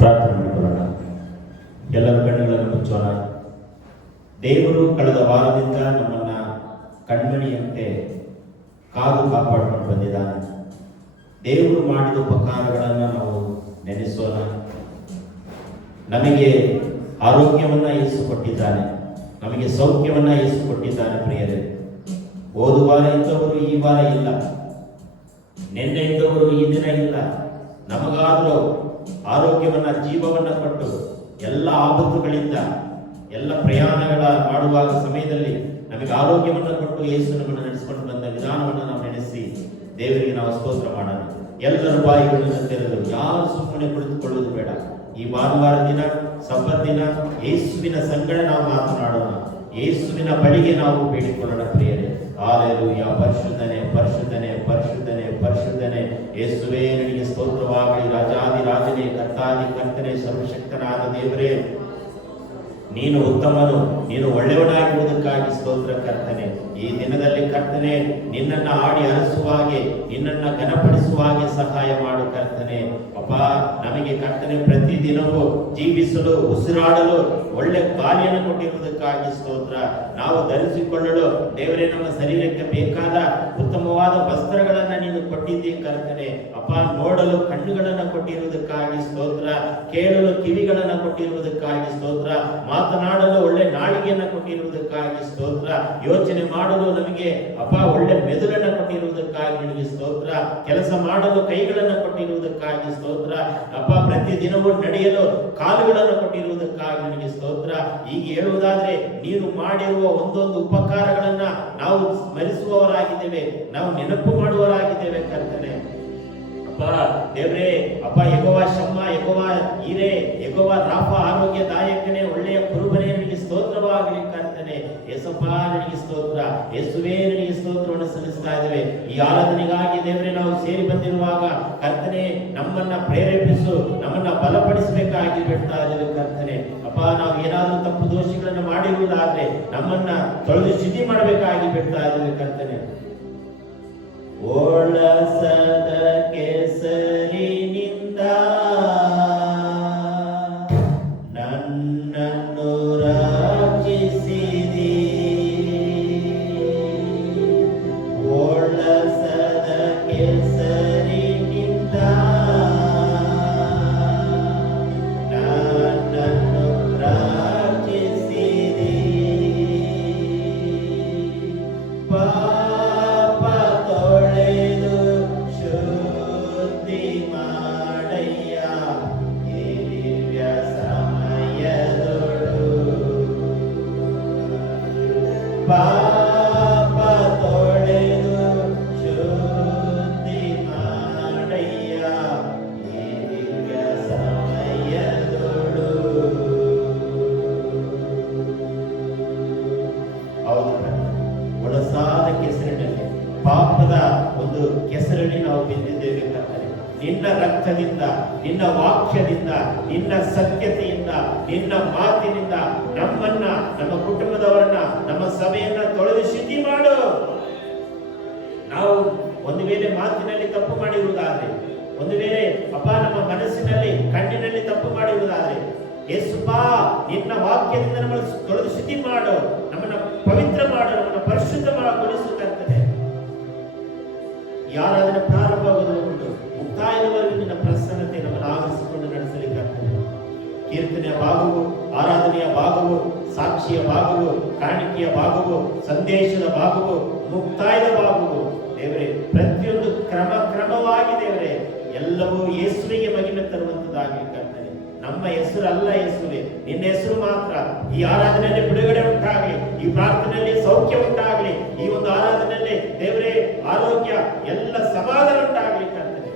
ಪ್ರಾರ್ಥನೆ ಮಾಡಿಕೊಳ್ಳೋಣ. ಎಲ್ಲರ ಕಣ್ಣುಗಳನ್ನು ಮುಚ್ಚೋಣ. ದೇವರು ಕಳೆದ ವಾರದಿಂದ ನಮ್ಮನ್ನ ಕಣ್ಮಣಿಯಂತೆ ಕಾದು ಕಾಪಾಡಿಕೊಂಡು ಬಂದಿದ್ದಾನೆ. ದೇವರು ಮಾಡಿದ ಉಪಕಾರಗಳನ್ನು ನಾವು ನೆನೆಸೋಣ. ನಮಗೆ ಆರೋಗ್ಯವನ್ನ ಯೇಸು ಕೊಟ್ಟಿದ್ದಾನೆ, ನಮಗೆ ಸೌಖ್ಯವನ್ನ ಯೇಸು ಕೊಟ್ಟಿದ್ದಾನೆ. ಪ್ರಿಯರೇ, ಹೋದ ವಾರ ಇದ್ದವರು ಈ ವಾರ ಇಲ್ಲ, ನಿನ್ನೆ ಇದ್ದವರು ಈ ದಿನ ಇಲ್ಲ. ನಮಗಾದರೂ ಆರೋಗ್ಯವನ್ನ, ಜೀವವನ್ನ ಕೊಟ್ಟು ಎಲ್ಲ ಆಪತ್ತುಗಳಿಂದ, ಎಲ್ಲ ಪ್ರಯಾಣಗಳ ಮಾಡುವಾಗ ಸಮಯದಲ್ಲಿ ನಮಗೆ ಆರೋಗ್ಯವನ್ನು ಕೊಟ್ಟು ಯೇಸು ನಮ್ಮನ್ನು ನಡೆಸಿಕೊಂಡು ಬಂದ ವಿಧಾನವನ್ನು ನಾವು ನೆನೆಸಿ ದೇವರಿಗೆ ನಾವು ಸ್ತೋತ್ರ ಮಾಡೋಣ. ಎಲ್ಲರ ಬಾಯಿಗಳನ್ನು ತೆರೆದು ಯಾರು ಸುಮ್ಮನೆ ಕುಳಿತುಕೊಳ್ಳುವುದು ಬೇಡ. ಈ ಭಾನುವಾರ ದಿನ, ಸಬ್ಬತ್ ದಿನ, ಯೇಸುವಿನ ಸಂಗಡ ನಾವು ಮಾತನಾಡೋಣ. ಯೇಸುವಿನ ಬಳಿಗೆ ನಾವು ಬೇಡಿಕೊಳ್ಳೋಣ. ಪ್ರಿಯರೇ, ಹಾಲೆಲೂಯಾ. ಪರಿಶುದ್ಧನೇ, ಪರಿಶುದ್ಧನೇ, ಪರಿಶುದ್ಧನೇ, ಪರಿಶುದ್ಧನೇ. ಯೇಸುವೇ ನಿನಗೆ ಸ್ತೋತ್ರವಾಗಲಿ. ರಾಜಾದಿ ರಾಜನೇ, ಕರ್ತಾದಿ ಕರ್ತನೇ, ಸರ್ವಶಕ್ತನಾದ ದೇವರೇ, ನೀನು ಉತ್ತಮನು, ನೀನು ಒಳ್ಳೆಯವನಾಗಿರುವುದಕ್ಕಾಗಿ ಸ್ತೋತ್ರ ಕರ್ತನೆ. ಈ ದಿನದಲ್ಲಿ ಕರ್ತನೆ, ನಿನ್ನನ್ನ ಆಡಿ ಹರಿಸುವ ಹಾಗೆ, ನಿನ್ನನ್ನ ಘನಪಡಿಸುವ ಹಾಗೆ ಸಹಾಯ ಮಾಡು ಕರ್ತನೆ. ಅಪ್ಪ, ನಮಗೆ ಕರ್ತನೆ ಪ್ರತಿದಿನವೂ ಜೀವಿಸಲು, ಉಸಿರಾಡಲು ಒಳ್ಳೆ ಗಾಳಿಯನ್ನು ಕೊಟ್ಟಿರುವುದಕ್ಕಾಗಿ ಸ್ತೋತ್ರ. ನಾವು ಧರಿಸಿಕೊಳ್ಳಲು ದೇವರೇ ನಮ್ಮ ಶರೀರಕ್ಕೆ ಬೇಕಾದ ಉತ್ತಮವಾದ ವಸ್ತ್ರಗಳನ್ನ ನೀನು ಕೊಟ್ಟಿದ್ದೀ ಕರ್ತನೆ. ಅಪ್ಪ, ನೋಡಲು ಕಣ್ಣುಗಳನ್ನು ಕೊಟ್ಟಿರುವುದಕ್ಕಾಗಿ ಸ್ತೋತ್ರ. ಕೇಳಲು ಕಿವಿಗಳನ್ನು ಕೊಟ್ಟಿರುವುದಕ್ಕಾಗಿ ಸ್ತೋತ್ರ. ಮಾತನಾಡಲು ಒಳ್ಳೆ ನಾಳಿಗೆಯನ್ನು ಕೊಟ್ಟಿರುವುದಕ್ಕಾಗಿ ಸ್ತೋತ್ರ. ಯೋಚನೆ ಮಾಡಲು ನಮಗೆ ಅಪ್ಪ ಒಳ್ಳೆ ಮೆದುಳನ್ನು ಕೊಟ್ಟಿರುವುದಕ್ಕಾಗಿ ನಿನಗೆ ಸ್ತೋತ್ರ. ಕೆಲಸ ಮಾಡಲು ಕೈಗಳನ್ನು ಕೊಟ್ಟಿರುವುದಕ್ಕಾಗಿ ಸ್ತೋತ್ರ. ಅಪ್ಪ, ಪ್ರತಿದಿನವೂ ನಡೆಯಲು ಕಾಲುಗಳನ್ನು ಕೊಟ್ಟಿರುವುದಕ್ಕಾಗಿ ನಿನಗೆ ಸ್ತೋತ್ರ. ಈಗ ಹೇಳುವುದಾದ್ರೆ, ನೀನು ಮಾಡಿರುವ ಒಂದೊಂದು ಉಪಕಾರಗಳನ್ನ ನಾವು ಸ್ಮರಿಸುವವರಾಗಿದ್ದೇವೆ, ನಾವು ನೆನಪು ಮಾಡುವವರಾಗಿದ್ದೇವೆ ಕರ್ತನೆ. ಅಪ್ಪ ದೇವರೇ, ಅಪ್ಪ ಯೆಹೋವ ಶಮ್ಮ, ಯೆಹೋವ ಈರೆ, ಯೆಹೋವ ರಾಫ, ಆರೋಗ್ಯದಾಯಕನೇ, ಒಳ್ಳೆಯ ಕುರುಬನೇ, ನಿನಗೆ ಸ್ತೋತ್ರವಾಗಲಿ ಕರ್ತನೆ. ಯೇಸಪ್ಪ, ನಿನಗೆ ಸ್ತೋತ್ರ. ಯೇಸುವೇ, ನಿನಗೆ ಸ್ತೋತ್ರವನ್ನು ಸಲ್ಲಿಸ್ತಾ ಇದ್ದೇವೆ. ಈ ಆರಾಧನೆಗಾಗಿ ದೇವರೇ ನಾವು ಸೇರಿ ಬಂದಿರುವಾಗ ಕರ್ತನೆ, ನಮ್ಮನ್ನ ಪ್ರೇರೇಪಿಸು, ನಮ್ಮನ್ನ ಬಲಪಡಿಸಬೇಕಾಗಿ ಬಿಡ್ತಾ ಇದ್ದೇವೆ ಕರ್ತನೆ. ಅಪ್ಪ, ನಾವು ಏನಾದರೂ ತಪ್ಪು ದೋಷಗಳನ್ನು ಮಾಡಿರುವುದಾದ್ರೆ ನಮ್ಮನ್ನ ತೊಳೆದು ಶುದ್ಧಿ ಮಾಡಬೇಕಾಗಿ ಬಿಡ್ತಾ ಇದ್ದೇವೆ ಕರ್ತನೆ. ಓಳಸದ ಕೆಸರಿನಿಂದ ನನ್ನನ್ನು ರಕ್ಷಿಸಿದಿ. ಓಳಸದ ಕೆಸರಿನಿಂದ ನನ್ನನ್ನು ರಕ್ಷಿಸಿದಿ. ಪಾಪ ತೊಳೆದು ಶುದ್ಧಿ ಮಾಡಯ್ಯ ಈ ದಿವ್ಯ ಸಮಯದೊಳು. ಹೌದು, ಒಳಸಾದ ಕೆಸರಿನಲ್ಲಿ, ಪಾಪದ ಒಂದು ಕೆಸರಲ್ಲಿ ನಾವು ಬಿದ್ದಿದ್ದೇವೆ ಕರ್ತನೆ. ನಿನ್ನ ರಕ್ತದಿಂದ, ನಿನ್ನ ವಾಕ್ಯದಿಂದ, ನಿನ್ನ ಸತ್ಯತೆಯಿಂದ, ನಿನ್ನ ಮಾತಿನಿಂದ ನಮ್ಮನ್ನ, ನಮ್ಮ ಕುಟುಂಬದವರನ್ನ, ನಮ್ಮ ಸಭೆಯನ್ನ ತೊಳೆದು ಶುದ್ಧಿ ಮಾಡು. ನಾವು ಒಂದು ವೇಳೆ ಮಾತಿನಲ್ಲಿ ತಪ್ಪು ಮಾಡಿರುವುದಾದ್ರೆ, ಒಂದು ವೇಳೆ ಅಪ್ಪ ನಮ್ಮ ಮನಸ್ಸಿನಲ್ಲಿ, ಕಣ್ಣಿನಲ್ಲಿ ತಪ್ಪು ಮಾಡಿರುವುದಾದ್ರೆ, ಯೇಸುಪ್ಪ ನಿನ್ನ ವಾಕ್ಯದಿಂದ ನಮ್ಮನ್ನು ತೊಳೆದು ಶುದ್ಧಿ ಮಾಡು, ನಮ್ಮನ್ನ ಪವಿತ್ರ ಮಾಡು, ನಮ್ಮನ್ನ ಪರಿಶುದ್ಧಗೊಳಿಸುತ್ತಂತೆ. ಯಾರಾದರೂ ಪ್ರಾರಂಭವಾಗುವುದು ಮುಕ್ತಾಯದವರೆಗೂ ನಿನ್ನ ಪ್ರಸನ್ನತೆ ನಮ್ಮನ್ನು ಆವರಿಸಿಕೊಂಡು ನಡೆಸಲಿಕ್ಕಾಗ್ತದೆ. ಕೀರ್ತನೆಯ ಭಾಗವು, ಆರಾಧನೆಯ ಭಾಗವು, ಸಾಕ್ಷಿಯ ಭಾಗವು, ಕಾಣಿಕೆಯ ಭಾಗವು, ಸಂದೇಶದ ಭಾಗವು, ಮುಕ್ತಾಯದ ಭಾಗವು ದೇವರೇ, ಪ್ರತಿಯೊಂದು ಕ್ರಮವಾಗಿ ದೇವರೇ ಎಲ್ಲವೂ ಯೇಸುವಿಗೆ ಮಹಿಮೆ ತರುವಂತದ್ದಾಗಿ ಕರ್ತನೆ. ನಮ್ಮ ಹೆಸರು ಅಲ್ಲ ಯೇಸುವೆ, ನಿನ್ನ ಹೆಸರು ಮಾತ್ರ. ಈ ಆರಾಧನೆಯಲ್ಲಿ ಬಿಡುಗಡೆ ಉಂಟಾಗಲಿ, ಈ ಪ್ರಾರ್ಥನೆಯಲ್ಲಿ ಸೌಖ್ಯ ಉಂಟಾಗಲಿ, ಈ ಒಂದು ಆರಾಧನೆಯಲ್ಲಿ ದೇವರೇ ಆರೋಗ್ಯ, ಎಲ್ಲ ಸಮಾಧಾನ ಉಂಟಾಗಲಿ ಕರ್ತನೆ.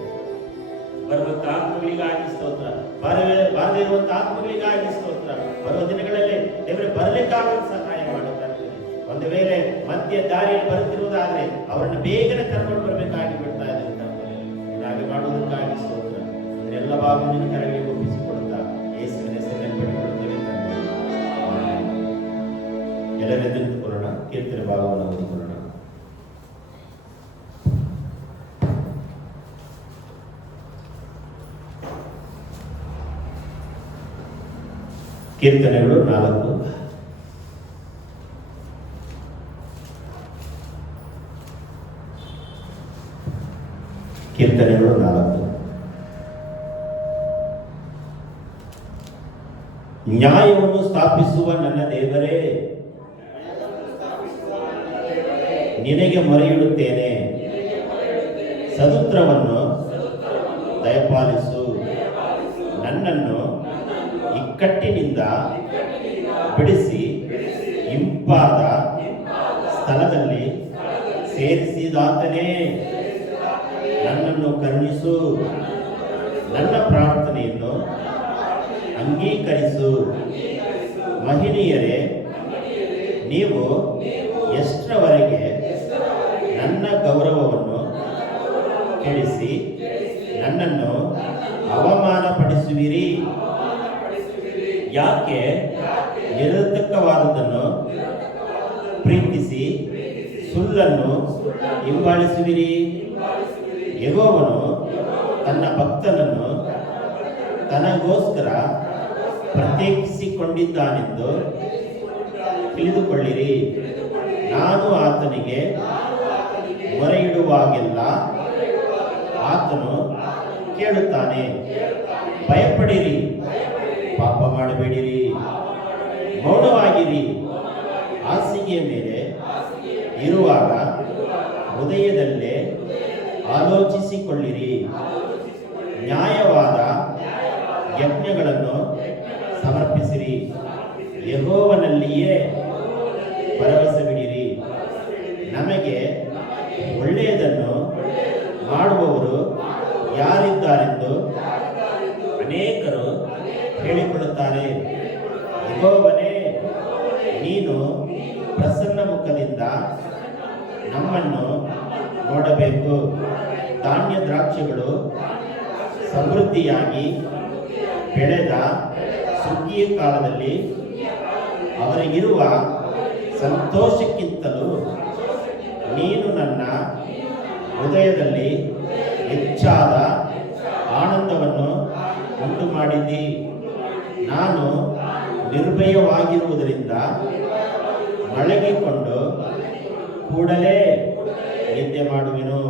ಬರುವಂತ ಆತ್ಮಗಳಿಗಾಗಿ ಸ್ತೋತ್ರ, ಬಾರದೇ ಇರುವಂತ ಆತ್ಮಗಳಿಗಾಗಿ ಸ್ತೋತ್ರ. ಬರುವ ದಿನಗಳಲ್ಲಿ ದೇವರೇ ಬರಲಿಕ್ಕಾಗಲು ಸಹಾಯ ಮಾಡುತ್ತಾರೆ. ಒಂದು ವೇಳೆ ಮಧ್ಯ ದಾರಿಯಲ್ಲಿ ಬರುತ್ತಿರುವುದಾದ್ರೆ ಅವರನ್ನು ಬೇಗನೆ ಕರ್ಕೊಂಡು ಬರಬೇಕಾಗಿ ಬಿಡ್ತಾ ಇದ್ದಾರೆ. ಹಾಗೆ ಮಾಡುವುದಕ್ಕಾಗಿ ಸ್ತೋತ್ರ. ಎಲ್ಲ ಭಾಗ ನಿನ್ನ ಕರೆಗೆ ಒಪ್ಪಿಸಿಕೊಡುತ್ತಾ ಯೇಸುವಿನ ಹೆಸರಿನಲ್ಲಿ ಬೇಡಿಕೊಳ್ಳುತ್ತೇವೆ. ಎಲ್ಲರೂ ನಿಂತುಕೊಳ್ಳೋಣ, ಕೀರ್ತನೆ ಭಾಗವನ್ನು ಓದಿಕೊಳ್ಳೋಣ. ಕೀರ್ತನೆಗಳು 4. ಕೀರ್ತನೆಗಳು 4. ನ್ಯಾಯವನ್ನು ಸ್ಥಾಪಿಸುವ ನನ್ನ ದೇವರೇ, ನಿನಗೆ ಮೊರೆಯಿಡುತ್ತೇನೆ. ಸದುತ್ರವನ್ನು ದಯಪಾಲಿಸು. ನನ್ನನ್ನು ಇಕ್ಕಟ್ಟಿನಿಂದ ಬಿಡಿಸಿ ಇಂಪಾದ ಸ್ಥಳದಲ್ಲಿ ಸೇರಿಸಿದಾತನೇ, ನನ್ನನ್ನು ಕರುಣಿಸು. ನನ್ನ ಪ್ರಾರ್ಥನೆಯನ್ನು ಅಂಗೀಕರಿಸು. ಮಹಿಳೆಯರೇ, ನೀವು ಎಷ್ಟರವರೆಗೆ ನನ್ನ ಗೌರವವನ್ನು ಕೆಡಿಸಿ ನನ್ನನ್ನು ಅವಮಾನಪಡಿಸುವಿರಿ? ಯಾಕೆ ನಿರರ್ಥಕವಾದುದನ್ನು ಪ್ರೀತಿಸಿ ಸುಳ್ಳನ್ನು ಹಿಂಬಾಲಿಸುವಿರಿ? ಯೆಹೋವನು ತನ್ನ ಭಕ್ತನನ್ನು ತನಗೋಸ್ಕರ ಪ್ರತ್ಯೇಕಿಸಿಕೊಂಡಿದ್ದಾನೆಂದು ತಿಳಿದುಕೊಳ್ಳಿರಿ. ನಾನು ಆತನಿಗೆ ಮೊರೆಯಿಡುವಾಗೆಲ್ಲ ಆತನು ಕೇಳುತ್ತಾನೆ. ಭಯಪಡಿರಿ, ಪಾಪ ಮಾಡಬೇಡಿರಿ, ಮೌನವಾಗಿರಿ. ಹಾಸಿಗೆಯ ಮೇಲೆ ಇರುವಾಗ ಹೃದಯದಲ್ಲೇ ಆಲೋಚಿಸಿಕೊಳ್ಳಿರಿ. ನ್ಯಾಯವಾದ ಯಜ್ಞಗಳನ್ನು ಸಮರ್ಪಿಸಿರಿ. ಯೆಹೋವನಲ್ಲಿಯೇ ಭರವಸೆ ಬಿಡಿರಿ. ನಮಗೆ ಒಳ್ಳೆಯದನ್ನು ಮಾಡುವವರು ಯಾರಿದ್ದಾರೆಂದು ಅನೇಕರು ಹೇಳಿಕೊಳ್ಳುತ್ತಾರೆ. ಯೆಹೋವನೇ, ನೀನು ಪ್ರಸನ್ನ ಮುಖದಿಂದ ನಮ್ಮನ್ನು ನೋಡಬೇಕು. ಧಾನ್ಯ ದ್ರಾಕ್ಷಿಗಳು ಸಮೃದ್ಧಿಯಾಗಿ ಬೆಳೆದ ಸುಗ್ಗಿಯ ಕಾಲದಲ್ಲಿ ಅವರಿಗಿರುವ ಸಂತೋಷಕ್ಕಿಂತಲೂ ನೀನು ನನ್ನ ಹೃದಯದಲ್ಲಿ ಹೆಚ್ಚಾದ ಆನಂದವನ್ನು ಉಂಟು ಮಾಡಿದ್ದಿ. ನಾನು ನಿರ್ಭಯವಾಗಿರುವುದರಿಂದ ಮಲಗಿಕೊಂಡು ಕೂಡಲೇ ನಿದ್ದೆ ಮಾಡುವೆನು.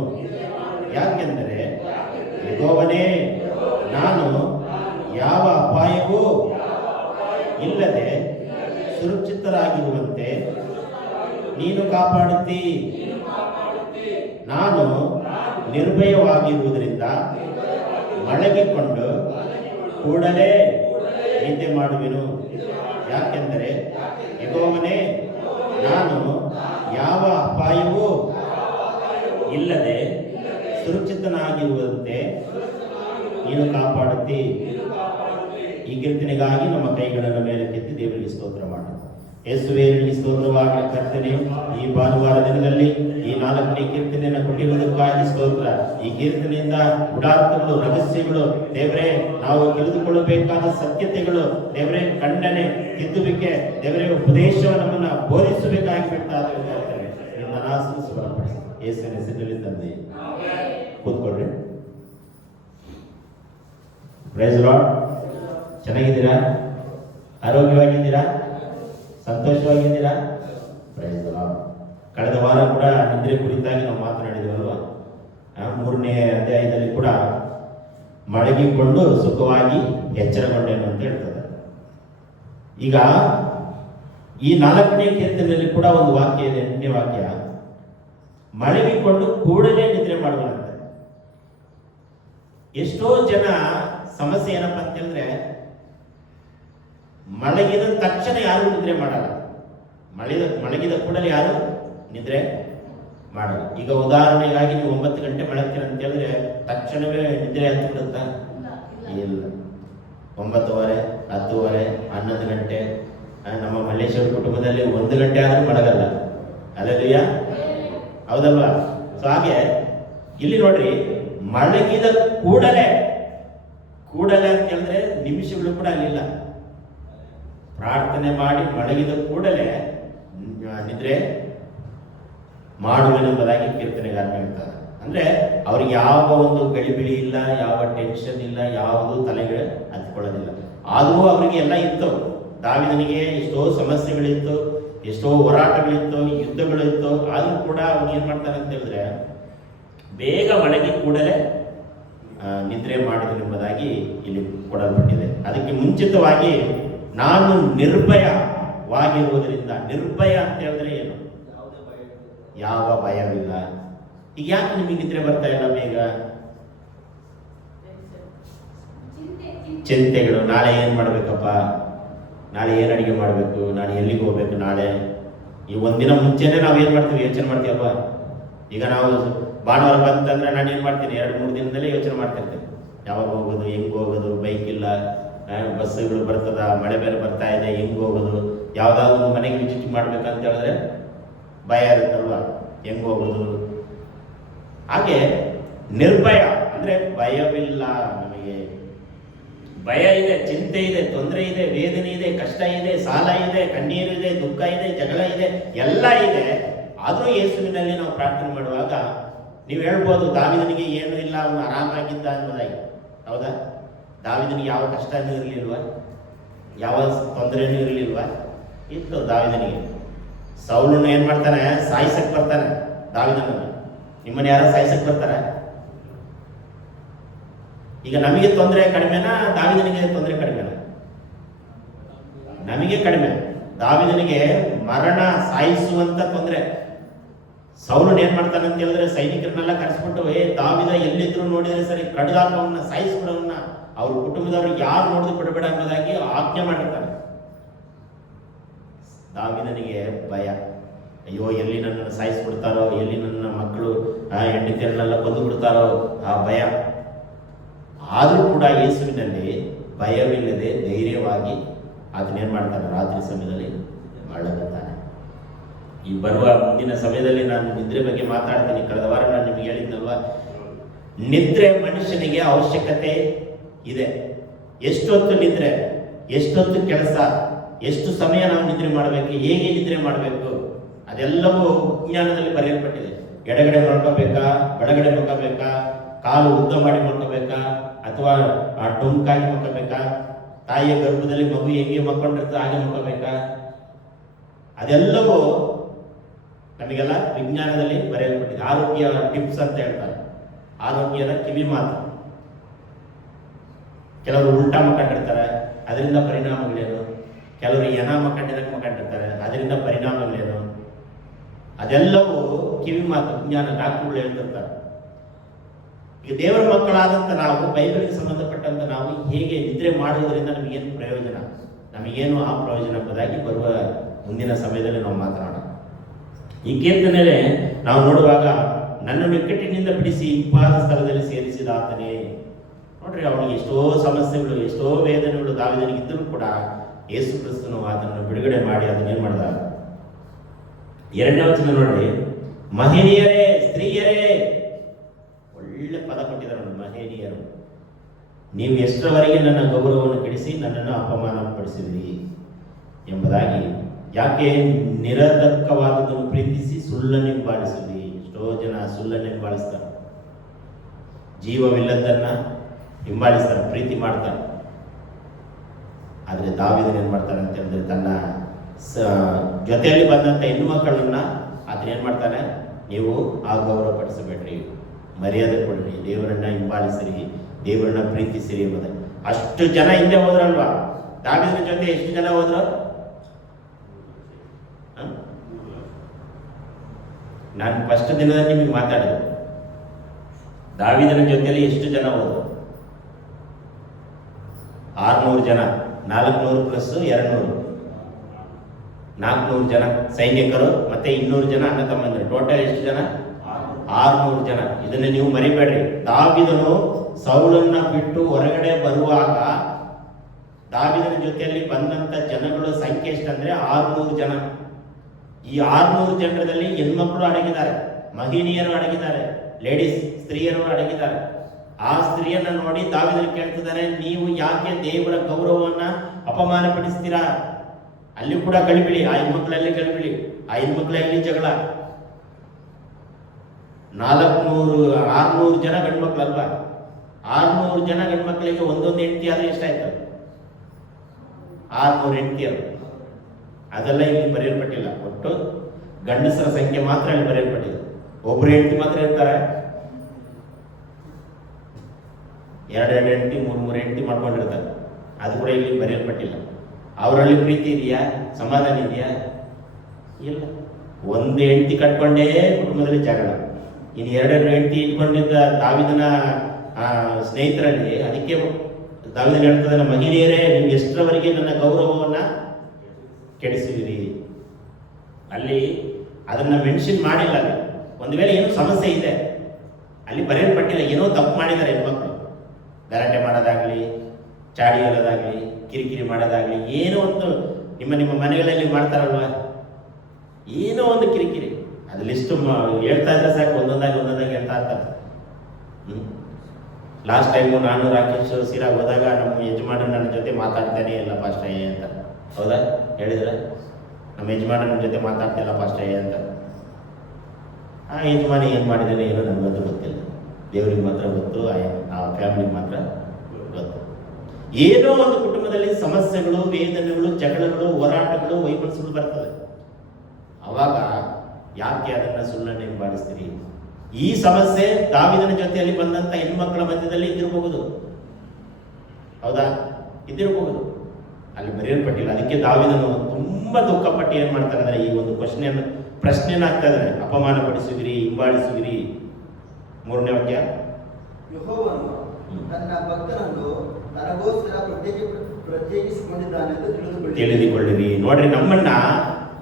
ಯಾಕೆಂದರೆ ಯೆಹೋವನೇ, ನಾನು ಯಾವ ಅಪಾಯವೂ ಇಲ್ಲದೆ ಸುರಕ್ಷಿತರಾಗಿರುವಂತೆ ನೀನು ಕಾಪಾಡುತ್ತಿ. ನಾನು ನಿರ್ಭಯವಾಗಿರುವುದರಿಂದ ಮಲಗಿಕೊಂಡು ಕೂಡಲೇ ನಿದ್ದೆ ಮಾಡುವೆನು. ಯಾಕೆಂದರೆ ಯೆಹೋವನೇ, ನಾನು ಯಾವ ಅಪಾಯವೂ ಇಲ್ಲದೆ ಸುರಕ್ಷಿತನಾಗಿರುವಂತೆ ನೀನು ಕಾಪಾಡುತ್ತಿ. ಈ ಕೀರ್ತನೆಗಾಗಿ ನಮ್ಮ ಕೈಗಳನ್ನು ಮೇಲಕ್ಕೆತ್ತಿ ದೇವರಿಗೆ ಸ್ತೋತ್ರ ಮಾಡೋಣ. ಯೇಸುವೇ, ನಿನಗೆ ಸ್ತೋತ್ರವಾಗಲಿ. ಕರ್ತನೆ, ಈ ಭಾನುವಾರ ದಿನದಲ್ಲಿ ಈ 4ನೇ ಕೀರ್ತನೆಯನ್ನು ಕೊಟ್ಟಿರುವುದಕ್ಕಾಗಿ ಸ್ತೋತ್ರ. ಈ ಕೀರ್ತನೆಯಿಂದ ಗುಡಾರ್ಥಗಳು, ರಹಸ್ಯಗಳು ದೇವರೇ, ನಾವು ತಿಳಿದುಕೊಳ್ಳಬೇಕಾದ ಸತ್ಯತೆಗಳು ದೇವರೇ, ಖಂಡನೆ, ತಿದ್ದುವಿಕೆ ದೇವರೇ, ಉಪದೇಶವನ್ನು ನಮ್ಮನ್ನು ಬೋಧಿಸಬೇಕಾಗಿ ಬಿಡ್ತಾರೆ. ನಿಮ್ಮ ನಾಸನ್ನು ಸ್ವರಪಡಿಸಿ ಯೇಸುವಿನ ಹೆಸರಿನಲ್ಲಿ ತಂದೆ. ಕೂತ್ಕೊಳ್ಳ್ರಿ. Praise lord. ಚೆನ್ನಾಗಿದ್ದೀರಾ? ಆರೋಗ್ಯವಾಗಿದ್ದೀರಾ? ಸಂತೋಷವಾಗಿದ್ದೀರಾ? Praise the lord. ಕಳೆದ ವಾರ ಕೂಡ ನಿದ್ರೆ ಕುರಿತಾಗಿ ನಾವು ಮಾತನಾಡಿದವಲ್ವಾ? 3ನೇ ಅಧ್ಯಾಯದಲ್ಲಿ ಕೂಡ ಮಲಗಿಕೊಂಡು ಸುಖವಾಗಿ ಎಚ್ಚರಗೊಂಡೇನು ಅಂತ ಹೇಳ್ತದೆ. ಈಗ ಈ 4ನೇ ಕೀರ್ತನೆಯಲ್ಲಿ ಕೂಡ ಒಂದು ವಾಕ್ಯ ಇದೆ, 8ನೇ ವಾಕ್ಯ. ಮಲಗಿಕೊಂಡು ಕೂಡಲೇ ನಿದ್ರೆ ಮಾಡುವಂತೆ. ಎಷ್ಟೋ ಜನ ಸಮಸ್ಯೆ ಏನಪ್ಪ ಅಂತ ಹೇಳಿದ್ರೆ, ಮಲಗಿದ ತಕ್ಷಣ ಯಾರು ನಿದ್ರೆ ಮಾಡಲ್ಲ. ಮಲಗಿದ ಕೂಡಲೇ ಯಾರು ನಿದ್ರೆ ಮಾಡಲ್ಲ. ಈಗ ಉದಾಹರಣೆಗಾಗಿ ನೀವು 9 ಗಂಟೆ ಮಲಗ್ತೀರ ಅಂತ ಹೇಳಿದ್ರೆ ತಕ್ಷಣವೇ ನಿದ್ರೆ ಹತ್ತು ಬಿಡುತ್ತಾ? ಇಲ್ಲ. 9:30, 10:30, 11 ಗಂಟೆ. ನಮ್ಮ ಮಲ್ಲೇಶ್ವರ ಕುಟುಂಬದಲ್ಲಿ 1 ಗಂಟೆ ಆದ್ರೂ ಮಲಗಲ್ಲ. ಅಲ್ಲಯ್ಯ, ಹೌದಲ್ವಾ? ಸೊ ಹಾಗೆ ಇಲ್ಲಿ ನೋಡ್ರಿ, ಮಲಗಿದ ಕೂಡಲೇ ಅಂತ ಹೇಳಿದ್ರೆ ನಿಮಿಷಗಳು ಕೂಡ ಅಲ್ಲಿಲ್ಲ. ಪ್ರಾರ್ಥನೆ ಮಾಡಿ ಮಲಗಿದ ಕೂಡಲೇ ನಿದ್ರೆ ಮಾಡುವೆನೆಂಬುದಾಗಿ ಕೀರ್ತನೆಗಾರ ಹೇಳ್ತಾರೆ. ಅಂದ್ರೆ ಅವ್ರಿಗೆ ಯಾವ ಒಂದು ಗಡಿಬಿಡಿ ಇಲ್ಲ, ಯಾವ ಟೆನ್ಷನ್ ಇಲ್ಲ, ಯಾವುದು ತಲೆಗೆ ಹತ್ಕೊಳ್ಳೋದಿಲ್ಲ. ಆದರೂ ಅವರಿಗೆ ಎಲ್ಲ ಇರ್ತವೆ. ದಾವೀದನಿಗೆ ಎಷ್ಟೋ ಸಮಸ್ಯೆಗಳಿತ್ತು, ಎಷ್ಟೋ ಹೋರಾಟಗಳಿತ್ತು, ಯುದ್ಧಗಳಿತ್ತು. ಆದರೂ ಕೂಡ ಅವನು ಏನು ಮಾಡ್ತಾನೆ ಅಂತ ಹೇಳಿದ್ರೆ ಬೇಗ ಮಲಗಿ ಕೂಡಲೇ ನಿದ್ರೆ ಮಾಡಿದನೆಂಬುದಾಗಿ ಇಲ್ಲಿ ಕೊಡಲ್ಪಟ್ಟಿದೆ. ಅದಕ್ಕೆ ಮುಂಚಿತವಾಗಿ ನಾನು ನಿರ್ಭಯವಾಗಿರುವುದರಿಂದ, ನಿರ್ಭಯ ಅಂತ ಹೇಳಿದ್ರೆ ಏನು? ಯಾವ ಭಯವಿಲ್ಲ. ಈಗ ಯಾಕೆ ನಿಮಗೆ ನಿದ್ರೆ ಬರ್ತಾ ಇಲ್ಲ ಬೇಗ? ಚಿಂತೆಗಳು. ನಾಳೆ ಏನು ಮಾಡಬೇಕಪ್ಪ, ನಾಳೆ ಏನು ಅಡುಗೆ ಮಾಡಬೇಕು, ನಾನು ಎಲ್ಲಿಗೆ ಹೋಗ್ಬೇಕು ನಾಳೆ. ಈ ಒಂದಿನ ಮುಂಚೆನೇ ನಾವು ಏನು ಮಾಡ್ತೀವಿ, ಯೋಚನೆ ಮಾಡ್ತೀವಪ್ಪ. ಈಗ ನಾವು ಭಾನುವಾರ ಬಂತಂದ್ರೆ ನಾನು ಏನು ಮಾಡ್ತೀನಿ, 2-3 ದಿನದಲ್ಲೇ ಯೋಚನೆ ಮಾಡ್ತಿರ್ತೇನೆ. ಯಾವಾಗ ಹೋಗೋದು, ಹೆಂಗೆ ಹೋಗೋದು, ಬೈಕ್ ಇಲ್ಲ, ಬಸ್ಸುಗಳು ಬರ್ತದ, ಮಳೆ ಬೇರೆ ಬರ್ತಾ ಇದೆ, ಹೆಂಗೆ ಹೋಗೋದು, ಯಾವುದಾದ್ರು ಒಂದು ಮನೆಗೆ ವಿಸಿಟ್ ಮಾಡ್ಬೇಕಂತ ಹೇಳಿದ್ರೆ ಭಯ ಇರುತ್ತಲ್ವ, ಹೆಂಗೆ ಹೋಗೋದು. ಹಾಗೆ ನಿರ್ಭಯ ಅಂದರೆ ಭಯವಿಲ್ಲ. ನಮಗೆ ಭಯ ಇದೆ, ಚಿಂತೆ ಇದೆ, ತೊಂದರೆ ಇದೆ, ವೇದನೆ ಇದೆ, ಕಷ್ಟ ಇದೆ, ಸಾಲ ಇದೆ, ಕಣ್ಣೀರು ಇದೆ, ದುಃಖ ಇದೆ, ಜಗಳ ಇದೆ, ಎಲ್ಲ ಇದೆ. ಆದರೂ ಯೇಸುವಿನಲ್ಲಿ ನಾವು ಪ್ರಾರ್ಥನೆ ಮಾಡುವಾಗ ನೀವು ಹೇಳ್ಬೋದು, ದಾವೀದನಿಗೆ ಏನೂ ಇಲ್ಲ, ಅವನು ಆರಾಮಾಗಿದ್ದ ಅನ್ನೋದಾಗಿ. ಹೌದಾ? ದಾವೀದನಿಗೆ ಯಾವ ಕಷ್ಟನೂ ಇರಲಿಲ್ವ, ಯಾವ ತೊಂದರೆನೂ ಇರಲಿಲ್ವ? ಇತ್ತು ದಾವೀದನಿಗೆ. ಸೌಲನ್ನು ಏನು ಮಾಡ್ತಾನೆ, ಸಾಯಿಸಕ್ಕೆ ಬರ್ತಾನೆ ದಾವೀದನನ್ನು. ನಿಮ್ಮನ್ನು ಯಾರು ಸಾಯಿಸಕ್ಕೆ ಬರ್ತಾರೆ? ಈಗ ನಮಗೆ ತೊಂದರೆ ಕಡಿಮೆನಾ, ದಾವೀದನಿಗೆ ತೊಂದರೆ ಕಡಿಮೆನಾ? ನಮಗೆ ಕಡಿಮೆ. ದಾವೀದನಿಗೆ ಮರಣ, ಸಾಯಿಸುವಂತ ತೊಂದರೆ. ಸೌಲನು ಏನ್ ಮಾಡ್ತಾನೆ ಅಂತ ಹೇಳಿದ್ರೆ ಸೈನಿಕರನ್ನೆಲ್ಲ ಕರೆಸ್ಬಿಟ್ಟು, ದಾವೀದ ಎಲ್ಲಿದ್ರು ನೋಡಿದ್ರೆ ಸರಿ ಕಡ್ದಾಕವನ್ನ, ಸಾಯಿಸ್ಬಿಡವನ್ನ, ಅವ್ರ ಕುಟುಂಬದವ್ರಿಗೆ ಯಾರು ನೋಡಿದ್ರು ಬಿಡಬೇಡ ಅನ್ನೋದಾಗಿ ಆಜ್ಞೆ ಮಾಡಿರ್ತಾನೆ. ದಾವೀದನಿಗೆ ಭಯ, ಅಯ್ಯೋ ಎಲ್ಲಿ ನನ್ನನ್ನು ಸಾಯಿಸ್ಬಿಡ್ತಾರೋ, ಎಲ್ಲಿ ನನ್ನ ಮಕ್ಕಳು ಹೆಂಡತಿಯರನ್ನೆಲ್ಲ ಕೊಂದು ಬಿಡ್ತಾರೋ, ಆ ಭಯ. ಆದರೂ ಕೂಡ ಯೇಸುವಿನಲ್ಲಿ ಭಯವಿಲ್ಲದೆ ಧೈರ್ಯವಾಗಿ ಅದನ್ನೇನು ಮಾಡ್ತಾನೆ, ರಾತ್ರಿ ಸಮಯದಲ್ಲಿ ಮಲಗುತ್ತಾನೆ. ಈ ಬರುವ ಮುಂದಿನ ಸಮಯದಲ್ಲಿ ನಾನು ನಿದ್ರೆ ಬಗ್ಗೆ ಮಾತಾಡ್ತೀನಿ. ಕಳೆದ ವಾರ ನಾನು ನಿಮಗೆ ಹೇಳಿದ್ನಲ್ವ, ನಿದ್ರೆ ಮನುಷ್ಯನಿಗೆ ಅವಶ್ಯಕತೆ ಇದೆ. ಎಷ್ಟೊತ್ತು ನಿದ್ರೆ, ಎಷ್ಟೊತ್ತು ಕೆಲಸ, ಎಷ್ಟು ಸಮಯ ನಾವು ನಿದ್ರೆ ಮಾಡಬೇಕು, ಹೇಗೆ ನಿದ್ರೆ ಮಾಡಬೇಕು, ಅದೆಲ್ಲವೂ ವಿಜ್ಞಾನದಲ್ಲಿ ಬರೆಯಲ್ಪಟ್ಟಿದೆ. ಎಡಗಡೆ ಮಲ್ಕೋಬೇಕಾ, ಬಲಗಡೆ ಮಲ್ಕೋಬೇಕಾ, ಕಾಲು ಉದ್ದ ಮಾಡಿ ಮಲ್ಕೋಬೇಕಾ, ಅಥವಾ ಟೊಂಕಾಗಿ ಮಲ್ಕೋಬೇಕಾ, ತಾಯಿಯ ಗರ್ಭದಲ್ಲಿ ಮಗು ಹೇಗೆ ಮಲ್ಕೊಂಡಿರ್ತದೆ ಹಾಗೆ ಮಲ್ಕೋಬೇಕಾ, ಅದೆಲ್ಲವೂ ನಮಗೆಲ್ಲ ವಿಜ್ಞಾನದಲ್ಲಿ ಬರೆಯಲ್ಪಟ್ಟಿದೆ. ಆರೋಗ್ಯ ಟಿಪ್ಸ್ ಅಂತ ಹೇಳ್ತಾರೆ, ಆರೋಗ್ಯದ ಕಿವಿ ಮಾತು. ಕೆಲವರು ಉಲ್ಟಾ ಮಕ್ಕಂಡಿರ್ತಾರೆ, ಅದರಿಂದ ಪರಿಣಾಮಗಳೇನು? ಕೆಲವರು ಎನ ಮಕ್ಕಂಡಿರ್ತಾರೆ, ಅದರಿಂದ ಪರಿಣಾಮಗಳೇನು? ಅದೆಲ್ಲವೂ ಕಿವಿ ಮಾತು, ವಿಜ್ಞಾನ ಡಾಕ್ಟರ್ಗಳು ಹೇಳ್ತಿರ್ತಾರೆ. ಈಗ ದೇವರ ಮಕ್ಕಳಾದಂಥ ನಾವು, ಬೈಬಲ್ಗೆ ಸಂಬಂಧಪಟ್ಟಂತ ನಾವು ಹೇಗೆ ನಿದ್ರೆ ಮಾಡುವುದರಿಂದ ನಮಗೇನು ಪ್ರಯೋಜನ, ನಮಗೇನು ಆ ಪ್ರಯೋಜನ ಎಂಬುದಾಗಿ ಬರುವ ಮುಂದಿನ ಸಮಯದಲ್ಲಿ ನಾವು ಮಾತನಾಡೋಣ. ಈ ಕೀರ್ತನೆಯಲ್ಲಿ ನಾವು ನೋಡುವಾಗ, ನನ್ನನ್ನು ಇಕ್ಕಟ್ಟಿನಿಂದ ಬಿಡಿಸಿ ಇಂಪಾದ ಸ್ಥಳದಲ್ಲಿ ಸೇರಿಸಿದ ಆತನೇ. ನೋಡ್ರಿ, ಅವನಿಗೆ ಎಷ್ಟೋ ಸಮಸ್ಯೆಗಳು, ಎಷ್ಟೋ ವೇದನೆಗಳು ದಾವೀದನಿಗಿದ್ದರೂ ಕೂಡ ಯೇಸು ಕ್ರಿಸ್ತನು ಆತನನ್ನು ಬಿಡುಗಡೆ ಮಾಡಿ ಅದನ್ನೇನು ಮಾಡಿದ. 2ನೇ ವಚನ ನೋಡ್ರಿ, ಮಹಿಳೆಯರೇ, ಸ್ತ್ರೀಯರೇ, ಒಳ್ಳೆ ಪದ ಕೊಟ್ಟಿದ್ದಾರೆ ನೋಡಿ, ಮಹಿಳೆಯರು. ನೀವು ಎಷ್ಟರವರೆಗೆ ನನ್ನ ಗೌರವವನ್ನು ಕೆಡಿಸಿ ನನ್ನನ್ನು ಅಪಮಾನ ಪಡಿಸಿದಿರಿ ಎಂಬುದಾಗಿ. ಯಾಕೆ? ನಿರತರ್ಕವಾದದನ್ನು ಪ್ರೀತಿಸಿ ಸುಳ್ಳನ್ನು ಹಿಂಬಾಲಿಸಿದ್ರಿ. ಎಷ್ಟೋ ಜನ ಸುಳ್ಳನ್ನು ಹಿಂಬಾಲಿಸ್ತಾರೆ, ಜೀವವಿಲ್ಲದನ್ನ ಹಿಂಬಾಲಿಸ್ತಾರೆ, ಪ್ರೀತಿ ಮಾಡ್ತಾರೆ. ಆದರೆ ದಾವೀದನು ಏನು ಮಾಡ್ತಾನೆ ಅಂತ ಹೇಳಿದ್ರೆ, ತನ್ನ ಜೊತೆಯಲ್ಲಿ ಬಂದಂಥ ಹೆಣ್ಣು ಮಕ್ಕಳನ್ನ ಆತನ ಏನು ಮಾಡ್ತಾನೆ, ನೀವು ಆ ಗೌರವ ಪಡಿಸಬೇಡ್ರಿ, ಮರ್ಯಾದೆ ಕೊಡ್ರಿ, ದೇವರನ್ನ ಹಿಂಬಾಲಿಸಿರಿ, ದೇವರನ್ನ ಪ್ರೀತಿಸಿರಿ ಎಂಬುದು. ಅಷ್ಟು ಜನ ಹಿಂದೆ ಹೋದ್ರಲ್ವಾ? ದಾವೀದನ ಜೊತೆ ಎಷ್ಟು ಜನ ಹೋದ್ರು? ನಾನು ಫಸ್ಟ್ ದಿನದಲ್ಲಿ ನಿಮಗೆ ಮಾತಾಡಿದೆ, ದಾವೀದನ ಜೊತೆಯಲ್ಲಿ ಎಷ್ಟು ಜನ ಹೋದ್ರು? 600 ಜನ, 400 ಪ್ಲಸ್ 200, 400 ಜನ ಸೈನಿಕರು, ಮತ್ತೆ 200 ಜನ ಅಣ್ಣ ತಮ್ಮಂದಿರು. ಟೋಟಲ್ ಎಷ್ಟು ಜನ? 600 ಜನ. ಇದನ್ನು ನೀವು ಮರಿಬೇಡ್ರಿ. ದಾವೀದನು ಸೌಲನ್ನ ಬಿಟ್ಟು ಹೊರಗಡೆ ಬರುವಾಗ ದಾವೀದನ ಜೊತೆಯಲ್ಲಿ ಬಂದಂತ ಜನಗಳ ಸಂಖ್ಯೆ ಎಷ್ಟಂದ್ರೆ 600 ಜನ. ಈ 600 ಜನರಲ್ಲಿ ಹೆಣ್ಮಕ್ಳು ಅಡಗಿದ್ದಾರೆ, ಮಹಿಳೆಯರು ಅಡಗಿದ್ದಾರೆ, ಲೇಡೀಸ್, ಸ್ತ್ರೀಯರು ಅಡಗಿದ್ದಾರೆ. ಆ ಸ್ತ್ರೀಯನ್ನ ನೋಡಿ ದಾವೀದನು ಕೇಳ್ತಿದ್ದಾನೆ, ನೀವು ಯಾಕೆ ದೇವರ ಗೌರವವನ್ನ ಅಪಮಾನ ಪಡಿಸ್ತೀರಾ? ಅಲ್ಲಿ ಕೂಡ ಗಡಿಬಿಡಿ, ಆ ಹೆಣ್ಮಕ್ಳಲ್ಲಿ ಗಡಿಬಿಡಿ, ಆ ಹೆಣ್ಮಕ್ಳಲ್ಲಿ ಜಗಳ. 600 ಜನ ಗಂಡ್ಮಕ್ಳಲ್ವಾ? 600 ಜನ ಗಂಡ್ಮಕ್ಳಿಗೆ ಒಂದೊಂದು ಹೆಂಡತಿ ಆದ್ರೆ ಎಷ್ಟಾಯ್ತು? 600 ಹೆಂಡತಿಯರು. ಅದೆಲ್ಲ ಇಲ್ಲಿ ಬರೆಯಲ್ಪಟ್ಟಿಲ್ಲ. ಒಟ್ಟು ಗಂಡಸರ ಸಂಖ್ಯೆ ಮಾತ್ರ ಇಲ್ಲಿ ಬರೆಯಲ್ಪಟ್ಟಿದೆ. ಒಬ್ಬರು ಹೆಂಡತಿ ಮಾತ್ರ ಇರ್ತಾರೆ. 2 ಹೆಂಡತಿ 3 ಹೆಂಡತಿ ಮಾಡ್ಕೊಂಡಿರ್ತಾರೆ. ಅದು ಕೂಡ ಇಲ್ಲಿ ಬರೆಯಲ್ಪಟ್ಟಿಲ್ಲ. ಅವರಲ್ಲಿ ಪ್ರೀತಿ ಇದೆಯಾ? ಸಮಾಧಾನ ಇದೆಯಾ? ಇಲ್ಲ. ಒಂದು ಹೆಂಡತಿ ಕಟ್ಕೊಂಡೇ ಕುಟುಂಬದಲ್ಲಿ ಜಗಳ. ಇನ್ನು 2 ಹೆಂಡತಿ ಇಟ್ಕೊಂಡಿದ್ದ ದಾವಿದನ ಸ್ನೇಹಿತರಲ್ಲಿ, ಅದಕ್ಕೆ ದಾವಿದನ ಹೇಳ್ತದೆ, ಮಹಿಳೆಯರೇ ನೀವು ಎಷ್ಟರವರೆಗೆ ನನ್ನ ಗೌರವವನ್ನು ಕೆಡಿಸುವಿರಿ. ಅಲ್ಲಿ ಅದನ್ನ ಮೆನ್ಷನ್ ಮಾಡಿಲ್ಲ. ಒಂದು ವೇಳೆ ಏನೋ ಸಮಸ್ಯೆ ಇದೆ ಅಲ್ಲಿ ಬರೆಯಲ್ಪಟ್ಟಿಲ್ಲ. ಏನೋ ತಪ್ಪು ಮಾಡಿದ್ದಾರೆ ಹೆಣ್ಮಕ್ಳು, ಗಲಾಟೆ ಮಾಡೋದಾಗ್ಲಿ, ಚಾಡಿ ಹೇಳೋದಾಗ್ಲಿ, ಕಿರಿಕಿರಿ ಮಾಡೋದಾಗ್ಲಿ, ಏನೋ ಒಂದು ನಿಮ್ಮ ಮನೆಗಳಲ್ಲಿ ಮಾಡ್ತಾರಲ್ವ, ಏನೋ ಒಂದು ಕಿರಿಕಿರಿ, ಅದು ಲಿಸ್ಟ್ ಹೇಳ್ತಾ ಇದ್ರೆ ಸಾಕು, ಒಂದೊಂದಾಗಿ ಹೇಳ್ತಾ ಇರ್ತಾರೆ. ಲಾಸ್ಟ್ ಟೈಮು ನಾನು ರಾಕೇಶ್ ಸಿರಾಗ್ ಹೋದಾಗ ನಮ್ಮ ಯಜಮಾನ ನನ್ನ ಜೊತೆ ಮಾತಾಡ್ತಾನೆ ಇಲ್ಲ ಪಾಸ್ಟಯ್ಯ ಅಂತ. ಹೌದಾ? ಹೇಳಿದ್ರೆ ನಮ್ಮ ಯಜಮಾನ ನನ್ನ ಜೊತೆ ಮಾತಾಡ್ತಿಲ್ಲ ಪಾಸ್ಟಯ್ಯ ಅಂತ. ಆ ಯಜಮಾನ ಏನು ಮಾಡಿದ್ದಾನೆ ಏನೋ ನನಗಂತೂ ಗೊತ್ತಿಲ್ಲ. ದೇವ್ರಿಗೆ ಮಾತ್ರ ಗೊತ್ತು, ಆ ಫ್ಯಾಮಿಲಿಗೆ ಮಾತ್ರ ಗೊತ್ತು. ಏನೋ ಒಂದು ಕುಟುಂಬದಲ್ಲಿ ಸಮಸ್ಯೆಗಳು, ವೇದನೆಗಳು, ಜಗಳಗಳು, ಹೋರಾಟಗಳು, ವೈಮನಸ್ಸುಗಳು ಬರ್ತವೆ. ಅವಾಗ ಯಾಕೆ ಅದನ್ನ ಸುಳ್ಳನ್ನು ಹಿಂಬಾಲಿಸ್ತೀರಿ? ಈ ಸಮಸ್ಯೆ ದಾವಿದನ ಜೊತೆಯಲ್ಲಿ ಬಂದಂತ ಹೆಣ್ಮಕ್ಕಳ ಮಧ್ಯದಲ್ಲಿ ಇದ್ದಿರಬಹುದು. ಹೌದಾ? ಇದ್ದಿರಬಹುದು. ಅಲ್ಲಿ ಬರೆಯಲ್ಪಟ್ಟಿಲ್ಲ. ಅದಕ್ಕೆ ದಾವಿದನು ತುಂಬಾ ದುಃಖಪಟ್ಟು ಏನ್ ಮಾಡ್ತಾರೆ ಅಂದ್ರೆ, ಈ ಒಂದು ಪ್ರಶ್ನೆಯನ್ನಾಗ್ತಾ ಇದ್ದಾರೆ, ಅಪಮಾನ ಪಡಿಸುವಿರಿ, ಹಿಂಬಾಲಿಸುವಿರಿ. 3ನೇ ವಾಕ್ಯ, ಯೆಹೋವನು ತನ್ನ ಭಕ್ತನನ್ನು ನನಗೋಸ್ಕರ ಪ್ರತ್ಯೇಕಿಸಿಕೊಂಡಿದ್ದಾನೆಂದು ತಿಳಿದುಕೊಳ್ಳಿರಿ. ನೋಡ್ರಿ, ನಮ್ಮನ್ನ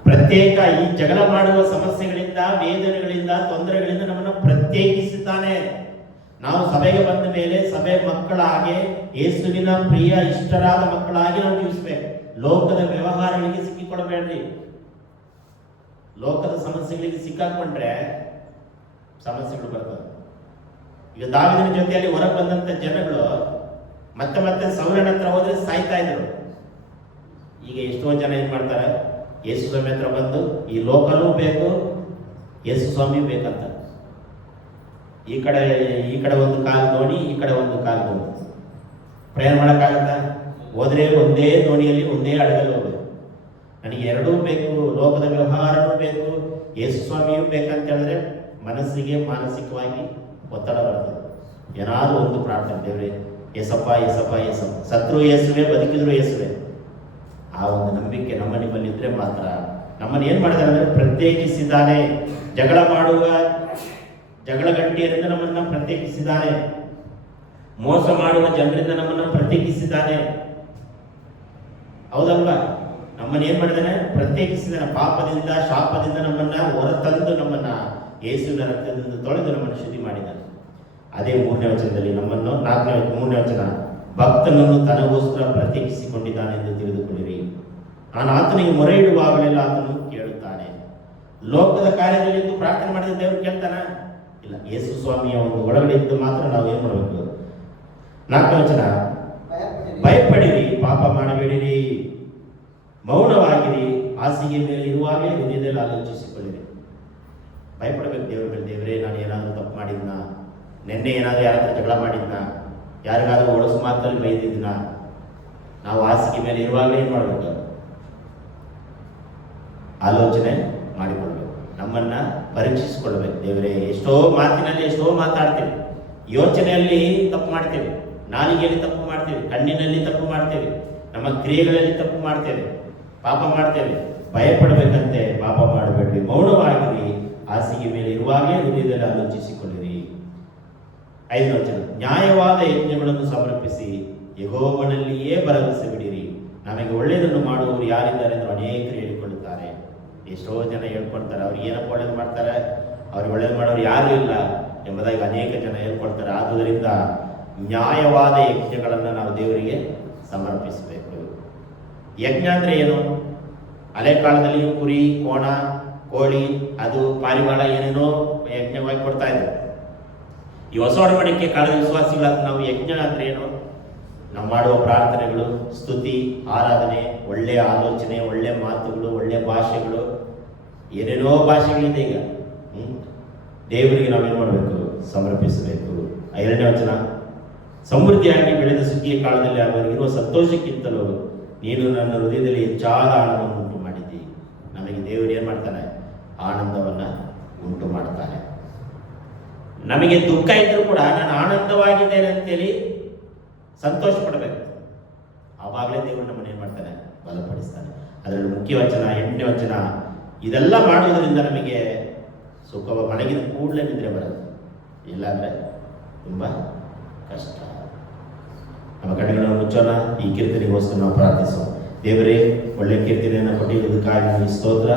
ಪ್ರತ್ಯೇಕ, ಈ ಜಗಳ ಮಾಡುವ ಸಮಸ್ಯೆಗಳಿಂದ, ವೇದನೆಗಳಿಂದ, ತೊಂದರೆಗಳಿಂದ ನಮ್ಮನ್ನ ಪ್ರತ್ಯೇಕಿಸಿದ್ದಾನೆ. ನಾವು ಸಭೆಗೆ ಬಂದ ಮೇಲೆ ಸಭೆ ಮಕ್ಕಳಾಗಿ, ಯೇಸುವಿನ ಪ್ರಿಯ ಇಷ್ಟರಾದ ಮಕ್ಕಳಾಗಿ ನಾವು ಜೀವಿಸಬೇಕು. ಲೋಕದ ವ್ಯವಹಾರಗಳಿಗೆ ಸಿಕ್ಕಿಕೊಳ್ಳಬೇಡ್ರಿ. ಲೋಕದ ಸಮಸ್ಯೆಗಳಿಗೆ ಸಿಕ್ಕಾಕೊಂಡ್ರೆ ಸಮಸ್ಯೆಗಳು ಬರ್ತವೆ. ಈಗ ದಾವಿದನ ಜೊತೆಯಲ್ಲಿ ಹೊರಗೆ ಬಂದಂತ ಜನಗಳು ಮತ್ತೆ ಸೌಲನ ಹತ್ರ ಹೋದ್ರೆ ಸಾಯ್ತಾ ಇದ್ರು. ಈಗ ಎಷ್ಟೋ ಜನ ಏನ್ ಮಾಡ್ತಾರೆ, ಯೇಸು ಸ್ವಾಮಿ ಹತ್ರ ಬಂದು ಈ ಲೋಕನೂ ಬೇಕು, ಯೇಸು ಸ್ವಾಮಿ ಬೇಕಂತ. ಈ ಕಡೆ ಒಂದು ಕಾಲು ದೋಣಿ, ಈ ಕಡೆ ಒಂದು ಕಾಲು ದೋಣಿ. ಪ್ರಯಾಣ ಮಾಡೋಕ್ಕಾಗತ್ತಾ? ಹೋದ್ರೆ ಒಂದೇ ದೋಣಿಯಲ್ಲಿ ಒಂದೇ ಹಡಗಲ್ಲಿ ಹೋಗ್ಬೇಕು. ನನಗೆ ಎರಡೂ ಬೇಕು, ಲೋಕದ ವ್ಯವಹಾರನೂ ಬೇಕು, ಯೇಸು ಸ್ವಾಮಿಯೂ ಬೇಕಂತ ಹೇಳಿದ್ರೆ ಮನಸ್ಸಿಗೆ ಮಾನಸಿಕವಾಗಿ ಒತ್ತಡ ಬರ್ತದೆ. ಏನಾದರೂ ಒಂದು ಪ್ರಾರ್ಥನೆ, ದೇವರೇ ಏಸಪ್ಪ ಏಸಪ್ಪ ಏಸಪ್ಪ, ಸತ್ರು ಯೇಸುವೆ, ಬದುಕಿದ್ರು ಯೇಸುವೆ. ಆ ಒಂದು ನಂಬಿಕೆ ನಮ್ಮ ನಿಮ್ಮಲ್ಲಿ ಇದ್ರೆ ಮಾತ್ರ. ನಮ್ಮನ್ನು ಏನ್ ಮಾಡಿದಾರೆ ಅಂದ್ರೆ ಪ್ರತ್ಯೇಕಿಸಿದ್ದಾನೆ. ಜಗಳ ಮಾಡುವ ಜಗಳ ಗಂಟಿಯರಿಂದ ನಮ್ಮನ್ನ ಪ್ರತ್ಯೇಕಿಸಿದ್ದಾನೆ. ಮೋಸ ಮಾಡುವ ಜನರಿಂದ ನಮ್ಮನ್ನ ಪ್ರತ್ಯೇಕಿಸಿದ್ದಾನೆ. ಹೌದಲ್ವಾ? ನಮ್ಮನ್ನ ಏನ್ ಮಾಡಿದಾನೆ? ಪ್ರತ್ಯೇಕಿಸಿದಾನೆ. ಪಾಪದಿಂದ, ಶಾಪದಿಂದ ನಮ್ಮನ್ನ ಹೊರತಂದು ನಮ್ಮನ್ನ ಯೇಸುವಿನ ರಕ್ತದಿಂದ ತೊಳೆದು ನಮ್ಮನ್ನು ಶುದ್ಧಿ ಮಾಡಿದ್ದಾನೆ. ಅದೇ 3ನೇ ವಚನದಲ್ಲಿ ನಮ್ಮನ್ನು 3ನೇ ವಚನ, ಭಕ್ತನನ್ನು ತನಗೋಸ್ಕರ ಪ್ರತ್ಯೇಕಿಸಿಕೊಂಡಿದ್ದಾನೆ ಎಂದು ತಿಳಿದುಕೊಳ್ಳಿರಿ. ನಾನು ಆತನಿಗೆ ಮೊರೆ ಇಡುವಾಗಲೆಲ್ಲ ಆತನು ಕೇಳುತ್ತಾನೆ. ಲೋಕದ ಕಾರ್ಯದಲ್ಲಿ ಇದ್ದು ಪ್ರಾರ್ಥನೆ ಮಾಡಿದ ದೇವರು ಕೇಳ್ತಾನ? ಇಲ್ಲ. ಯೇಸು ಸ್ವಾಮಿಯ ಒಂದು ಒಳಗಡೆ ಇದ್ದು ಮಾತ್ರ ನಾವು ಏನ್ ಮಾಡಬೇಕು? 4ನೇ ವಚನ, ಭಯಪಡಿರಿ, ಪಾಪ ಮಾಡಬೇಡಿರಿ, ಮೌನವಾಗಿರಿ, ಹಾಸಿಗೆ ಮೇಲೆ ಇರುವಾಗಲೇ ಹೃದಯದಲ್ಲಿ ಆಲೋಚಿಸಿಕೊಳ್ಳಿರಿ. ಭಯಪಡಬೇಕು ದೇವರ ಮೇಲೆ. ದೇವರೇ, ನಾನು ಏನಾದರೂ ತಪ್ಪು ಮಾಡಿದ್ನ? ನಿನ್ನೆ ಏನಾದರೂ ಯಾರಾದ್ರೂ ಜಗಳ ಮಾಡಿದ್ನ? ಯಾರಿಗಾದ್ರೂ ಒಳಸು ಮಾತಲ್ಲಿ ಬೈದಿದ್ನ? ನಾವು ಹಾಸಿಗೆ ಮೇಲೆ ಇರುವಾಗಲೇ ಏನು ಮಾಡಬೇಕು? ಆಲೋಚನೆ ಮಾಡಿಕೊಳ್ಬೇಕು. ನಮ್ಮನ್ನ ಪರೀಕ್ಷಿಸಿಕೊಳ್ಬೇಕು. ದೇವರೇ, ಎಷ್ಟೋ ಮಾತಿನಲ್ಲಿ ಎಷ್ಟೋ ಮಾತಾಡ್ತೇವೆ, ಯೋಚನೆಯಲ್ಲಿ ತಪ್ಪು ಮಾಡ್ತೇವೆ, ನಾಲಿಗೆಯಲ್ಲಿ ತಪ್ಪು ಮಾಡ್ತೇವೆ, ಕಣ್ಣಿನಲ್ಲಿ ತಪ್ಪು ಮಾಡ್ತೇವೆ, ನಮ್ಮ ಕ್ರಿಯೆಗಳಲ್ಲಿ ತಪ್ಪು ಮಾಡ್ತೇವೆ, ಪಾಪ ಮಾಡ್ತೇವೆ. ಭಯಪಡಬೇಕಂತೆ ಪಾಪ ಮಾಡಬೇಡ್ರಿ, ಮೌನವಾಗಿರಿ, ಹಾಸಿಗೆ ಮೇಲೆ ಇರುವಾಗಲೇ ಹೃದಯದಲ್ಲಿ ಆಲೋಚಿಸಿಕೊಳ್ಳಿರಿ. 5ನೇ ವಚನ, ನ್ಯಾಯವಾದ ಯಜ್ಞಗಳನ್ನು ಸಮರ್ಪಿಸಿ ಯೆಹೋವನಲ್ಲಿಯೇ ಭರವಸೆ ಬಿಡಿರಿ. ನಮಗೆ ಒಳ್ಳೆಯದನ್ನು ಮಾಡುವವರು ಯಾರಿದ್ದಾರೆ ಎಂದು ಅನೇಕರು ಹೇಳಿಕೊಳ್ಳುತ್ತಾರೆ. ಎಷ್ಟೋ ಜನ ಹೇಳ್ಕೊಳ್ತಾರೆ, ಅವ್ರಿಗೆ ಏನಪ್ಪ ಒಳ್ಳೇದು ಮಾಡ್ತಾರೆ, ಅವ್ರಿಗೆ ಒಳ್ಳೇದು ಮಾಡೋರು ಯಾರು ಇಲ್ಲ ಎಂಬುದಾಗಿ ಅನೇಕ ಜನ ಹೇಳ್ಕೊಳ್ತಾರೆ. ಆದುದರಿಂದ ನ್ಯಾಯವಾದ ಯಜ್ಞಗಳನ್ನು ನಾವು ದೇವರಿಗೆ ಸಮರ್ಪಿಸಬೇಕು. ಯಜ್ಞ ಅಂದ್ರೆ ಏನು? ಹಳೆ ಕಾಲದಲ್ಲಿ ಕುರಿ, ಕೋಣ, ಕೋಳಿ, ಅದು ಪಾರಿವಾಳ ಏನೇನೋ ಯಜ್ಞವಾಗಿ ಕೊಡ್ತಾ ಇದ್ರು. ಈ ಹೊಸ ಒಡಂಬಡಿಕೆ ಕಾಲದ ವಿಶ್ವಾಸಿಗಳಾದ ನಾವು ಯಜ್ಞ ಅಂದ್ರೆ ಏನು? ನಾವು ಮಾಡುವ ಪ್ರಾರ್ಥನೆಗಳು, ಸ್ತುತಿ, ಆರಾಧನೆ, ಒಳ್ಳೆಯ ಆಲೋಚನೆ, ಒಳ್ಳೆ ಮಾತುಗಳು, ಒಳ್ಳೆ ಭಾಷೆಗಳು, ಏನೇನೋ ಭಾಷೆಗಳಿದೆ ಈಗ. ದೇವರಿಗೆ ನಾವೇನು ಮಾಡಬೇಕು? ಸಮರ್ಪಿಸಬೇಕು. 5ನೇ ವಚನ, ಸಮೃದ್ಧಿಯಾಗಿ ಬೆಳೆದ ಸುಗ್ಗಿಯ ಕಾಲದಲ್ಲಿ ಅವರಿಗಿರುವ ಸಂತೋಷಕ್ಕಿಂತಲೂ ನೀನು ನನ್ನ ಹೃದಯದಲ್ಲಿ ಹೆಚ್ಚಾದ ಆನಂದವನ್ನು ಉಂಟು ಮಾಡಿದ್ದಿ. ನಮಗೆ ದೇವರು ಏನು ಮಾಡ್ತಾನೆ? ಆನಂದವನ್ನು ಉಂಟು ಮಾಡ್ತಾನೆ. ನಮಗೆ ದುಃಖ ಇದ್ದರೂ ಕೂಡ ನಾನು ಆನಂದವಾಗಿದ್ದೇನೆ ಅಂತೇಳಿ ಸಂತೋಷ ಪಡಬೇಕು. ಆವಾಗಲೇ ದೇವರು ನಮ್ಮನ್ನು ಏನು ಮಾಡ್ತಾನೆ? ಬಲಪಡಿಸ್ತಾನೆ. ಅದರಲ್ಲಿ ಮುಖ್ಯ ವಚನ 8ನೇ ವಚನ, ಇದೆಲ್ಲ ಮಾಡುವುದರಿಂದ ನಮಗೆ ಸುಖವ ಮಲಗಿದ ಕೂಡಲೇ ನಿದ್ರೆ ಬರುತ್ತೆ, ಇಲ್ಲಾಂದರೆ ತುಂಬ ಕಷ್ಟ. ನಮ್ಮ ಕಣ್ಣುಗಳನ್ನು ಮುಚ್ಚೋಣ. ಈ ಕೀರ್ತನೆಗೋಸ್ಕರ ನಾವು ಪ್ರಾರ್ಥಿಸೋಣ. ದೇವರೇ, ಒಳ್ಳೆಯ ಕೀರ್ತನೆಯನ್ನು ಕೊಟ್ಟಿರುವುದಕ್ಕಾಗಿ ನಿಮಗೆ ಸ್ತೋತ್ರ.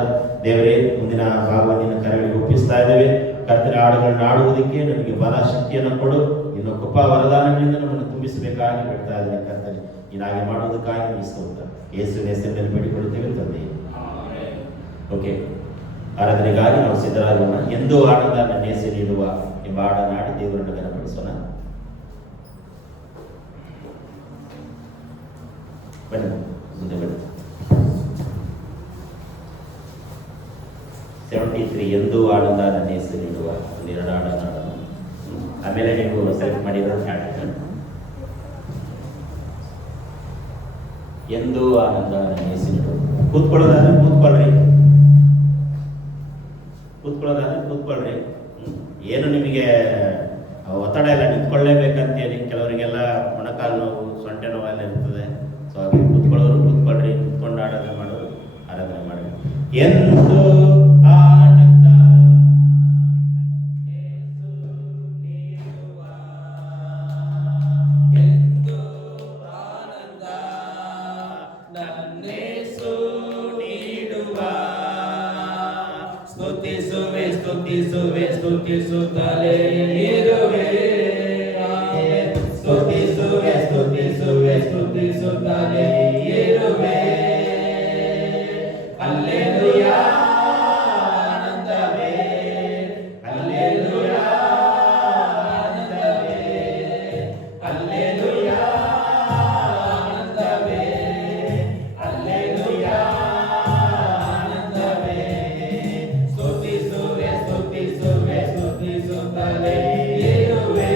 ದೇವರೇ, ಮುಂದಿನ ಭಾಗವನ್ನು ನಿನ್ನ ಕರೆಗಳಿಗೆ ಒಪ್ಪಿಸ್ತಾ ಇದ್ದೇವೆ. ಕರ್ತನ ಹಾಡುಗಳನ್ನು ಆಡುವುದಕ್ಕೆ ನಮಗೆ ಬಲ ಶಕ್ತಿಯನ್ನು ಕೊಡು. ಇನ್ನು ಕೃಪಾ ವರದಾನಗಳಿಂದ ನಮ್ಮನ್ನು ತುಂಬಿಸಬೇಕಾಗಿ ಬಿಡ್ತಾ ಇದ್ದೇನೆ ಕರ್ತನೆ. ನೀನಾಗೆ ಮಾಡುವುದಕ್ಕಾಗಿ ನಿಮಗೆ ಸ್ತೋತ್ರ. ಯೇಸುವಿನ ಹೆಸರಿನಲ್ಲಿ ಬೇಡಿಕೊಳ್ಳುತ್ತೇವೆ ತಂದೆ. ಓಕೆ, ಆರಾಧನೆಗಾಗಿ ನಾವು ಸಿದ್ಧರಾಗೋಣ. ಎಂದೂ ಆನಂದ ನನ್ನ ಹೆಸರಿಡುವ ಎಂಬ ಹಾಡನ್ನು ಹಾಡಿ ದೇವರನ್ನು ಘನಪಡಿಸೋಣ. ಬನ್ನಿ, ಮುಂದೆ ಬನ್ನಿ. 73 ಎಂದೂ ಆನಂದ ನನ್ನ ಹೆಸರಿಡುವ ಒಂದೆರಡು ಹಾಡನ್ನು ಹಾಡೋಣ. ಆಮೇಲೆ ನೀವು ಸೆಲೆಕ್ಟ್ ಮಾಡಿರೋ ಹಾಡು ಎಂದೂ ಆನಂದ ನನ್ನ ಹೆಸರಿಡುವ. ಕೂತ್ಕೊಳ್ಳೋದಾದ್ರೆ ಕೂತ್ಕೊಳ್ರಿ, ಕೂತ್ಕೊಳ್ರಿ. ಏನು ನಿಮಗೆ ಒತ್ತಡ ಎಲ್ಲ ನಿಂತ್ಕೊಳ್ಳೇಬೇಕಂತೇಳಿ ಕೆಲವರಿಗೆಲ್ಲ ಮೊಣಕಾಲು ನೋವು, ಸೊಂಟೆ ನೋವೆಲ್ಲ ಇರ್ತದೆ. ಸೊ ಹಾಗೆ ಕೂತ್ಕೊಳ್ಳೋರು ಕೂತ್ಕೊಳ್ರಿ, ಕೂತ್ಕೊಂಡು ಆರಾಧನೆ ಮಾಡೋರು ಆರಾಧನೆ ಮಾಡಿ. ಎಂದು ಆನಂದ ನನ್ನೇಸು ನೀಡುವ, ಸ್ತುತಿಸುವೆ ಸ್ತುತಿಸುವೆ ಸ್ತುತಿಸುತ್ತಲೇ ಇರುವೆ. ಸ್ತುತಿಸುವೆ ಸ್ತುತಿಸುವೆ ಸ್ತುತಿಸುತ್ತಲೇ ಇರುವೆ. ಹಲ್ಲೆಲೂಯಾ ಆನಂದವೇ, ಹಲ್ಲೆಲೂಯಾ ಆನಂದವೇ, ಹಲ್ಲೆಲೂಯಾ ಆನಂದವೇ, ಹಲ್ಲೆಲೂಯಾ ಆನಂದವೇ. ಸ್ತುತಿಸುವೆ ಸ್ತುತಿಸುವೆ ಸ್ತುತಿಸುತ್ತಲೇ ಇರುವೆ.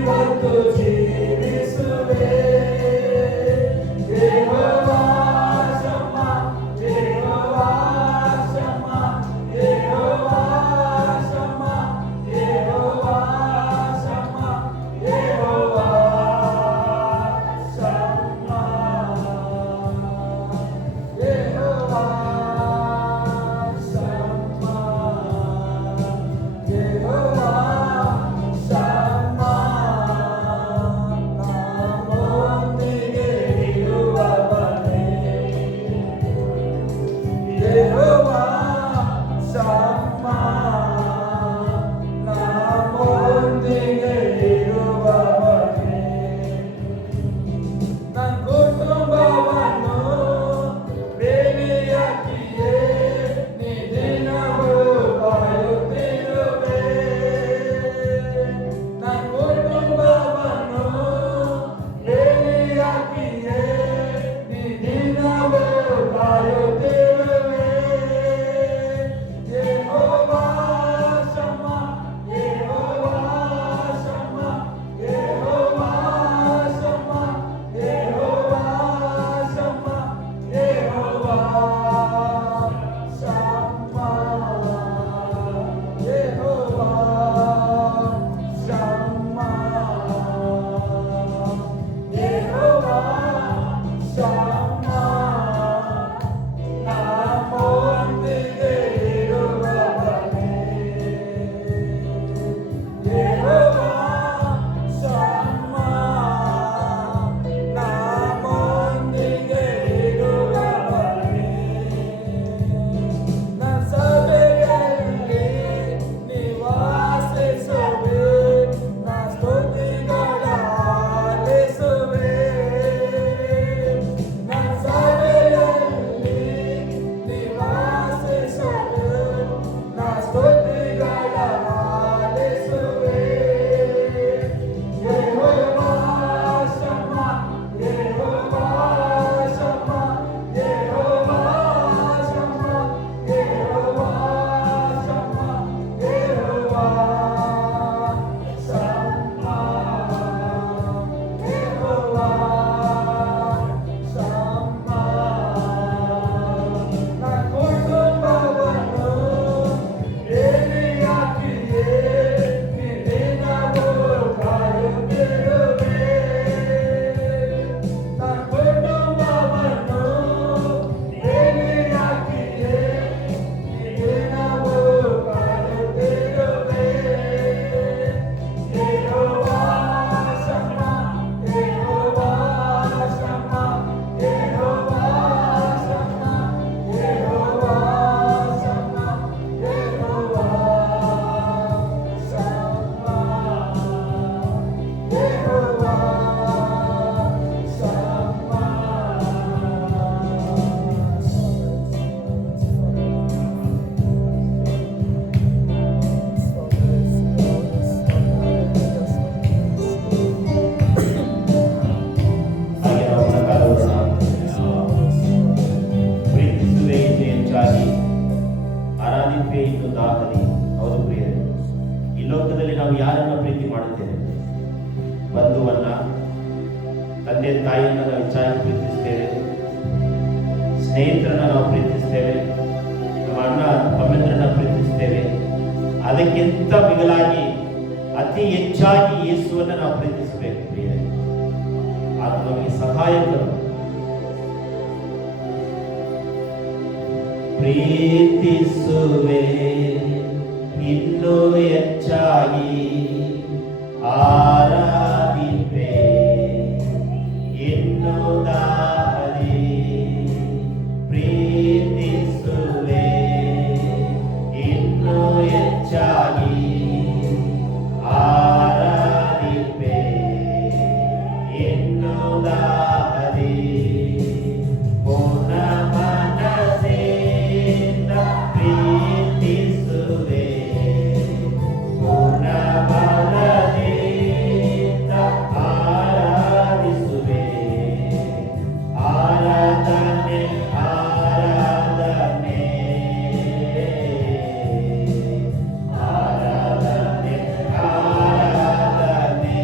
ಇವತ್ತು ಜೀವಿಸುವೆ. ಯೆಹೋವಾ ಶಮ್ಮ, ಯೆಹೋವಾ ಶಮ್ಮ, ಯೆಹೋವಾ ಶಮ್ಮ, ಯೆಹೋವಾ ಶಮ್ಮ, ಯೆಹೋವಾ ಶಮ್ಮ, ಯೆಹೋವಾ ಶಮ್ಮ, ಯೆಹೋವಾ ಶಮ್ಮ, ನಮ್ಮೊಂದಿಗೆ ಇರುವವನೇ. ಯೆಹೋವಾ ಶಮ್ಮ, ನಮ್ಮೊಂದಿಗೆ ಇರುವವನೇ. ನನ್ನ ಕುಟುಂಬವನ್ನು ಬೇಲಿಯಾಕಿಯೇ ನೀ ದಿನವೂ ಕಾಯುತ್ತಿರುವೆ. ನನ್ನ ಕುಟುಂಬವನ್ನು ಬೇಲಿಯಾಕಿಯೇ ನೀ ದಿನವೂ ಕಾಯುತ್ತಿರುವೆ. ಯೆಹೋವಾ ಶಮ್ಮ, ಯೆಹೋವಾ ಶಮ್ಮ, ಯೆಹೋವಾ ಶಮ್ಮ, ಯೆಹೋವಾ ಶಮ್ಮ, ಯೆಹೋವಾ ಶಮ್ಮ, ಯೆಹೋವಾ ಶಮ್ಮ, ಯೆಹೋವಾ ಶಮ್ಮ, ನಮ್ಮೊಂದಿಗೆ ಇರುವವನೇ. ಯೆಹೋವಾ ಶಮ್ಮ, ನಮ್ಮೊಂದಿಗೆ ಇರುವವನೇ. ನನ್ನ ಸಭೆಯಲ್ಲಿ ನಿವಾಸಿಸುವೆ, ನನ್ನ ಸ್ತುತಿಗಳ ಆಲಿಸುವೆ. ನನ್ನ ಸಭೆಯಲ್ಲಿ ನಿವಾಸಿಸುವೆ, ನನ್ನ ಸ್ತುತಿಗಳ ಆಲಿಸುವೆ. ಯೆಹೋವಾ ಶಮ್ಮ, ಯೆಹೋವಾ ಶಮ್ಮ, ಯೆಹೋವಾ ಶಮ್ಮ, ಯೆಹೋವಾ ಶಮ್ಮ, ಯೆಹೋವಾ ಶಮ್ಮ, ಯೆಹೋವಾ ಶಮ್ಮ, ನನ್ನ ಕುಟುಂಬವನ್ನು ಬೇಲಿಯಾಕಿಯೇ ನೀ ದಿನವೂ ಕಾಯುತ್ತಿರುವೆ. ನನ್ನ ಕುಟುಂಬವನ್ನು ಬೇಲಿಯಾಕಿಯೇ ನೀ ದಿನವೂ ಕಾಯುತ್ತಿರುವೆ. ಯೆಹೋವಾ ಶಮ್ಮ, ಯೆಹೋವಾ ಶಮ್ಮ, ಯೆಹೋವಾ ಶಮ್ಮ, ಯೆಹೋವಾ ಶಮ್ಮ, ಯೆಹೋವಾ ಶಮ್ಮ, ಯೆಹೋವಾ ಹಾಗೆ ನಾವು ಪ್ರಕಾರವನ್ನು ಪ್ರೀತಿಸುವೆ ಇನ್ನು ಹೆಚ್ಚಾಗಿ ಆರಾಧಿಸುವೆ ಇನ್ನು ದಾಹಲಿ. ಹೌದು ಪ್ರಿಯರೇ, ಈ ಲೋಕದಲ್ಲಿ ನಾವು ಯಾರನ್ನ ಪ್ರೀತಿ ಮಾಡುತ್ತೇವೆ? ಬಂಧುವನ್ನ, ತಂದೆ ತಾಯಿಯನ್ನ ನಾವು ಹೆಚ್ಚಾಗಿ ಪ್ರೀತಿಸ್ತೇವೆ. ಸ್ನೇಹಿತರನ್ನ ನಾವು ಪ್ರೀತಿಸ್ತೇವೆ. ನಮ್ಮ ಅಣ್ಣ ತಮ್ಮೆಂದ್ರನ್ನ ಪ್ರೀತಿಸ್ತೇವೆ. ಅದಕ್ಕಿಂತ ಮಿಗಿಲಾಗಿ ಅತಿ ಹೆಚ್ಚಾಗಿ ಯೇಸುವನ್ನ ನಾವು ಪ್ರೀತಿಸಬೇಕು ಪ್ರಿಯರೇ. ಅದು ನಮಗೆ ಸಹಾಯಕರು. ಪ್ರೀತಿಸುವೆ ಇನ್ನೂ ಹೆಚ್ಚಾಗಿ ಆರಾಧಿಪೆ ಇನ್ನೂ ದಾಹಲಿ. ಪ್ರೀತಿಸುವೆ ಇನ್ನೂ ಹೆಚ್ಚಾಗಿ ಆರಾಧಿಪೆ ಇನ್ನೂ ದಾಹಲಿ. ಪೂರ್ಣ ಮನಸ್ಸಿಂದ ಪ್ರೀತಿಸುವೆ, ಪೂರ್ಣ ಬಲದಿಂದ ಆರಾಧಿಸುವೆ. ಆರಾಧನೆ ಆರಾಧನೆ ಆರಾಧನೆ ಆರಾಧನೆ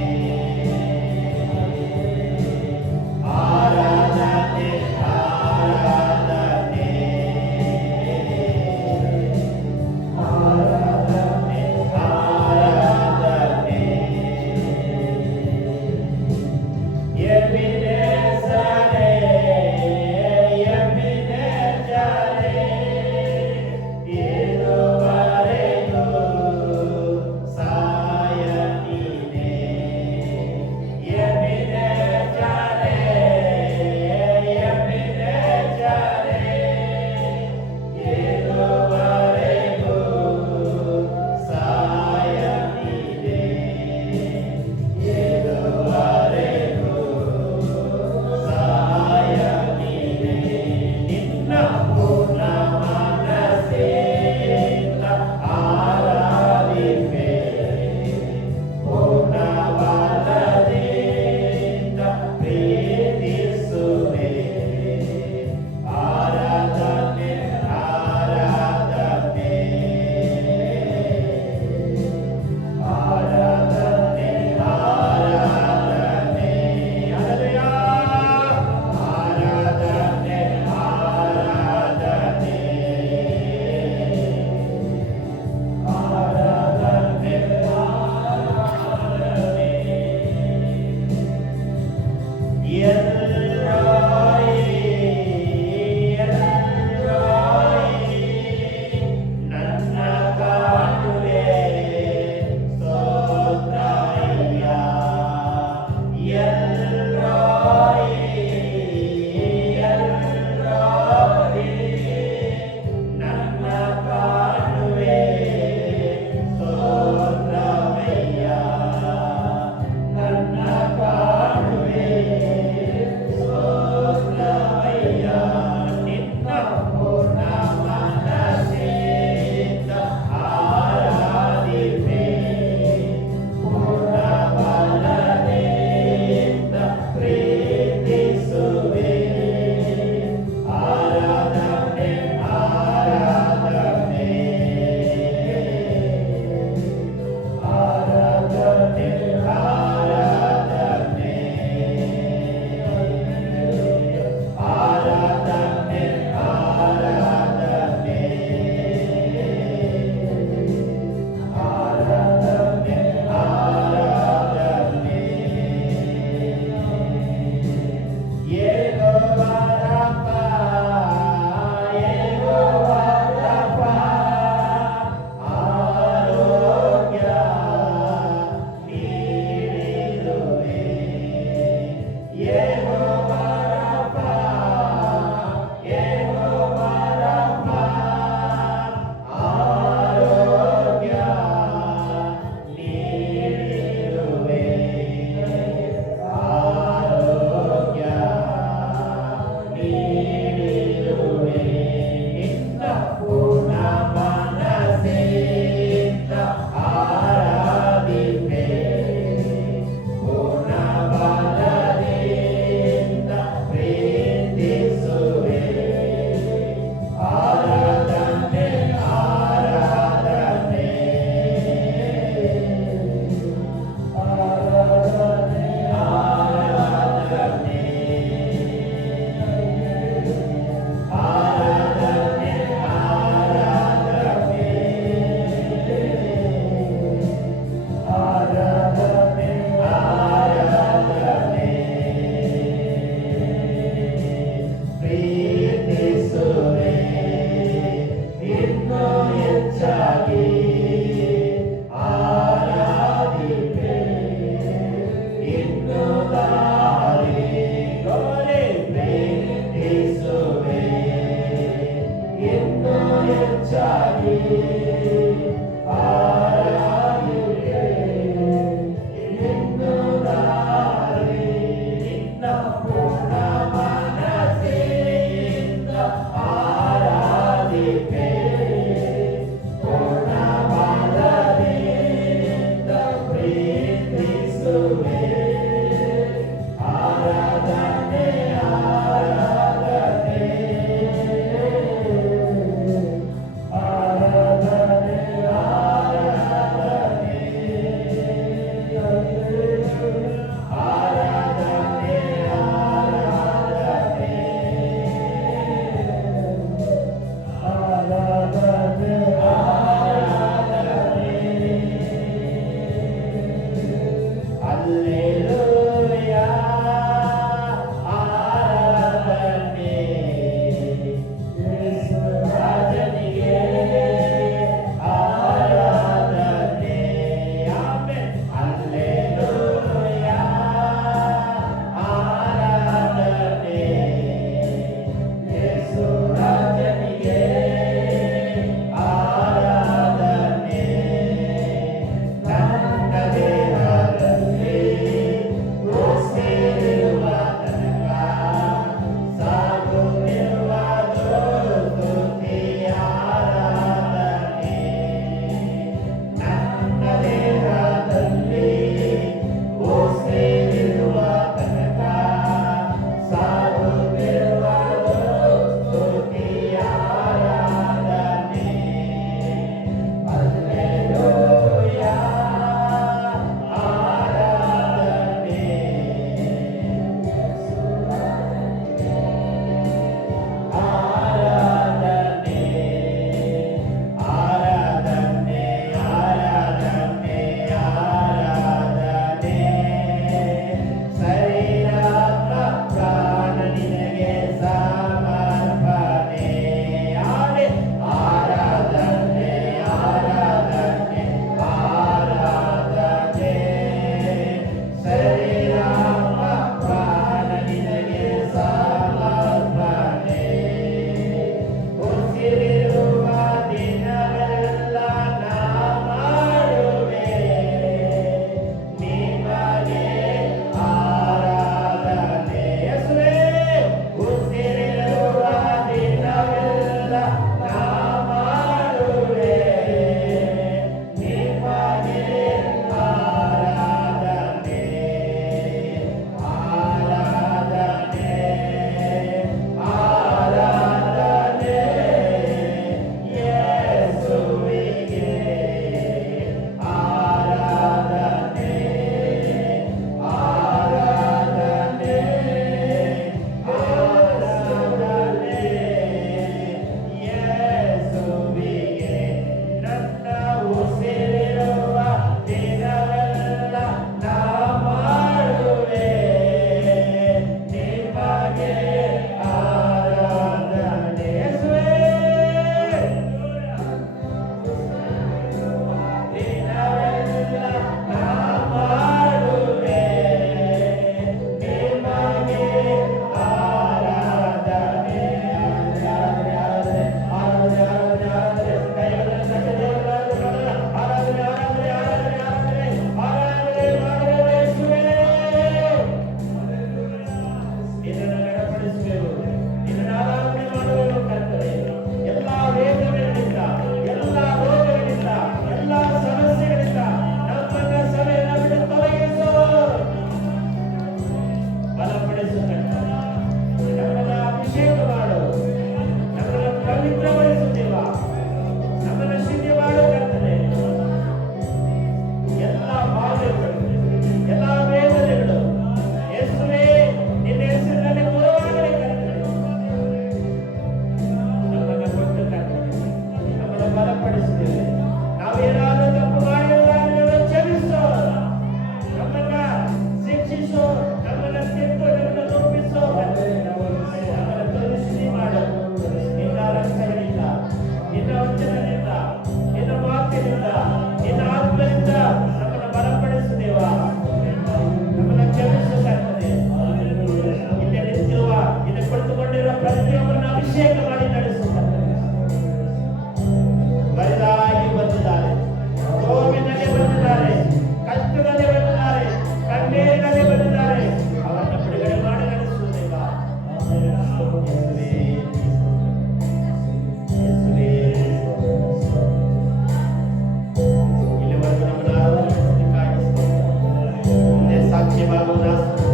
ಭಾಗವನ್ನು ಆಸ್ಪದಿಸು,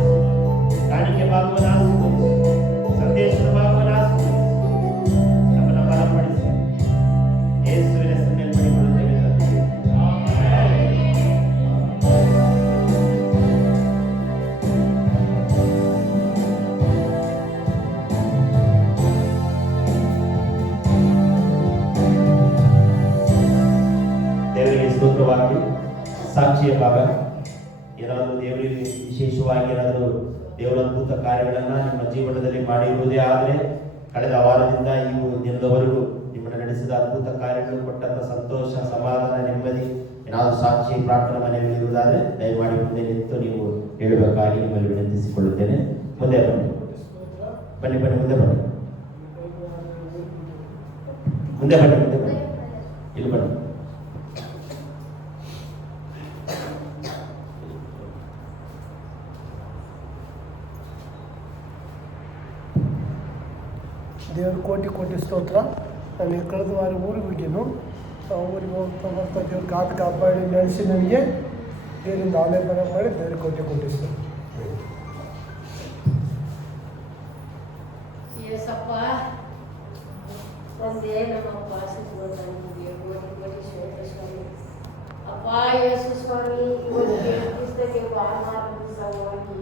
ಕಾಣಿಕೆ ಭಾಗವನ್ನು ಆಸ್ಪದಿಸು, ಸಂದೇಶದ ಭಾಗವನ್ನು ಆಸ್ಪದಿಸು, ನಮ್ಮನ್ನು ಬಲಪಡಿಸು. ಯೇಸುವಿನ ಹೆಸರಿನಲ್ಲಿ ಮಾಡಿಕೊಳ್ಳುತ್ತೇವೆ ತಂದೆಯೇ. ದೇವರಿಗೆ ಸ್ತೋತ್ರವಾಗಿ ಸಾಕ್ಷಿಯ ಭಾಗ. ಏನಾದರೂ ದೇವರಿಗೆ ವಿಶೇಷವಾಗಿ ಏನಾದರೂ ದೇವರ ಅದ್ಭುತ ಕಾರ್ಯಗಳನ್ನು ನಿಮ್ಮ ಜೀವನದಲ್ಲಿ ಮಾಡಿರುವುದೇ ಆದರೆ ಕಳೆದ ವಾರದಿಂದ ಈ ದಿನದವರೆಗೂ ನಿಮ್ಮನ್ನು ನಡೆಸಿದ ಅದ್ಭುತ ಕಾರ್ಯಗಳು ಕೊಟ್ಟಂತ ಸಂತೋಷ, ಸಮಾಧಾನ, ನೆಮ್ಮದಿ ಏನಾದರೂ ಸಾಕ್ಷಿ ಪ್ರಾರ್ಥನಾ ಮನೆಯಲ್ಲಿ ಇರುವುದಾದರೆ ದಯಮಾಡಿ ಮುಂದೆ ನಿಂತು ನೀವು ಹೇಳಬೇಕಾಗಿ ನಿಮ್ಮಲ್ಲಿ ವಿನಂತಿಸಿಕೊಳ್ಳುತ್ತೇನೆ. ಮುಂದೆ ಬನ್ನಿ ಬನ್ನಿ ಬನ್ನಿ ಮುಂದೆ ಬನ್ನಿ ಮುಂದೆ ಬನ್ನಿ ಮುಂದೆ ಬನ್ನಿ ಇಲ್ಲಿ ಬನ್ನಿ. ದೇವ್ರ ಕೋಟಿ ಕೋಟಿ ಸ್ತೋತ್ರ. ನಾನು ಕಳೆದ ವಾರ ಊರಿಗೆ ಹೋಗಿನು. ಊರಿಗೆ ಹೋಗ್ತಾ ಬರ್ತಾ ದೇವ್ರ ಕಾಪಾಡಿ ನಡೆಸಿ ನನಗೆ ದೇವರಿಂದ ಆಲಯ ಬರೋಕ್ಕೆ ಮಾಡಿ ದೇವ್ರ ಕೋಟಿ ಕೋಟಿ ಸ್ತೋತ್ರ. ಏಸಪ್ಪ ತಂದೆ, ನಮ್ಮಪ್ಪ ಸಿದ್ಧನಿಗೆ ಕೋಟಿ ಶ್ವೇತ ಸ್ವಾಮಿ. ಅಪ್ಪ ಯೇಸು ಸ್ವಾಮಿ, ಪುಸ್ತಕ ಸಲುವಾಗಿ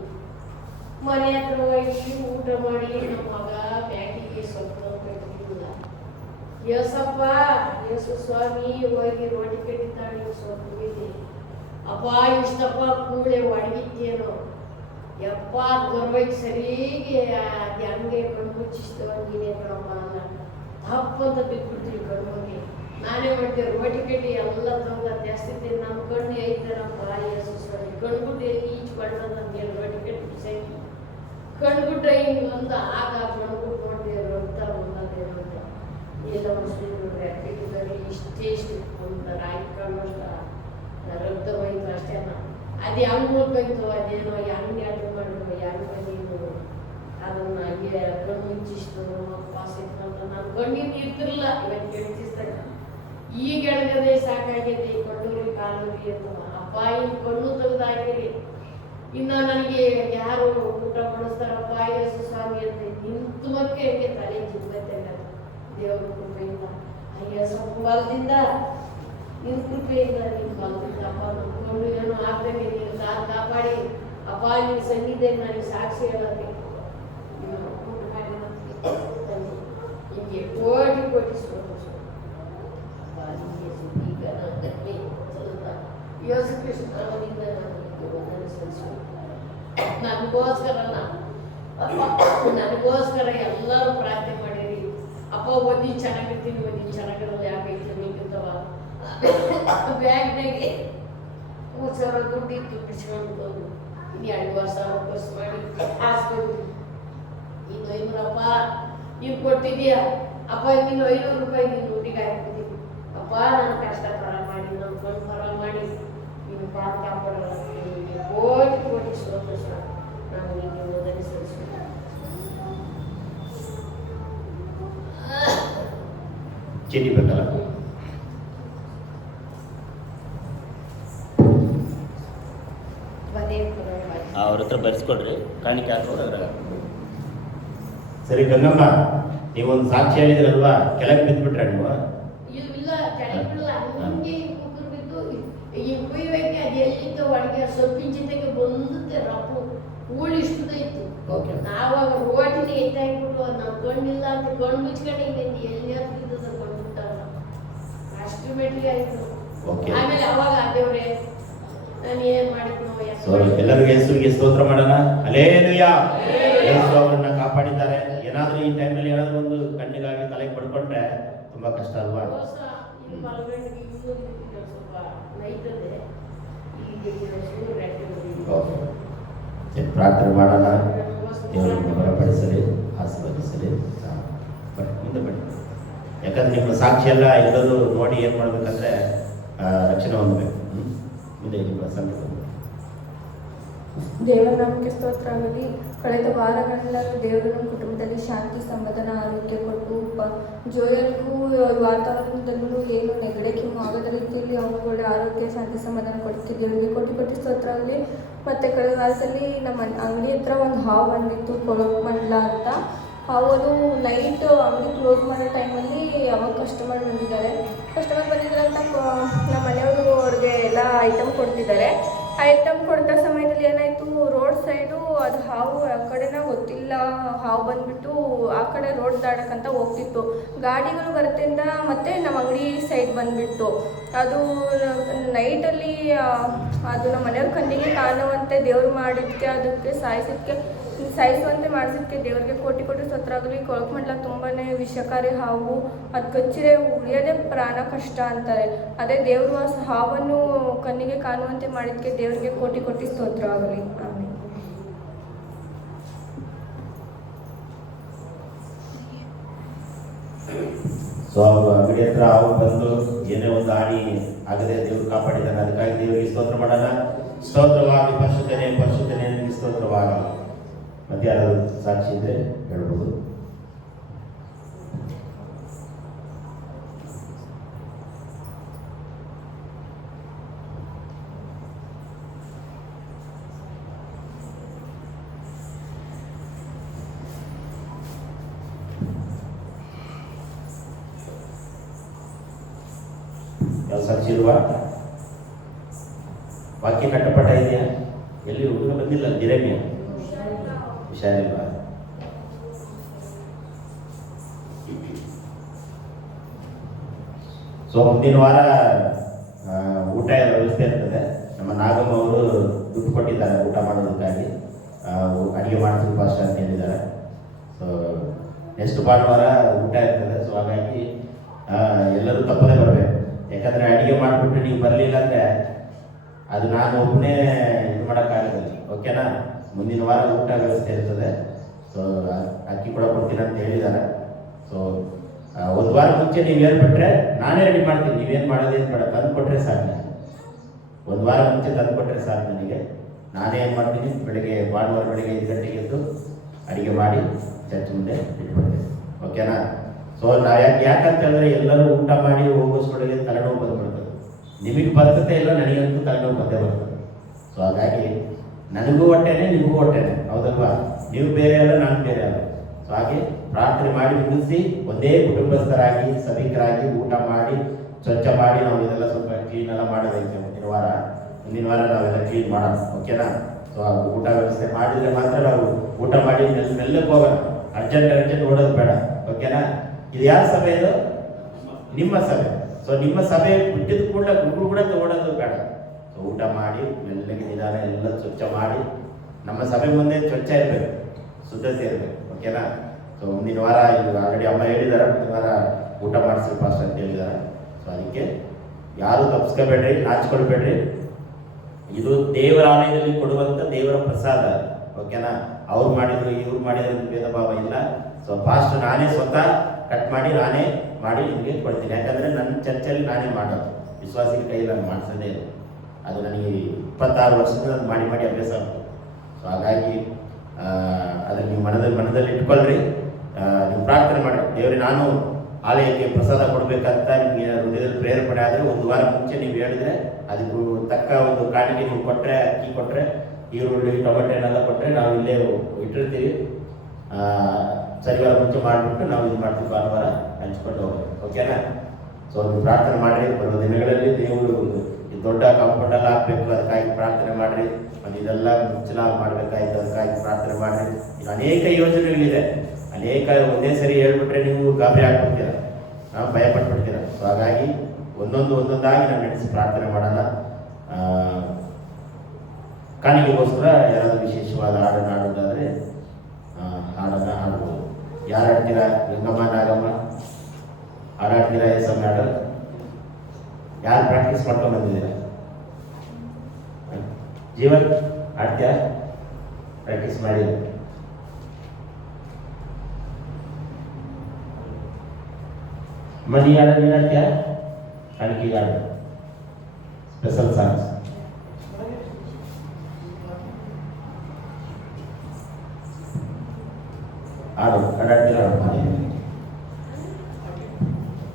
ಮನೆ ಹತ್ರ ಹೋಗಿ ಊಟ ಮಾಡಿ ನಮ್ಮ ಮಗ ಬ್ಯಾಂಕಿಗೆ ಸ್ವಲ್ಪ ಕಟ್ಟಿಲ್ಲ. ಯೇಸಪ್ಪ, ಯೇಸು ಸ್ವಾಮಿ ಹೋಗಿ ರೋಟಿ ಕಟ್ಟಿದ್ದಾಳೆ ಸ್ವಲ್ಪ ಇದೆ. ಅಪ್ಪ ಇಷ್ಟಪ್ಪ ಕೂಳೆ ಒಣಗಿತ್ತೇನೋ ಯಪ್ಪ ಬರ್ಬೇಕು ಸರಿಗೆ ಅದು ಹಂಗೆ ಕಣ್ಣು ಮುಚ್ಚಿಸ್ತೇವ ನೀನೇ ಕಣಮ್ಮ ಅಲ್ಲ ತಪ್ಪಂತ ಬಿಟ್ಬಿಡ್ತೀವಿ ಕಣ್ಣುಗೆ. ನಾನೇ ಮಾಡ್ತೇವೆ ರೋಟಿ ಕಟ್ಟಿ ಎಲ್ಲ ತಂಗ ಜಾಸ್ತಿ ನಮ್ಮ ಕಣ್ಣು ಐತಾರಪ್ಪ ಯೇಸು ಸ್ವಾಮಿ. ಕಣ್ಬಿಟ್ಟು ಎಲ್ಲಿ ಈಚ್ ಬಣ್ಣ ಹೇಳಿ ರೋಟಿ ಕಟ್ಟಿ ಸೈಕಿ ಕಣ್ಬಿಟ್ಟ ಹಿಂಗೆ ಒಂದು ಆಗ ಕಣ್ಬಿಟ್ಟು ನೋಡ್ತೇವೆ ರಕ್ತ ಒಂದೇನು ಅಂತ ಎಲ್ಲ ಮುಸ್ಲಿಮ್ ಕಟ್ಟಿದ್ದಾರೆ. ಇಷ್ಟು ಒಂದು ರಾಯಿ ಕಾಣೋಷ್ಟ ರಕ್ತ ಹೋಯ್ತು ಅಷ್ಟೇನ. ಅದು ಹೆಂಗೆ ಹೋಗ್ಬೇಕು, ಅದೇನೋ ಹೆಂಗೆ ಅದು ಮಾಡಿದ್ರು ಹೆಂಗೆ ನೀನು ಅದನ್ನ ಹಂಗೆ ಕಣ್ಣು ಮುಚ್ಚಿಷ್ಟು ವಾಸ ಇತ್ತಂತ ನಾನು ಕಣ್ಣಿನ ಇರ್ತಿರಲಿಲ್ಲ. ಇವತ್ತು ಕೆಡ್ತಿಸ್ತಾನೆ ಈಗ ಎಳ್ಗದೆ ಸಾಕಾಗಿದೆ ಕಣ್ಣೂರಿ ಕಾಲೂರಿ ಅಂತ. ಅಪ್ಪ ಇನ್ನು ಕಣ್ಣು ತೆಗ್ದಾಗಿರಿ. ಇನ್ನು ನನಗೆ ಯಾರು ಊಟ ಮಾಡಿಸ್ತಾರಪ್ಪ ಯೇಸು ಸ್ವಾಮಿ ಅಂತ ನಿಂತು ಮತ್ತೆ ಹಂಗೆ ತಲೆ ಜಿಬ್ಬತ್ತೆ ದೇವ್ರ ಕೃಪೆಯಿಂದ ಅಯ್ಯ ಸ್ವಲ್ಪ ಬಲದಿಂದ ನಿನ್ನ ಕೃಪೆಯಿಂದ ನಿನ್ನ ಬಲದಿಂದ ಅಪ್ಪ ನೋಡ್ಕೊಂಡು ಏನೋ ಆಗ್ದಂಗೆ ನೀನು ಕಾಪಾಡಿ ಅಪ್ಪ ನಿನ್ನ ಸಂಗೀತ ನನಗೆ ಸಾಕ್ಷಿ ಹೇಳಬೇಕು. ಹಿಂಗೆ ಕೋಟಿ ಕೋಟಿ ಯೇಸು ಕೃಷ್ಣ ಅವನಿಂದ ನನಗೋಸ್ಕರ ಎಲ್ಲರೂ ಪ್ರಾರ್ಥನೆ ಮಾಡಿರಿ. ಅಪ್ಪ ಓದಿ ಚೆನ್ನಾಗಿರ್ತೀನಿ, ಓದಿ ಚೆನ್ನಾಗಿರೋದು ಯಾಕೈತೆ ನಿಂಗಿರ್ತವ ಬ್ಯಾಂಕ್ನಾಗೆ 3,000 ದುಡ್ಡು ಇತ್ತು ಬಿಡ್ಸ್ಕೊಂಡು ಬಂದು ಇನ್ನು 2,500 ಖರ್ಚು ಮಾಡಿ ಹಾಸ್ಪಿಟ್ಲ್. ಇನ್ನು 500 ನೀನು ಕೊಟ್ಟಿದ್ಯಾ ಅಪ್ಪ, ನೀನು 500 ರೂಪಾಯಿ ನೀನು ಊಟಿಗೆ ಹಾಕ್ಬಿಡ್ತೀನಿ ಅಪ್ಪ. ನಾನು ಕಷ್ಟ ಪರ ಮಾಡಿ ನನ್ನ ಕಣ್ಣು ಪರ ಮಾಡಿ ನೀನು ಕಾಪಾಡೋಲ್ಲ. ಕೋಟಿ ಕೋಟಿ ಸ್ತೋತ್ರ ನಾವು ನಿಮಗೆ ವಂದನೆ ಸಲ್ಲಿಸುತ್ತೇವೆ. ಚೀಟಿ ಬೇಕಲ್ಲ? ಅವ್ರ ಹತ್ರ ಬರ್ಸ್ಕೊಡ್ರಿ, ಕಾಣಿಕೆ ಹಾಕೋರು ಅದ್ರಾಗ. ಸರಿ ಗಂಗಮ್ಮ, ನೀವೊಂದು ಸಾಕ್ಷಿ ಹೇಳಿದ್ರಲ್ವಾ, ಕೆಳಗೆ ಬಿದ್ದುಬಿಟ್ರೆ ನೀವು? ಇಲ್ಲ ಕೆಳಗೆ ಬಿಡಲ್ಲ, ಹಂಗೆ ಕುಕ್ಕರ್ ಬಿದ್ದು ಈ ಕುಯ್ಯಕ್ಕೆ ಅದು ಎಲ್ಲಿತ್ತು ಒಳಗೆ ಸೊಪ್ಪಿನ ಜೊತೆಗೆ ಬಂದುತ್ತೆ ರಪ್ಪು ಹೂಳು ಇಷ್ಟುದೈತು. ನಾವಾಗ ರೋಟಿನ ಎತ್ತಾಕ್ಬಿಟ್ಟು ನಾವು ಕಣ್ಣಿಲ್ಲ ಅಂತ ಕಣ್ಣು ಮುಚ್ಕೊಂಡು ಹಿಂಗೆ ಎಲ್ಲಿ ಬಿದ್ದದ ಕೊಂಡ್ಬಿಟ್ಟಾರ ಅಷ್ಟು ಮೆಟ್ಟಿಗೆ ಆಯ್ತು. ಆಮೇಲೆ ಅವಾಗ ದೇವ್ರೆ ನಾನು ಏನ್ ಮಾಡಿದ್ನೋ. ಎಲ್ಲರಿಗೂ ಯೇಸುವಿಗೆ ಸ್ತೋತ್ರ ಮಾಡೋಣ. ಹಲ್ಲೆಲೂಯಾ. ಯೇಸು ಅವರನ್ನ ಕಾಪಾಡಿದ್ದಾರೆ. ಏನಾದ್ರೂ ಈ ಟೈಮಲ್ಲಿ ಏನಾದ್ರೂ ಒಂದು ಕಣ್ಣಿಗಾಗಿ ತಲೆಗೆ ಪಡ್ಕೊಂಡ್ರೆ ತುಂಬಾ ಕಷ್ಟ ಅಲ್ವಾ? ಪ್ರಾರ್ಥನೆ ಮಾಡೋಣ. ದೇವರನ್ನು ಬಲಪಡಿಸಲಿ, ಆಶೀರ್ವದಿಸಲಿ. ಮುಂದೆ ಬನ್ನಿ. ಯಾಕಂದ್ರೆ ನಿಮ್ಮ ಸಾಕ್ಷಿ ಎಲ್ಲ ಎಲ್ಲರೂ ನೋಡಿ ಏನು ಮಾಡ್ಬೇಕಂದ್ರೆ ರಕ್ಷಣೆ ಹೊಂದಬೇಕು. ಮುಂದೆ ನಿಮ್ಮ ಸಂಗತಿ ದೇವರ ನಾಮಕ್ಕೆ ಸ್ತೋತ್ರ ಆಗಲಿ. ಕಳೆದ ವಾರಗಳೆಲ್ಲರೂ ದೇವರು ನಮ್ಮ ಕುಟುಂಬದಲ್ಲಿ ಶಾಂತಿ, ಸಮಾಧಾನ, ಆರೋಗ್ಯ ಕೊಟ್ಟು ಜೋಯಲ್ಗೂ ವಾತಾವರಣದಲ್ಲೂ ಏನು ನೆಗಡೆ ಕೆಮ್ಮು ಆಗದ ರೀತಿಯಲ್ಲಿ ಅವ್ರಿಗೆ ಒಳ್ಳೆ ಆರೋಗ್ಯ, ಶಾಂತಿ, ಸಮಾಧಾನ ಕೊಡ್ತೀವಿ. ದೇವರಿಗೆ ಕೋಟಿ ಕೋಟಿ ಸ್ತೋತ್ರ ಆಗಲಿ. ಮತ್ತು ಕಳೆದ ವಾರದಲ್ಲಿ ನಮ್ಮ ಅಂಗಡಿ ಹತ್ರ ಒಂದು ಹಾವು ಬಂದಿತ್ತು, ಕೊಳಕ್ಮಂಡ್ಲ ಅಂತ. ಅವರು ನೈಟ್ ಅಂಗಡಿ ಕ್ಲೋಸ್ ಮಾಡೋ ಟೈಮಲ್ಲಿ ಯಾವಾಗ ಕಸ್ಟಮರ್ ಬಂದಿದ್ದಾರೆ ಅಂತ ನಮ್ಮ ಮನೆಯವರು ಅವ್ರಿಗೆ ಎಲ್ಲ ಐಟಮ್ ಕೊಡ್ತಿದ್ದಾರೆ. ಐಟಮ್ ಕೊಡ್ತಾ ಸಮಯದಲ್ಲಿ ಏನಾಯಿತು, ರೋಡ್ ಸೈಡು ಅದು ಹಾವು ಆ ಕಡೆನ ಗೊತ್ತಿಲ್ಲ, ಹಾವು ಬಂದುಬಿಟ್ಟು ಆ ಕಡೆ ರೋಡ್ ದಾಡಕ್ಕಂತ ಹೋಗ್ತಿತ್ತು. ಗಾಡಿಗಳು ಬರೋದ್ರಿಂದ ಮತ್ತು ನಮ್ಮ ಅಂಗಡಿ ಸೈಡ್ ಬಂದುಬಿಟ್ಟು ಅದು ನೈಟಲ್ಲಿ ಅದು ನಮ್ಮ ಮನೆಯವ್ರ ಕಣ್ಣಿಗೆ ಕಾಣುವಂತೆ ದೇವ್ರು ಮಾಡಿದ್ದಕ್ಕೆ, ಅದಕ್ಕೆ ಸಾಯಿಸುವಂತೆ ಮಾಡಿಸಿದ್ದಕ್ಕೆ ದೇವರಿಗೆ ಕೋಟಿ ಸ್ತೋತ್ರ ಆಗಲಿ. ಕೊಳಕ್ಮಂಡ್ಲ ತುಂಬಾ ವಿಷಕಾರಿ ಹಾವು, ಅದು ಕಚ್ಚಿದ್ರೆ ಉಳಿಯೋದೇ ಪ್ರಾಣ ಕಷ್ಟ ಅಂತಾರೆ. ಅದೇ ದೇವರು ಆ ಹಾವನ್ನು ಕಣ್ಣಿಗೆ ಕಾಣುವಂತೆ ಮಾಡಿದ್ದಕ್ಕೆ ದೇವರಿಗೆ ಕೋಟಿ ಸ್ತೋತ್ರ ಆಗಲಿ. ಆಮೇಲೆ ಸೊ ಅವರು ಅಂಗಡಿ ಹತ್ರ ಹಾವು ಬಂದು ಏನೇ ಒಂದು ಹಾನಿ ಆಗದೆ ದೇವರು ಕಾಪಾಡಿದ್ದಾನೆ. ಅದಕ್ಕಾಗಿ ದೇವರಿಗೆ ಸ್ತೋತ್ರ ಮಾಡೋಣ. ಸ್ತೋತ್ರವಾಗಿ ಪರಿಶುದ್ಧನೇ ನಿನಗೆ ಸ್ತೋತ್ರವಾಗಲ್ಲ. ಮತ್ತೆ ಯಾರಾದರೂ ಸಾಕ್ಷಿ ಇದ್ರೆ ಹೇಳ್ಬೋದು. ಯಾವ ಸಾಕ್ಷಿ ಇಲ್ವಾ? ವಾಕ್ಯ ಕಟ್ಟಪಟ್ಟ ಇದೆಯಾ? ಎಲ್ಲಿ ಹುಡುಗ ಬಂದಿಲ್ಲ, ಜಿರೇಮಿಯ ಹುಷಾರಿಲ್ವಾ? ಸೊ ಮುಂದಿನ ವಾರ ಊಟ ವ್ಯವಸ್ಥೆ ಇರ್ತದೆ. ನಮ್ಮ ನಾಗಮ್ಮ ಅವರು ದುಡ್ಡು ಕೊಟ್ಟಿದ್ದಾರೆ ಊಟ ಮಾಡೋದಕ್ಕಾಗಿ, ಅಡುಗೆ ಮಾಡಿಸಲು ಭಾಷೆ ಅಂತ ಹೇಳಿದ್ದಾರೆ. ಸೊ ನೆಕ್ಸ್ಟ್ ಭಾನುವಾರ ಊಟ ಇರ್ತದೆ. ಸೊ ಹಾಗಾಗಿ ಎಲ್ಲರೂ ತಪ್ಪದೇ ಬರಬೇಕು. ಯಾಕಂದರೆ ಅಡುಗೆ ಮಾಡಿಬಿಟ್ಟು ನೀವು ಬರಲಿಲ್ಲ ಅಂದರೆ ಅದು ನಾನು ಒಬ್ಬನೇ ಇದು ಮಾಡೋಕ್ಕಾಗೋದಿಲ್ಲ. ಓಕೆನಾ? ಮುಂದಿನ ವಾರ ಊಟ ವ್ಯವಸ್ಥೆ ಇರ್ತದೆ. ಸೊ ಅಕ್ಕಿ ಕೂಡ ಕೊಡ್ತೀನಿ ಅಂತ ಹೇಳಿದ್ದಾರೆ. ಸೊ ಒಂದು ವಾರ ಮುಂಚೆ ನೀವು ಹೇಳ್ಬಿಟ್ರೆ ನಾನೇ ರೆಡಿ ಮಾಡ್ತೀನಿ. ನೀವೇನು ಮಾಡೋದೇನು ಬೇಡ, ತಂದು ಕೊಟ್ಟರೆ ಸಾಕು. ಒಂದು ವಾರ ಮುಂಚೆ ತಂದು ಕೊಟ್ಟರೆ ಸಾಕು ನನಗೆ. ನಾನೇ ಏನು ಮಾಡ್ತೀನಿ, ಭಾನುವಾರ ಬೆಳಗ್ಗೆ 5 ಗಂಟೆಗೆ ಎದ್ದು ಅಡುಗೆ ಮಾಡಿ ಚರ್ಚ್ ಮುಂದೆ ಇಟ್ಬಿಡ್ತೀನಿ. ಓಕೆನಾ? ಸೊ ಯಾಕಂತ ಹೇಳಿದ್ರೆ ಎಲ್ಲರೂ ಊಟ ಮಾಡಿ ಹೋಗೋಷ್ಟೊಳಗೆ ತಲೆನೋವು ಬಂದ್ಬಿಡ್ತದೆ. ನಿಮಗೆ ಬರ್ತದೆ ಇಲ್ಲ, ನನಗಂತೂ ತಲೆನೋವು ಬಂದೇ ಬರ್ತದೆ. ಸೊ ಹಾಗಾಗಿ ನನಗೂ ಹೊಟ್ಟೆನೆ, ನಿಮಗೂ ಹೊಟ್ಟೆನೆ, ಹೌದಲ್ವಾ? ನೀವು ಬೇರೆ ಅಲ್ಲ, ನಾನು ಬೇರೆ ಅಲ್ಲ. ಸೊ ಹಾಗೆ ಪ್ರಾರ್ಥನೆ ಮಾಡಿ ಮುಗಿಸಿ ಒಂದೇ ಕುಟುಂಬಸ್ಥರಾಗಿ ಸಭಿಕರಾಗಿ ಊಟ ಮಾಡಿ ಸ್ವಚ್ಛ ಮಾಡಿ ನಾವು ಇದೆಲ್ಲ ಸ್ವಲ್ಪ ಕ್ಲೀನ್ ಎಲ್ಲ ಮಾಡೋದೈತೆ. ಮುಂದಿನ ವಾರ ನಾವೆಲ್ಲ ಕ್ಲೀನ್ ಮಾಡೋಣ. ಓಕೆನಾ? ಸೊ ಊಟ ವ್ಯವಸ್ಥೆ ಮಾಡಿದರೆ ಮಾತ್ರ ನಾವು ಊಟ ಮಾಡಿ ಮೆಲ್ಲಕ್ಕೆ ಹೋಗೋಣ. ಅರ್ಜೆಂಟ್ ಓಡೋದು ಬೇಡ. ಓಕೆನಾ? ಇದು ಯಾರ ಸಭೆ? ಇದು ನಿಮ್ಮ ಸಭೆ. ಸೊ ನಿಮ್ಮ ಸಭೆ ಬಿಟ್ಟಿದ ಕೂಡಲೇ ಗುರು ಕೂಡ ಓಡೋದು ಬೇಡ. ಸೊ ಊಟ ಮಾಡಿ ಮೆಲ್ಲಗೆ ನಿಧಾನ ಎಲ್ಲ ಸ್ವಚ್ಛ ಮಾಡಿ, ನಮ್ಮ ಸಭೆ ಮುಂದೆ ಸ್ವಚ್ಛ ಇರಬೇಕು, ಶುದ್ಧತೆ ಇರಬೇಕು. ಓಕೆನಾ? ಸೊ ಮುಂದಿನ ವಾರ ಇದು ಆಲ್ರೆಡಿ ಅಮ್ಮ ಹೇಳಿದ್ದಾರೆ, ಮುಂದಿನ ವಾರ ಊಟ ಮಾಡಿಸಿ ಪಾಸ್ಟ್ ಅಂತ ಹೇಳಿದ್ದಾರೆ. ಸೊ ಅದಕ್ಕೆ ಯಾರು ತಪ್ಪಿಸ್ಕೋಬೇಡ್ರಿ, ನಾಚಿಕೊಳ್ಬೇಡ್ರಿ. ಇದು ದೇವರ ಆಲಯದಲ್ಲಿ ಕೊಡುವಂಥ ದೇವರ ಪ್ರಸಾದ. ಓಕೆನಾ? ಅವ್ರು ಮಾಡಿದ್ರು ಇವ್ರು ಮಾಡಿದ್ರು ಭೇದ ಭಾವ ಇಲ್ಲ. ಸೊ ಫಾಸ್ಟ್ ನಾನೇ ಸ್ವತಃ ಕಟ್ ಮಾಡಿ ನಾನೇ ಮಾಡಿ ನಿಮಗೆ ಕೊಡ್ತೀನಿ. ಯಾಕಂದರೆ ನನ್ನ ಚರ್ಚಲ್ಲಿ ನಾನೇ ಮಾಡೋದು, ವಿಶ್ವಾಸಿಗಳ ಕೈಯಲ್ಲಿ ನಾನು ಮಾಡಿಸೋದೇ ಇಲ್ಲ. ಅದು ನನಗೆ 26 ವರ್ಷದಿಂದ ನಾನು ಮಾಡಿ ಅಭ್ಯಾಸ ಆಗ್ತದೆ. ಸೊ ಹಾಗಾಗಿ ಅದನ್ನು ನೀವು ಮನದಲ್ಲಿ ಇಟ್ಕೊಳ್ರಿ. ನೀವು ಪ್ರಾರ್ಥನೆ ಮಾಡಿ, ದೇವರೇ ನಾನು ಆಲಯಕ್ಕೆ ಪ್ರಸಾದ ಕೊಡಬೇಕಂತ ನಿಮಗೆ ಹೃದಯದಲ್ಲಿ ಪ್ರೇರೇಪಣೆ ಆದರೆ 1 ವಾರ ಮುಂಚೆ ನೀವು ಹೇಳಿದ್ರೆ ಅದಕ್ಕೂ ತಕ್ಕ ಒಂದು ಕಾಣಿಕೆ ನೀವು ಕೊಟ್ಟರೆ, ಅಕ್ಕಿ ಕೊಟ್ಟರೆ, ಈರುಳ್ಳಿ ಟೊಮೆಟೊ ಏನೆಲ್ಲ ಕೊಟ್ಟರೆ ನಾವು ಇಲ್ಲೇ ಇಟ್ಟಿರ್ತೀವಿ. ಶನಿವಾರ ಮುಂಚೆ ಮಾಡಿಬಿಟ್ಟು ನಾವು ಇದು ಮಾಡ್ತೀವಿ, ಭಾನುವಾರ ಹಂಚ್ಕೊಂಡು ಹೋಗ್ಬೇಕು. ಓಕೆನಾ? ಸೊ ನೀವು ಪ್ರಾರ್ಥನೆ ಮಾಡಿರಿ. ಬರುವ ದಿನಗಳಲ್ಲಿ ದೇವರು ಈ ದೊಡ್ಡ ಕಾಂಪೌಂಡೆಲ್ಲ ಹಾಕಬೇಕು, ಅದಕ್ಕಾಗಿ ಪ್ರಾರ್ಥನೆ ಮಾಡಿರಿ. ಮತ್ತು ಇದೆಲ್ಲ ಮುಚ್ಚಲಾಗಿ ಮಾಡಬೇಕಾಯ್ತು, ಅದಕ್ಕಾಗಿ ಪ್ರಾರ್ಥನೆ ಮಾಡಿರಿ. ಇದು ಅನೇಕ ಯೋಜನೆಗಳಿದೆ. ಅನೇಕ ಒಂದೇ ಸರಿ ಹೇಳ್ಬಿಟ್ರೆ ನೀವು ಗಾಬರಿ ಆಗ್ಬಿಡ್ತೀರ, ನಾವು ಭಯಪಟ್ಬಿಡ್ತೀರ. ಸೊ ಹಾಗಾಗಿ ಒಂದೊಂದಾಗಿ ನಾವು ನಡೆಸಿ ಪ್ರಾರ್ಥನೆ ಮಾಡೋಣ. ಕಾಣಿಕೆಗೋಸ್ಕರ ಯಾರಾದರೂ ವಿಶೇಷವಾದ ಹಾಡನ್ನು ಹಾಡೋದಾದರೆ ಹಾಡನ್ನು ಹಾಡ್ಬೋದು. ಯಾರು ಹಾಡ್ತೀರಾ? ಲಿಂಗಮ್ಮ, ನಾಗಮ್ಮ ಹಾಡಾಡ್ತೀರಾ? ಏಸಮ್ಮ ಹಾಡು ಯಾರು ಪ್ರಾಕ್ಟೀಸ್ ಮಾಡ್ಕೊಂಡು ಬಂದಿದ್ದೀರಾ? ಜೀವನ್ ಹಾಡ್ತೀಯಾ? ಪ್ರಾಕ್ಟೀಸ್ ಮಾಡಿ. ಮನಿ ಹಾಡು ನೀನು ಹಾಡ್ತೀಯಾ? ಕಾಣಿಕೆ ಹಾಡು, ಸ್ಪೆಷಲ್ ಸಾಂಗ್ಸ್ ಹಾಡು ಹಾಡಾಡ್ತೀರಾ?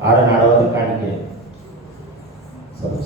ಹಾಡನ್ನು ಹಾಡುವುದು ಕಾಣಿಕೆ. ಸರಿ.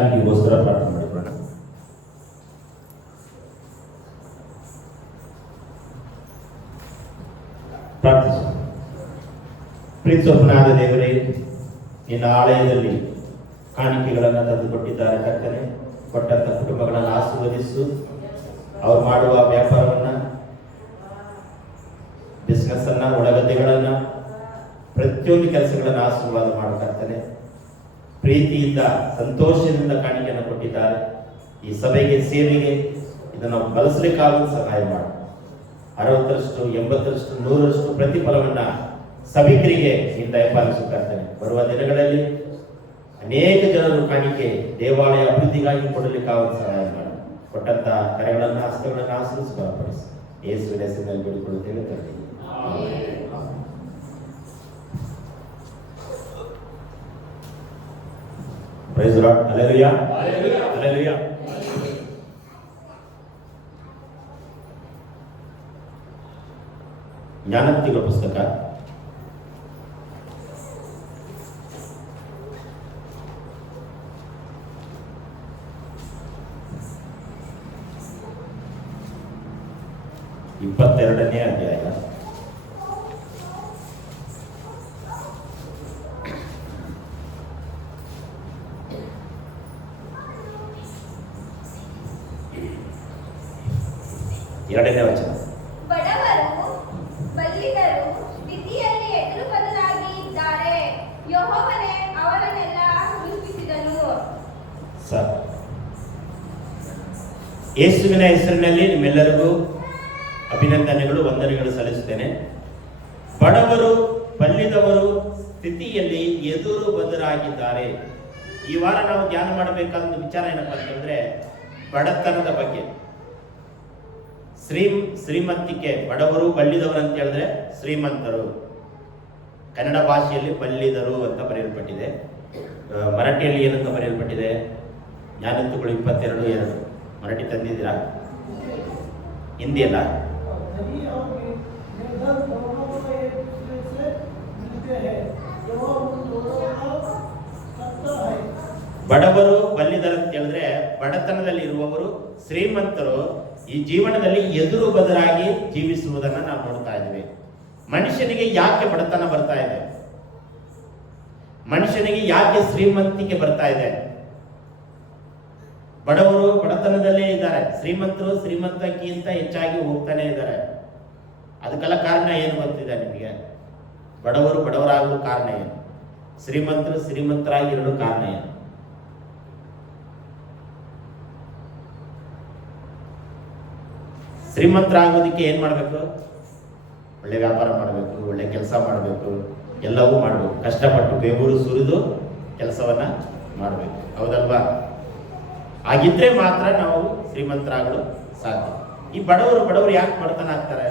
ಕಾಣಿಕೆಗೋಸ್ಕರ ಪ್ರಾರ್ಥನೆ ಮಾಡಿಕೊಳ್ಳೋಣ. ಪ್ರಾರ್ಥಿಸೋಣ. ಪ್ರೀತಿಸೋಪನಾದ ದೇವರೇ, ನಿನ್ನ ಆಲಯದಲ್ಲಿ ಕಾಣಿಕೆಗಳನ್ನು ತಂದು ಕೊಟ್ಟಿದ್ದಾರೆ ಕರ್ತನೆ. ಕೊಟ್ಟಂತ ಕುಟುಂಬಗಳನ್ನು ಆಶೀರ್ವದಿಸು. ಅವ್ರು ಮಾಡುವ ವ್ಯಾಪಾರವನ್ನ, ಬಿಸ್ನೆಸ್ ಅನ್ನ, ಒಳಗದ್ದೆಗಳನ್ನ, ಪ್ರತಿಯೊಂದು ಕೆಲಸಗಳನ್ನು ಆಶೀರ್ವಾದ ಮಾಡಕರ್ತನೆ. ಪ್ರೀತಿಯಿಂದ ಸಂತೋಷದಿಂದ ಕಾಣಿಕೆಯನ್ನು ಕೊಟ್ಟಿದ್ದಾರೆ. ಈ ಸಭೆಗೆ, ಸೇವೆಗೆ ಇದನ್ನು ಬಳಸಲಿಕ್ಕಾಗಲು ಸಹಾಯ ಮಾಡು. 60ರಷ್ಟು, 80ರಷ್ಟು, 100ರಷ್ಟು ಪ್ರತಿಫಲವನ್ನ ಸಭಿಕರಿಗೆ ನೀನು ದಯಪಾಲಿಸುತ್ತಾರೆ. ಬರುವ ದಿನಗಳಲ್ಲಿ ಅನೇಕ ಜನರು ಕಾಣಿಕೆ ದೇವಾಲಯ ಅಭಿವೃದ್ಧಿಗಾಗಿ ಕೊಡಲಿಕ್ಕಾಗಲು ಸಹಾಯ ಮಾಡು. ಕೊಟ್ಟಂತ ಕರೆಗಳನ್ನು, ಹಸ್ತಗಳನ್ನು ಆಶೀರ್ವದಿಸಿ ಬಲಪಡಿಸಿ. ಯೇಸುವಿನ ಹೆಸರಿನಲ್ಲಿ ಬೇಡಿಕೊಳ್ಳುತ್ತೇವೆ ತಂದೆ. Praise the lord. Hallelujah, hallelujah. ಜ್ಞಾನೋಕ್ತಿಗಳ ಪುಸ್ತಕ 22ನೇ ಅಧ್ಯಾಯ. ಎರಡನೇ ವಚನ. ಬಡವರು ಬಲ್ಲಿದರು ಸ್ಥಿತಿಯಲ್ಲಿ ಎದುರು ಬದಲಾಗಿ ಇದ್ದಾರೆ, ಯೆಹೋವನೇ ಅವರನ್ನೆಲ್ಲ ರೂಪಿಸಿದನು. ಸರ್, ಯೇಸುವಿನ ಹೆಸರಿನಲ್ಲಿ ನಿಮ್ಮೆಲ್ಲರಿಗೂ ಅಭಿನಂದನೆಗಳು, ವಂದನೆಗಳು ಸಲ್ಲಿಸುತ್ತೇನೆ. ಬಡವರು ಬಲ್ಲಿದವರು ಸ್ಥಿತಿಯಲ್ಲಿ ಎದುರು ಬದಲಾಗಿದ್ದಾರೆ. ಈ ವಾರ ನಾವು ಧ್ಯಾನ ಮಾಡಬೇಕಾದ ವಿಚಾರ ಏನಪ್ಪಾ ಅಂತಂದ್ರೆ ಬಡತನದ ಬಗ್ಗೆ. ಶ್ರೀಮಂತಿಕೆ. ಬಡವರು ಬಲ್ಲಿದವರು ಅಂತ ಹೇಳಿದ್ರೆ ಶ್ರೀಮಂತರು. ಕನ್ನಡ ಭಾಷೆಯಲ್ಲಿ ಬಲ್ಲಿದರು ಅಂತ ಬರೆಯಲ್ಪಟ್ಟಿದೆ. ಮರಾಠಿಯಲ್ಲಿ ಏನಂತ ಬರೆಯಲ್ಪಟ್ಟಿದೆ? ಜ್ಞಾನೋಕ್ತಿಗಳು 22:2. ಮರಾಠಿ ತಂದಿದ್ದೀರಾ? ಹಿಂದಿ ಅಲ್ಲ? ಬಡವರು ಬಲ್ಲಿದರು ಅಂತ ಹೇಳಿದ್ರೆ ಬಡತನದಲ್ಲಿ ಇರುವವರು, ಶ್ರೀಮಂತರು ಈ ಜೀವನದಲ್ಲಿ ಎದುರು ಬದಲಾಗಿ ಜೀವಿಸುವುದನ್ನ ನಾವು ನೋಡ್ತಾ ಇದ್ದೀವಿ. ಮನುಷ್ಯನಿಗೆ ಯಾಕೆ ಬಡತನ ಬರ್ತಾ ಇದೆ? ಮನುಷ್ಯನಿಗೆ ಯಾಕೆ ಶ್ರೀಮಂತಿಕೆ ಬರ್ತಾ ಇದೆ? ಬಡವರು ಬಡತನದಲ್ಲೇ ಇದ್ದಾರೆ, ಶ್ರೀಮಂತರು ಶ್ರೀಮಂತಿಕೆಗಿಂತ ಹೆಚ್ಚಾಗಿ ಹೋಗ್ತಾನೆ ಇದ್ದಾರೆ. ಅದಕ್ಕೆಲ್ಲ ಕಾರಣ ಏನು ಗೊತ್ತಿದೆ ನಿಮಗೆ? ಬಡವರು ಬಡವರಾಗಲು ಕಾರಣ ಏನು? ಶ್ರೀಮಂತರು ಶ್ರೀಮಂತರಾಗಿರಲು ಕಾರಣ ಏನು? ಶ್ರೀಮಂತರಾಗೋದಕ್ಕೆ ಏನ್ ಮಾಡಬೇಕು? ಒಳ್ಳೆ ವ್ಯಾಪಾರ ಮಾಡಬೇಕು, ಒಳ್ಳೆ ಕೆಲಸ ಮಾಡಬೇಕು, ಎಲ್ಲವೂ ಮಾಡಬೇಕು. ಕಷ್ಟಪಟ್ಟು ಬೇಗೂರು ಸುರಿದು ಕೆಲಸವನ್ನ ಮಾಡಬೇಕು, ಹೌದಲ್ವಾ? ಹಾಗಿದ್ರೆ ಮಾತ್ರ ನಾವು ಶ್ರೀಮಂತರಾಗಲು ಸಾಧ್ಯ. ಈ ಬಡವರು ಯಾಕೆ ಬಡತನ ಆಗ್ತಾರೆ?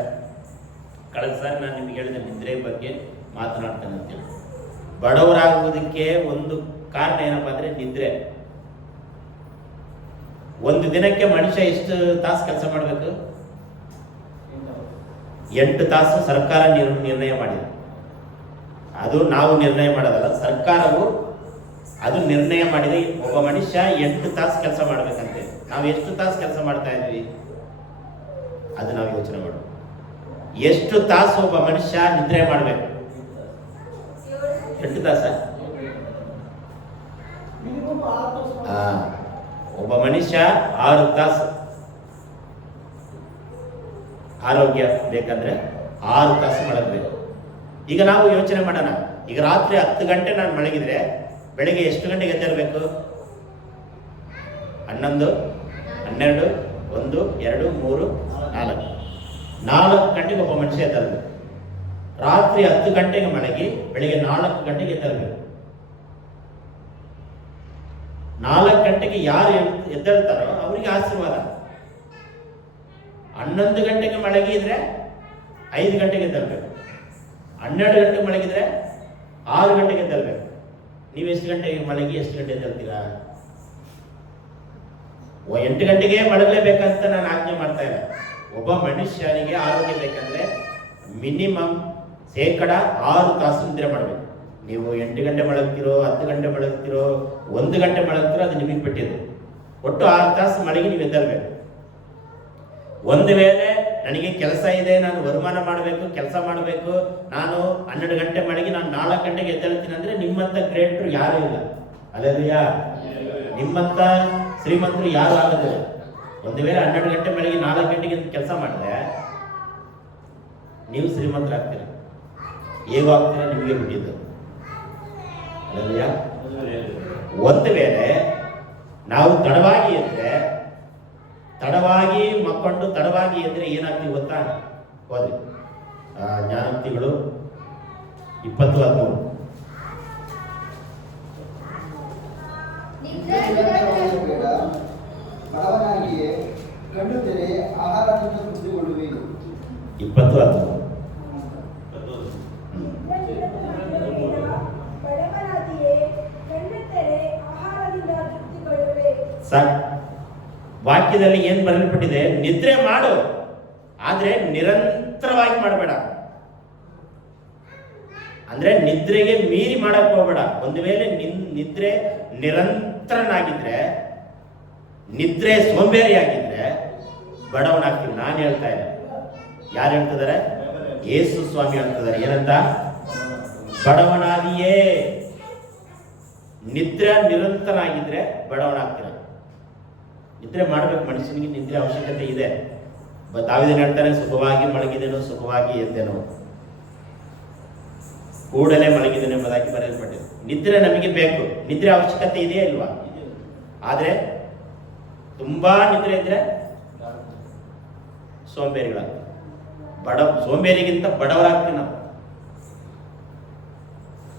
ಕಳೆದ ಸಾರಿ ನಾನು ನಿಮ್ಗೆ ಹೇಳಿದ ನಿದ್ರೆ ಬಗ್ಗೆ ಮಾತನಾಡ್ತೇನೆ ಅಂತೇಳಿ. ಬಡವರಾಗುವುದಕ್ಕೆ ಒಂದು ಕಾರಣ ಏನಪ್ಪಾ ಅಂದ್ರೆ ನಿದ್ರೆ. ಒಂದು ದಿನಕ್ಕೆ ಮನುಷ್ಯ ಎಷ್ಟು ತಾಸು ಕೆಲಸ ಮಾಡಬೇಕು? 8 ತಾಸು ಸರ್ಕಾರ ನಿರ್ಣಯ ಮಾಡಿದೆ. ಅದು ನಾವು ನಿರ್ಣಯ ಮಾಡೋದಲ್ಲ, ಸರ್ಕಾರವು ಅದು ನಿರ್ಣಯ ಮಾಡಿದೆ. ಒಬ್ಬ ಮನುಷ್ಯ 8 ತಾಸು ಕೆಲಸ ಮಾಡ್ಬೇಕಂತೆ. ನಾವು ಎಷ್ಟು ತಾಸು ಕೆಲಸ ಮಾಡ್ತಾ ಇದ್ವಿ ಅದು ನಾವು ಯೋಚನೆ ಮಾಡೋದು. ಎಷ್ಟು ತಾಸು ಒಬ್ಬ ಮನುಷ್ಯ ನಿದ್ರೆ ಮಾಡಬೇಕು? 8 ತಾಸ. ಒಬ್ಬ ಮನುಷ್ಯ 6 ತಾಸು ಆರೋಗ್ಯ ಬೇಕಂದ್ರೆ 6 ತಾಸು ಮಲಗಬೇಕು. ಈಗ ನಾವು ಯೋಚನೆ ಮಾಡೋಣ, ಈಗ ರಾತ್ರಿ 10 ಗಂಟೆ ನಾನು ಮಲಗಿದ್ರೆ ಬೆಳಿಗ್ಗೆ ಎಷ್ಟು ಗಂಟೆಗೆ ಎದ್ದೇಳಬೇಕು? 11, 12, 1, 2, 3, 4 ಗಂಟೆಗೆ ಒಬ್ಬ ಮನುಷ್ಯ ಎದ್ದೇಳಬೇಕು. ರಾತ್ರಿ 10 ಗಂಟೆಗೆ ಮಲಗಿ ಬೆಳಿಗ್ಗೆ 4 ಗಂಟೆಗೆ ಎದ್ದೇಳಬೇಕು. 4 ಗಂಟೆಗೆ ಯಾರು ಎದ್ದೇಳ್ತಾರೋ ಅವರಿಗೆ ಆಶೀರ್ವಾದ. 11 ಗಂಟೆಗೆ ಮಲಗಿದ್ರೆ 5 ಗಂಟೆಗೆ ಎದ್ದೇಳಬೇಕು. 12 ಗಂಟೆಗೆ ಮಲಗಿದ್ರೆ 6 ಗಂಟೆಗೆ ಎದ್ದೇಳಬೇಕು. ನೀವು ಎಷ್ಟು ಗಂಟೆಗೆ ಮಲಗಿ ಎಷ್ಟು ಗಂಟೆ ಎದ್ದೇಳ್ತೀರಾ? 8 ಗಂಟೆಗೆ ಮಲಗಲೇಬೇಕಂತ ನಾನು ಆಜ್ಞೆ ಮಾಡ್ತಾ ಇಲ್ಲ. ಒಬ್ಬ ಮನುಷ್ಯನಿಗೆ ಆರೋಗ್ಯ ಬೇಕಂದ್ರೆ ಮಿನಿಮಮ್ 6 ತಾಸು ನಿದ್ರೆ ಮಾಡಬೇಕು. ನೀವು 8 ಗಂಟೆ ಮಲಗ್ತಿರೋ, 10 ಗಂಟೆ ಮಲಗ್ತಿರೋ, 1 ಗಂಟೆ ಮಲಗ್ತಿರೋ, ಅದು ನಿಮಗೆ ಬಿಟ್ಟಿದ್ದು. ಒಟ್ಟು 6 ತಾಸು ಮಲಗಿ ನೀವು ಎದ್ದೇಳಬೇಕು. ಒಂದು ವೇಳೆ ನನಗೆ ಕೆಲಸ ಇದೆ, ನಾನು ವರಮಾನ ಮಾಡಬೇಕು, ಕೆಲಸ ಮಾಡಬೇಕು, ನಾನು 12 ಗಂಟೆ ಮಲಗಿ ನಾನು 4 ಗಂಟೆಗೆ ಎದ್ದೇಳ್ತೀನಿ ಅಂದರೆ ನಿಮ್ಮಂಥ ಗ್ರೇಟ್ರು ಯಾರೂ ಇಲ್ಲ. ಅಲ್ಲೆಲ್ಲೂಯಾ. ನಿಮ್ಮಂಥ ಶ್ರೀಮಂತರು ಯಾರು ಆಗೋದಿಲ್ಲ. ಒಂದು ವೇಳೆ 12 ಗಂಟೆ ಮಲಗಿ 4 ಗಂಟೆಗೆ ಕೆಲಸ ಮಾಡಿದ್ರೆ ನೀವು ಶ್ರೀಮಂತರಾಗ್ತೀರ. ಹೇಗೋ ಆಗ್ತೀರ ನಿಮಗೆ ಬಿಟ್ಟಿದ್ದು. ಅಲ್ಲೆಲ್ಲೂಯಾ. ಒಂದು ವೇಳೆ ನಾವು ತಡವಾಗಿ ಎದ್ರೆ, ತಡವಾಗಿ ಮಕ್ಕೊಂಡು ತಡವಾಗಿ ಎದ್ರೆ ಏನಾಗ್ತೀವಿ ಗೊತ್ತಾ? ಹೋದ್ರಿ ಜ್ಞಾನೋಕ್ತಿಗಳು 20:13. ಬೇಡ, ಬಡವನಾಗಿಯೇ ಕಣ್ಣು ತೆರೆ ಆಹಾರದಿಂದ ತೃಪ್ತಿಗೊಳ್ಳುವೆ. 20:13. ಸಾಕು. ವಾಕ್ಯದಲ್ಲಿ ಏನು ಬರೆಯಲ್ಪಟ್ಟಿದೆ? ನಿದ್ರೆ ಮಾಡು, ಆದ್ರೆ ನಿರಂತರವಾಗಿ ಮಾಡಬೇಡ. ಅಂದ್ರೆ ನಿದ್ರೆಗೆ ಮೀರಿ ಮಾಡಕ್ ಹೋಗ್ಬೇಡ. ಒಂದು ವೇಳೆ ನಿದ್ರೆ ನಿರಂತರನಾಗಿದ್ರೆ, ನಿದ್ರೆ ಸೋಂಬೇರಿಯಾಗಿದ್ರೆ ಬಡವನಾಗ್ತೀವಿ. ನಾನು ಹೇಳ್ತಾ ಇಲ್ಲ, ಯಾರು ಹೇಳ್ತಿದ್ದಾರೆ? ಯೇಸು ಸ್ವಾಮಿ ಹೇಳ್ತಿದ್ದಾರೆ. ಏನಂತ? ಬಡವನಾಗಿಯೇ. ನಿದ್ರೆ ನಿರಂತರನಾಗಿದ್ರೆ ಬಡವನಾಗ್ತೀರ. ನಿದ್ರೆ ಮಾಡಬೇಕು. ಮನುಷ್ಯನಿಗೆ ನಿದ್ರೆ ಅವಶ್ಯಕತೆ ಇದೆ. ದಾವೀದನು ಹೇಳ್ತಾನೆ, ಸುಖವಾಗಿ ಮಲಗಿದೆನು, ಸುಖವಾಗಿ ಎದ್ದೆನು, ಕೂಡಲೇ ಮಲಗಿದೆನು ಎಂಬುದಾಗಿ ಬರೆಯಲ್ಪಟ್ಟಿದೆ. ನಿದ್ರೆ ನಮಗೆ ಬೇಕು. ನಿದ್ರೆ ಅವಶ್ಯಕತೆ ಇದೆಯಾ ಇಲ್ವಾ? ಆದರೆ ತುಂಬಾ ನಿದ್ರೆ ಇದ್ರೆ ಸೋಂಬೇರಿಗಳಾಗ್ತದೆ. ಸೋಂಬೇರಿಗಿಂತ ಬಡವರಾಗ್ತೀವಿ ನಾವು.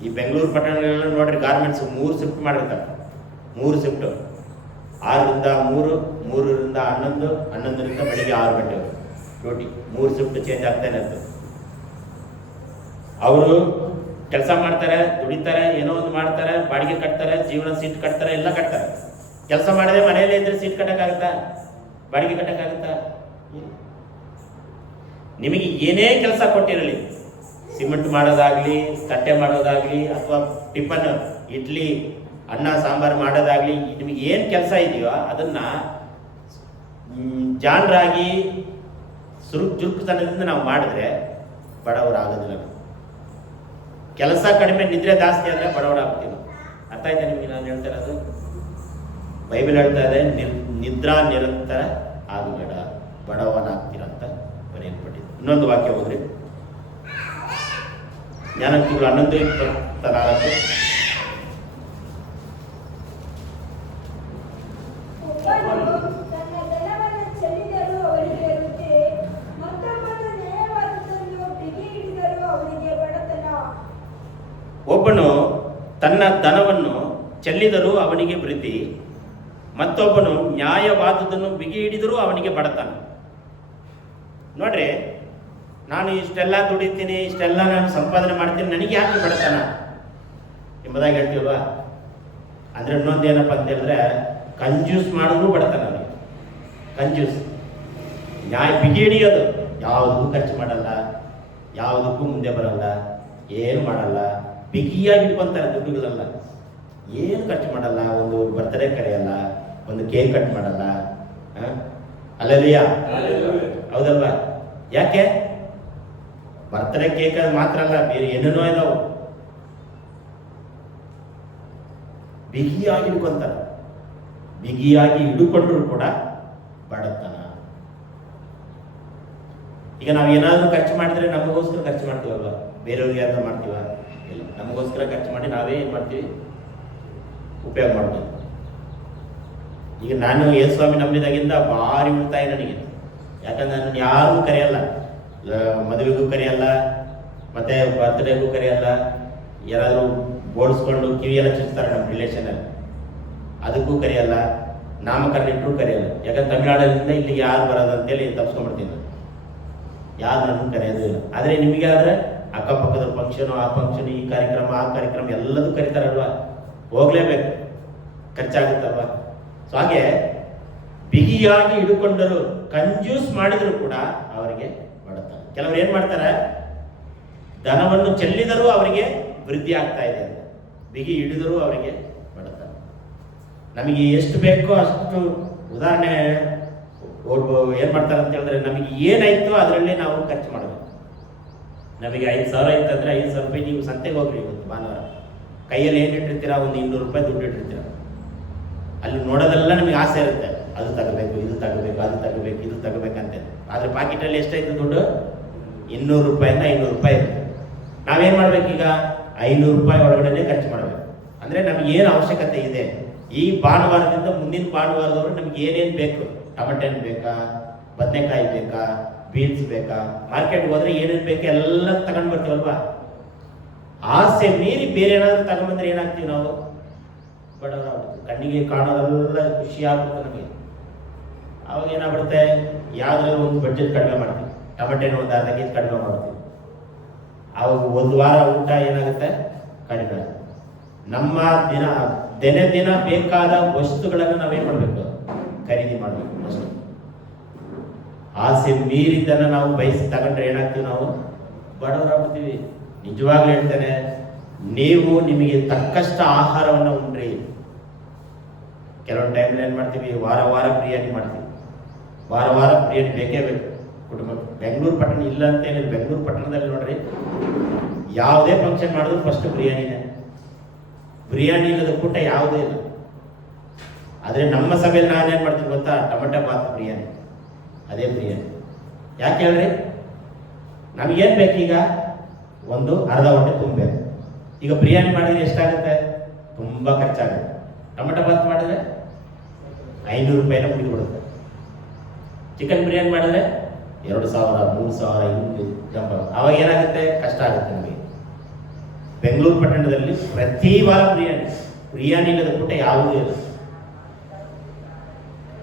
ಈ ಬೆಂಗಳೂರು ಪಟ್ಟಣಗಳೆಲ್ಲ ನೋಡ್ರಿ, ಗಾರ್ಮೆಂಟ್ಸ್ 3 ಶಿಫ್ಟ್ ಮಾಡಿರ್ತಾರೆ. 3 ಶಿಫ್ಟ್, 6ರಿಂದ 3, 3ರಿಂದ 11, 11ರಿಂದ ಬೆಳಿಗ್ಗೆ 6 ಗಂಟೆ ಡ್ಯೂಟಿ. 3 ಶಿಫ್ಟ್ ಚೇಂಜ್ ಆಗ್ತಾನೆ ಇರ್ತದೆ. ಅವರು ಕೆಲಸ ಮಾಡ್ತಾರೆ, ದುಡಿತಾರೆ, ಏನೋ ಒಂದು ಮಾಡ್ತಾರೆ, ಬಾಡಿಗೆ ಕಟ್ತಾರೆ, ಜೀವನ ಸೀಟ್ ಕಟ್ತಾರೆ, ಎಲ್ಲ ಕಟ್ತಾರೆ. ಕೆಲಸ ಮಾಡದೆ ಮನೆಯಲ್ಲೇ ಇದ್ರೆ ಸೀಟ್ ಕಟ್ಟಕ್ಕಾಗುತ್ತಾ? ಬಾಡಿಗೆ ಕಟ್ಟಕ್ಕಾಗುತ್ತಾ? ನಿಮಗೆ ಏನೇ ಕೆಲಸ ಕೊಟ್ಟಿರಲಿ, ಸಿಮೆಂಟ್ ಮಾಡೋದಾಗ್ಲಿ, ತಟ್ಟೆ ಮಾಡೋದಾಗ್ಲಿ, ಅಥವಾ ಟಿಫನ್ ಇಡ್ಲಿ ಅನ್ನ ಸಾಂಬಾರು ಮಾಡೋದಾಗ್ಲಿ, ನಿಮಗೆ ಏನು ಕೆಲಸ ಇದೆಯೋ ಅದನ್ನ ಜಾಣರಾಗಿ ಚುರುಕುತನದಿಂದ ನಾವು ಮಾಡಿದ್ರೆ ಬಡವರಾಗೋದಿಲ್ಲ. ಕೆಲಸ ಕಡಿಮೆ, ನಿದ್ರೆ ಜಾಸ್ತಿ ಆದರೆ ಬಡವರಾಗ್ತೀವಿ. ಅರ್ಥ ಆಯ್ತಾ ನಿಮಗೆ ನಾನು ಹೇಳ್ತಾ ಇರೋದು? ಬೈಬಲ್ ಹೇಳ್ತಾ ಇದೆ, ನಿದ್ರಾ ನಿರಂತರ ಆಗಬೇಡ, ಬಡವನಾಗ್ತೀರ ಅಂತ ಬರೆಯಲ್ಪಟ್ಟಿದೆ. ಇನ್ನೊಂದು ವಾಕ್ಯ ಹೋದ್ರಿ, ಜ್ಞಾನೋಕ್ತಿಗಳು 11:24. ಒಬ್ಬನು ತನ್ನ ಧನವನ್ನು ಚೆಲ್ಲಿದರೂ ಅವನಿಗೆ ವೃದ್ಧಿ, ಮತ್ತೊಬ್ಬನು ನ್ಯಾಯವಾದುದನ್ನು ಬಿಗಿ ಹಿಡಿದರೂ ಅವನಿಗೆ ಬಡತನ. ನೋಡ್ರಿ, ನಾನು ಇಷ್ಟೆಲ್ಲ ದುಡಿತೀನಿ, ಇಷ್ಟೆಲ್ಲ ನಾನು ಸಂಪಾದನೆ ಮಾಡ್ತೀನಿ, ನನಗೆ ಯಾಕೆ ಬಡತನ ಎಂಬುದಾಗಿ ಹೇಳ್ತೀವಲ್ವಾ? ಅಂದರೆ ಇನ್ನೊಂದೇನಪ್ಪ ಅಂತ ಹೇಳಿದ್ರೆ, ಕಂಜೂಸ್ ಮಾಡಿದ್ರು ಬಡತನ. ಕಂಜೂಸ್, ಬಿಗಿ ಹಿಡಿಯೋದು, ಯಾವುದಕ್ಕೂ ಖರ್ಚು ಮಾಡಲ್ಲ, ಯಾವುದಕ್ಕೂ ಮುಂದೆ ಬರಲ್ಲ, ಏನು ಮಾಡಲ್ಲ, ಬಿಗಿಯಾಗಿ ಇಟ್ಕೊಂತಾರೆ ದುಡ್ಡುಗಳೆಲ್ಲ. ಏನು ಖರ್ಚು ಮಾಡಲ್ಲ, ಒಂದು ಬರ್ತ್ಡೇ ಕರೆಯಲ್ಲ, ಒಂದು ಕೇಕ್ ಕಟ್ ಮಾಡಲ್ಲ. ಅಲ್ಲೆಲ್ಲಯ್ಯ, ಹೌದಲ್ವಾ? ಯಾಕೆ? ಬರ್ತ್ಡೇ ಕೇಕ್ ಮಾತ್ರ ಅಲ್ಲ, ಬೇರೆ ಏನೇನೋ ಇದಾವು. ಬಿಗಿಯಾಗಿ ಹಿಡ್ಕೊಂತಾರೆ. ಬಿಗಿಯಾಗಿ ಹಿಡ್ಕೊಂಡ್ರು ಕೂಡ ಬಡತನ. ಈಗ ನಾವು ಏನಾದರೂ ಖರ್ಚು ಮಾಡಿದ್ರೆ ನಮಗೋಸ್ಕರ ಖರ್ಚು ಮಾಡ್ತೀವಲ್ವ? ಬೇರೆಯವ್ರಿಗೆ ಯಾರು ಮಾಡ್ತೀವ? ಇಲ್ಲ, ನಮಗೋಸ್ಕರ ಖರ್ಚು ಮಾಡಿ ನಾವೇ ಏನು ಮಾಡ್ತೀವಿ? ಉಪಯೋಗ ಮಾಡ್ಬೋದು. ಈಗ ನಾನು ಯೇಸುಸ್ವಾಮಿ ನಂಬಿದಾಗಿಂದ ಭಾರಿ ಉಳಿತಾಯ ನನಗೆ. ಯಾಕಂದ್ರೆ ನಾನು ಯಾರಿಗೂ ಕರೆಯಲ್ಲ, ಮದುವೆಗೂ ಕರೆಯಲ್ಲ, ಮತ್ತೆ ಬರ್ತ್ಡೇಗೂ ಕರೆಯಲ್ಲ. ಯಾರಾದರೂ ಬೋಳಿಸ್ಕೊಂಡು ಕಿವಿಯೆಲ್ಲ ಚುಚ್ತಾರೆ ನಮ್ಮ ರಿಲೇಷನಲ್ಲಿ, ಅದಕ್ಕೂ ಕರೆಯಲ್ಲ. ನಾಮಕರಣ ಇಟ್ಟರು ಕರೆಯಲ್ಲ. ಯಾಕಂದ್ರೆ ತಮಿಳ್ನಾಡಿನಿಂದ ಇಲ್ಲಿಗೆ ಯಾರು ಬರೋದು ಅಂತೇಳಿ ತಪ್ಸ್ಕೊಂಡ್ಬಿಡ್ತೀನಿ. ಯಾರು ನನ್ನ ಕರೆಯೋದು ಇಲ್ಲ. ಆದರೆ ನಿಮಗೆ ಆದರೆ ಅಕ್ಕಪಕ್ಕದ ಫಂಕ್ಷನು, ಆ ಫಂಕ್ಷನ್, ಈ ಕಾರ್ಯಕ್ರಮ, ಆ ಕಾರ್ಯಕ್ರಮ ಎಲ್ಲದೂ ಕರೀತಾರಲ್ವ? ಹೋಗ್ಲೇಬೇಕು, ಖರ್ಚಾಗುತ್ತಲ್ವ? ಸೊ ಹಾಗೆ ಬಿಗಿಯಾಗಿ ಹಿಡ್ಕೊಂಡರು, ಕಂಜೂಸ್ ಮಾಡಿದ್ರು ಕೂಡ ಅವರಿಗೆ ಬಡತನ. ಕೆಲವರು ಏನು ಮಾಡ್ತಾರೆ? ಧನವನ್ನು ಚೆಲ್ಲಿದರೂ ಅವರಿಗೆ ವೃದ್ಧಿ ಆಗ್ತಾ ಇದೆ ಅಂತ. ಬಿಗಿ ಹಿಡಿದರೂ ಅವರಿಗೆ ಬಡತನ. ನಮಗೆ ಎಷ್ಟು ಬೇಕೋ ಅಷ್ಟು, ಉದಾಹರಣೆ ಏನು ಮಾಡ್ತಾರೆ ಅಂತ ಹೇಳಿದ್ರೆ, ನಮಗೆ ಏನಾಯ್ತೋ ಅದರಲ್ಲೇ ನಾವು ಖರ್ಚು ಮಾಡಬೇಕು. ನಮಗೆ 5,000 ಇತ್ತಂದರೆ 5,000 ರೂಪಾಯಿ ನೀವು ಸಂತೆಗೆ ಹೋಗ್ರಿ ಇವತ್ತು ಭಾನುವಾರ, ಕೈಯಲ್ಲಿ ಏನು ಇಟ್ಟಿರ್ತೀರಾ, ಒಂದು 200 ರೂಪಾಯಿ ದುಡ್ಡು ಇಟ್ಟಿರ್ತೀರ. ಅಲ್ಲಿ ನೋಡೋದೆಲ್ಲ ನಮಗೆ ಆಸೆ ಇರುತ್ತೆ, ಅದು ತಗೋಬೇಕು, ಇದು ತಗೋಬೇಕು, ಅದು ತಗೋಬೇಕು, ಇದು ತಗೋಬೇಕಂತೆ. ಆದರೆ ಪಾಕೆಟಲ್ಲಿ ಎಷ್ಟಾಯ್ತು ದುಡ್ಡು? 200 ರೂಪಾಯಿಂದ 500 ರೂಪಾಯಿ ಇರುತ್ತೆ. ನಾವೇನು ಮಾಡಬೇಕೀಗ? 500 ರೂಪಾಯಿ ಒಳಗಡೆ ಖರ್ಚು ಮಾಡಬೇಕು. ಅಂದರೆ ನಮಗೆ ಏನು ಅವಶ್ಯಕತೆ ಇದೆ, ಈ ಭಾನುವಾರದಿಂದ ಮುಂದಿನ ಭಾನುವಾರದವರು ನಮ್ಗೆ ಏನೇನು ಬೇಕು, ಟೊಮೆಟೊ ಹಣ್ಣು ಬೇಕಾ, ಬದನೆಕಾಯಿ ಬೇಕಾ, ಬೀನ್ಸ್ ಬೇಕಾ, ಮಾರ್ಕೆಟ್ಗೆ ಹೋದ್ರೆ ಏನೇನು ಬೇಕು ಎಲ್ಲ ತಗೊಂಡು ಬರ್ತೀವಲ್ವಾ. ಆಸೆ ಮೀರಿ ಬೇರೆ ಏನಾದರೂ ತಗೊಂಡ್ಬಂದ್ರೆ ಏನಾಗ್ತೀವಿ ನಾವು? ಬಡವರಾಗ್ತೀವಿ. ಕಣ್ಣಿಗೆ ಕಾಣೋದೆಲ್ಲ ಖುಷಿ ಆಗ್ಬಿಡುತ್ತೆ ನಮಗೆ. ಅವಾಗ ಏನಾಗ್ಬಿಡುತ್ತೆ, ಯಾವುದ್ರಲ್ಲಿ ಒಂದು ಬಡ್ಜೆಟ್ ಕಡಿಮೆ ಮಾಡ್ತೀವಿ, ಟೊಮೆಟೊ ಒಂದು ಅರ್ಧ ಕೆಜಿ ಕಡಿಮೆ ಮಾಡ್ತೀವಿ. ಅವಾಗ ಒಂದು ವಾರ ಊಟ ಏನಾಗುತ್ತೆ? ಕಡಿಮೆ. ನಮ್ಮ ದಿನ ಬೇಕಾದ ವಸ್ತುಗಳನ್ನು ನಾವೇನು ಮಾಡಬೇಕು? ಖರೀದಿ ಮಾಡಬೇಕು ಅಷ್ಟೇ. ಆಸೆ ಮೀರಿದ್ದನ್ನು ನಾವು ಬಯಸಿ ತಗೊಂಡ್ರೆ ಏನಾಗ್ತೀವಿ? ನಾವು ಬಡವರಾಗ್ತೀವಿ. ನಿಜವಾಗ್ಲೂ ಹೇಳ್ತೇನೆ, ನೀವು ನಿಮಗೆ ತಕ್ಕಷ್ಟು ಆಹಾರವನ್ನು ಉಂಡ್ರಿ. ಕೆಲವೊಂದು ಟೈಮಲ್ಲಿ ಏನು ಮಾಡ್ತೀವಿ, ವಾರ ಬಿರಿಯಾನಿ ಮಾಡ್ತೀವಿ. ವಾರ ಬಿರಿಯಾನಿ ಬೇಕೇ ಬೇಕು ಕುಟುಂಬ. ಬೆಂಗಳೂರು ಪಟ್ಟಣ ಇಲ್ಲ ಅಂತ ಏನಿಲ್ಲ, ಬೆಂಗಳೂರು ಪಟ್ಟಣದಲ್ಲಿ ನೋಡ್ರಿ, ಯಾವುದೇ ಫಂಕ್ಷನ್ ಮಾಡಿದ್ರು ಫಸ್ಟ್ ಬಿರಿಯಾನಿನೇ. ಬಿರಿಯಾನಿ ಇಲ್ಲದ ಕೂಟ ಯಾವುದೇ ಇಲ್ಲ. ಆದರೆ ನಮ್ಮ ಸಭೆಯಲ್ಲಿ ನಾನೇನು ಮಾಡ್ತೀನಿ ಗೊತ್ತಾ? ಟೊಮೆಟೊ ಬಾತ್ ಬಿರಿಯಾನಿ, ಅದೇ ಬಿರಿಯಾನಿ. ಯಾಕೆ ಹೇಳ್ರಿ? ನಮಗೇನು ಬೇಕೀಗ? ಒಂದು ಅರ್ಧ ಹೊಟ್ಟೆ ತುಂಬಬೇಕು. ಈಗ ಬಿರಿಯಾನಿ ಮಾಡಿದ್ರೆ ಎಷ್ಟಾಗುತ್ತೆ? ತುಂಬ ಖರ್ಚಾಗುತ್ತೆ. ಟೊಮೆಟೊ ಬಾತ್ ಮಾಡಿದ್ರೆ 500 ರೂಪಾಯಿನ ಮುಗಿದ್ಬಿಡುತ್ತೆ. ಚಿಕನ್ ಬಿರಿಯಾನಿ ಮಾಡಿದ್ರೆ 2,000, 3,000 ಹಿಂಗೆ ಜಂಪ್. ಅವಾಗ ಏನಾಗುತ್ತೆ? ಕಷ್ಟ ಆಗುತ್ತೆ ನಮಗೆ. ಬೆಂಗಳೂರು ಪಟ್ಟಣದಲ್ಲಿ ಪ್ರತಿ ವಾರ ಬಿರಿಯಾನಿ ಇಲ್ಲದ ಕೂಟ ಯಾವುದೂ ಇಲ್ಲ.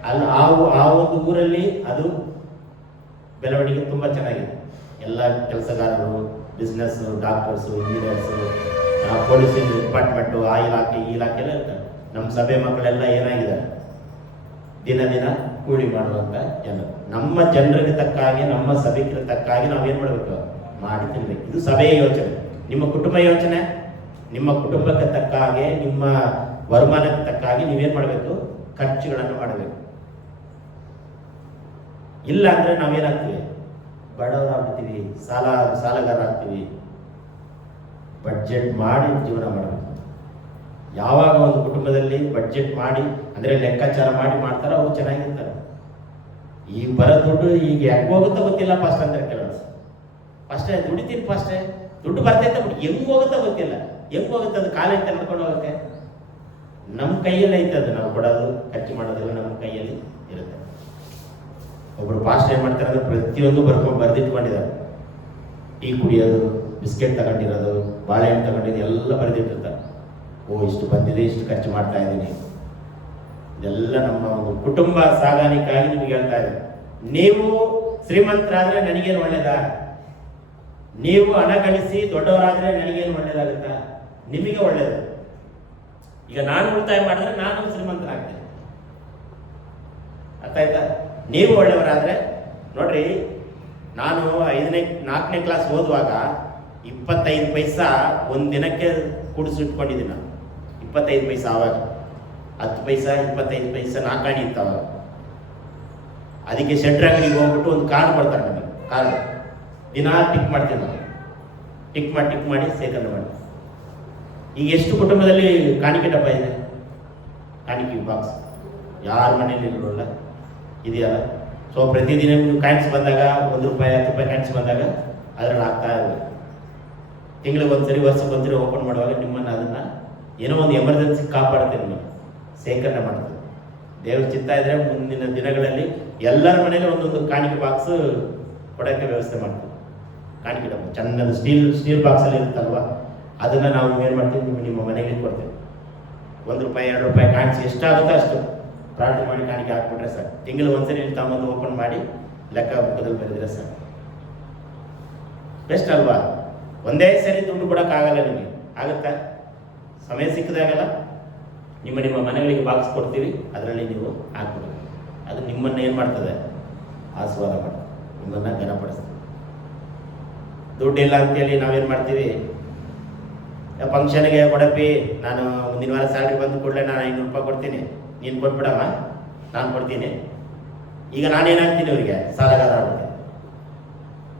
ಅಲ್ಲಿ ಆ ಒಂದು ಊರಲ್ಲಿ ಅದು ಬೆಳವಣಿಗೆ ತುಂಬ ಚೆನ್ನಾಗಿದೆ. ಎಲ್ಲ ಕೆಲಸಗಾರರು, business, doctors, engineers, police department, ಆ ಇಲಾಖೆ ಈ ಇಲಾಖೆ ಎಲ್ಲ ಇರ್ತಾರೆ. ನಮ್ಮ ಸಭೆ ಮಕ್ಕಳೆಲ್ಲ ಏನಾಗಿದ್ದಾರೆ? ದಿನ ಕೂಲಿ ಮಾಡುವಂಥ ಜನರು. ನಮ್ಮ ಜನರಿಗೆ ತಕ್ಕ ಹಾಗೆ, ನಮ್ಮ ಸಭಿಕರಿಗೆ ತಕ್ಕ ಹಾಗೆ ನಾವೇನು ಮಾಡಬೇಕು? ಮಾಡಿ ತಿನ್ಬೇಕು. ಇದು ಸಭೆಯ ಯೋಚನೆ. ನಿಮ್ಮ ಕುಟುಂಬ ಯೋಚನೆ, ನಿಮ್ಮ ಕುಟುಂಬಕ್ಕೆ ತಕ್ಕ ಹಾಗೆ, ನಿಮ್ಮ ವರಮಾನಕ್ಕೆ ತಕ್ಕ ಹಾಗೆ ನೀವೇನು ಮಾಡಬೇಕು? ಖರ್ಚುಗಳನ್ನು ಮಾಡಬೇಕು. ಇಲ್ಲ ಅಂದರೆ ನಾವೇನಾಗ್ತೀವಿ? ಬಡವರಾಗ್ತೀವಿ, ಸಾಲಗಾರ ಆಗ್ತೀವಿ. ಬಡ್ಜೆಟ್ ಮಾಡಿ ಜೀವನ ಮಾಡಬೇಕು. ಯಾವಾಗ ಒಂದು ಕುಟುಂಬದಲ್ಲಿ ಬಡ್ಜೆಟ್ ಮಾಡಿ, ಅಂದರೆ ಲೆಕ್ಕಾಚಾರ ಮಾಡಿ ಮಾಡ್ತಾರೋ ಅವ್ರು ಚೆನ್ನಾಗಿರ್ತಾರೆ. ಈ ಬರೋ ದುಡ್ಡು ಈಗ ಹೆಂಗೆ ಹೋಗುತ್ತೋ ಗೊತ್ತಿಲ್ಲ ಫಸ್ಟ್ ಅಂತ ಕೇಳೋದು. ಫಸ್ಟೇ ದುಡಿತೀನಿ, ಫಸ್ಟೇ ದುಡ್ಡು ಬರ್ತೈತೆ, ಬಟ್ ಹೆಂಗೆ ಹೋಗುತ್ತೋ ಗೊತ್ತಿಲ್ಲ. ಹೆಂಗೆ ಹೋಗುತ್ತೆ? ಅದು ಕಾಲ ಐತೆ ನಡ್ಕೊಂಡು ಹೋಗುತ್ತೆ. ನಮ್ಮ ಕೈಯಲ್ಲಿ ಐತೆ ಅದು. ನಾವು ಕೊಡೋದು, ಖರ್ಚು ಮಾಡೋದೆಲ್ಲ ನಮ್ಮ ಕೈಯಲ್ಲಿ ಇರುತ್ತೆ. ಒಬ್ಬರು ಪಾಸ್ಟ್ ಏನು ಮಾಡ್ತಾರೆ ಅಂದರೆ ಪ್ರತಿಯೊಂದು ಬರೆದಿಟ್ಕೊಂಡಿದ್ದಾರೆ. ಟೀ ಕುಡಿಯೋದು, ಬಿಸ್ಕೆಟ್ ತಗೊಂಡಿರೋದು, ಬಾಳೆಹಣ್ಣು ತಗೊಂಡಿರೋದು ಎಲ್ಲ ಬರೆದಿಟ್ಟಿರ್ತಾರೆ. ಓ ಇಷ್ಟು ಬಂದಿದೆ, ಇಷ್ಟು ಖರ್ಚು ಮಾಡ್ತಾ ಇದ್ದೀನಿ. ಇದೆಲ್ಲ ನಮ್ಮ ಒಂದು ಕುಟುಂಬ ಸಾಗಾಣಿಕೆಯಾಗಿ ನಿಮಗೆ ಹೇಳ್ತಾ ಇದ್ದೀನಿ. ನೀವು ಶ್ರೀಮಂತರಾದರೆ ನನಗೇನು ಒಳ್ಳೇದಾ? ನೀವು ಹಣ ಗಳಿಸಿ ದೊಡ್ಡವರಾದರೆ ನನಗೇನು ಒಳ್ಳೇದಾಗುತ್ತಾ? ನಿಮಗೆ ಒಳ್ಳೇದು. ಈಗ ನಾನು ಉಳಿತಾಯ ಮಾಡಿದ್ರೆ ನಾನು ಶ್ರೀಮಂತರಾಗ್ತೇನೆ. ಅರ್ಥ ಆಯ್ತಾ? ನೀವು ಒಳ್ಳೆಯವರಾದರೆ ನೋಡ್ರಿ, ನಾನು 4ನೇ ಕ್ಲಾಸ್ ಓದುವಾಗ 25 ಪೈಸಾ ಒಂದು ದಿನಕ್ಕೆ ಕೂಡಿಸಿಟ್ಕೊಂಡಿದ್ದೀನಿ ನಾನು. 25 ಪೈಸಾ ಆವಾಗ 10 ಪೈಸಾ, 25 ಪೈಸಾ 4 ಆಣಿ ಇತ್ತವಾಗ. ಅದಕ್ಕೆ ಶೆಟ್ರ್ ಅಂಗಡಿಗೆ ಹೋಗ್ಬಿಟ್ಟು ಒಂದು ಕಾರ್ಡ್ ಕೊಡ್ತಾರೆ ನಮಗೆ. ಕಾರ್ಡ್ ದಿನ ಟಿಕ್ ಮಾಡ್ತೀನಿ ನಾನು. ಟಿಕ್ ಮಾಡಿ ಸೇಕರಣೆ ಮಾಡಿ. ಈಗ ಎಷ್ಟು ಕುಟುಂಬದಲ್ಲಿ ಕಾಣಿಕೆ ಡಬ್ಬ ಇದೆ? ಕಾಣಿಕೆ ಬಾಕ್ಸ್ ಯಾರ ಮನೇಲಿ ಇರೋಲ್ಲ, ಇದೆಯಲ್ಲ. ಸೊ ಪ್ರತಿದಿನ ಕಾಯಿನ್ಸ್ ಬಂದಾಗ, 1 ರೂಪಾಯಿ 10 ರೂಪಾಯಿ ಕಾಯಿನ್ಸ್ ಬಂದಾಗ ಅದರಲ್ಲಿ ಹಾಕ್ತಾ ಇರಬೇಕು. ತಿಂಗಳಿಗೆ ಒಂದ್ಸರಿ, ವರ್ಷಕ್ಕೆ ಒಂದ್ಸರಿ ಓಪನ್ ಮಾಡುವಾಗ ನಿಮ್ಮನ್ನು ಅದನ್ನು ಏನೋ ಒಂದು ಎಮರ್ಜೆನ್ಸಿ ಕಾಪಾಡುತ್ತೆ, ನಿಮ್ಮನ್ನು ಸೇಕರಣೆ ಮಾಡ್ತದೆ. ದೇವ್ರ ಚಿತ್ತ ಇದ್ದರೆ ಮುಂದಿನ ದಿನಗಳಲ್ಲಿ ಎಲ್ಲರ ಮನೇಲಿ ಒಂದೊಂದು ಕಾಣಿಕೆ ಬಾಕ್ಸ್ ಕೊಡೋಕ್ಕೆ ವ್ಯವಸ್ಥೆ ಮಾಡ್ತೀವಿ. ಕಾಣಿಕೆ ಡಬ್ಬ ಚೆನ್ನಾಗಿ ಸ್ಟೀಲ್ ಬಾಕ್ಸಲ್ಲಿ ಇರುತ್ತಲ್ವ, ಅದನ್ನು ನಾವು ಏನು ಮಾಡ್ತೀವಿ? ನಿಮ್ಮ ಮನೆಗೆ ಕೊಡ್ತೀವಿ. 1 ರೂಪಾಯಿ 2 ರೂಪಾಯಿ ಕಾಣಿಸಿ ಎಷ್ಟಾಗುತ್ತೋ ಅಷ್ಟು ಪ್ರಾರ್ಥನೆ ಮಾಡಿ ಕಾಣಿಕೆ ಹಾಕ್ಬಿಟ್ರೆ ಸರ್. ತಿಂಗಳು ಒಂದ್ಸರಿ ಇಲ್ಲಿ ತಗೊಂಡು ಓಪನ್ ಮಾಡಿ ಲೆಕ್ಕ ಬುಕ್ಕದಲ್ಲಿ ಬರೆದಿದ್ರೆ ಸರ್, ಬೆಸ್ಟ್ ಅಲ್ವಾ? ಒಂದೇ ಸರಿ ದುಡ್ಡು ಕೊಡೋಕ್ಕಾಗಲ್ಲ ನಿಮಗೆ. ಆಗುತ್ತಾ? ಸಮಯ ಸಿಕ್ಕಿದಾಗಲ್ಲ ನಿಮ್ಮ ಮನೆಗಳಿಗೆ ಬಾಕ್ಸ್ ಕೊಡ್ತೀವಿ, ಅದರಲ್ಲಿ ನೀವು ಹಾಕ್ಬಿಡಿ. ಅದು ನಿಮ್ಮನ್ನು ಏನು ಮಾಡ್ತದೆ? ಆಸ್ವಾದ ಮಾಡ್ತದೆ, ನಿಮ್ಮನ್ನು ಘನಪಡಿಸ್ತದೆ. ದುಡ್ಡಿಲ್ಲ ಅಂತೇಳಿ ನಾವೇನು ಮಾಡ್ತೀವಿ? ಫಂಕ್ಷನ್ಗೆ ಕೊಡಪ್ಪಿ, ನಾನು ಮುಂದಿನ ವಾರ ಸ್ಯಾಲ್ರಿ ಬಂದು ಕೂಡಲೇ ನಾನು 500 ರೂಪಾಯಿ ಕೊಡ್ತೀನಿ, ನೀನು ಕೊಟ್ಬಿಡಮ್ಮ, ನಾನು ಕೊಡ್ತೀನಿ. ಈಗ ನಾನೇನಾಗ್ತೀನಿ ಅವರಿಗೆ ಸಾಲಗಾರ ಆಗ್ಬಿಡ್ತೀನಿ.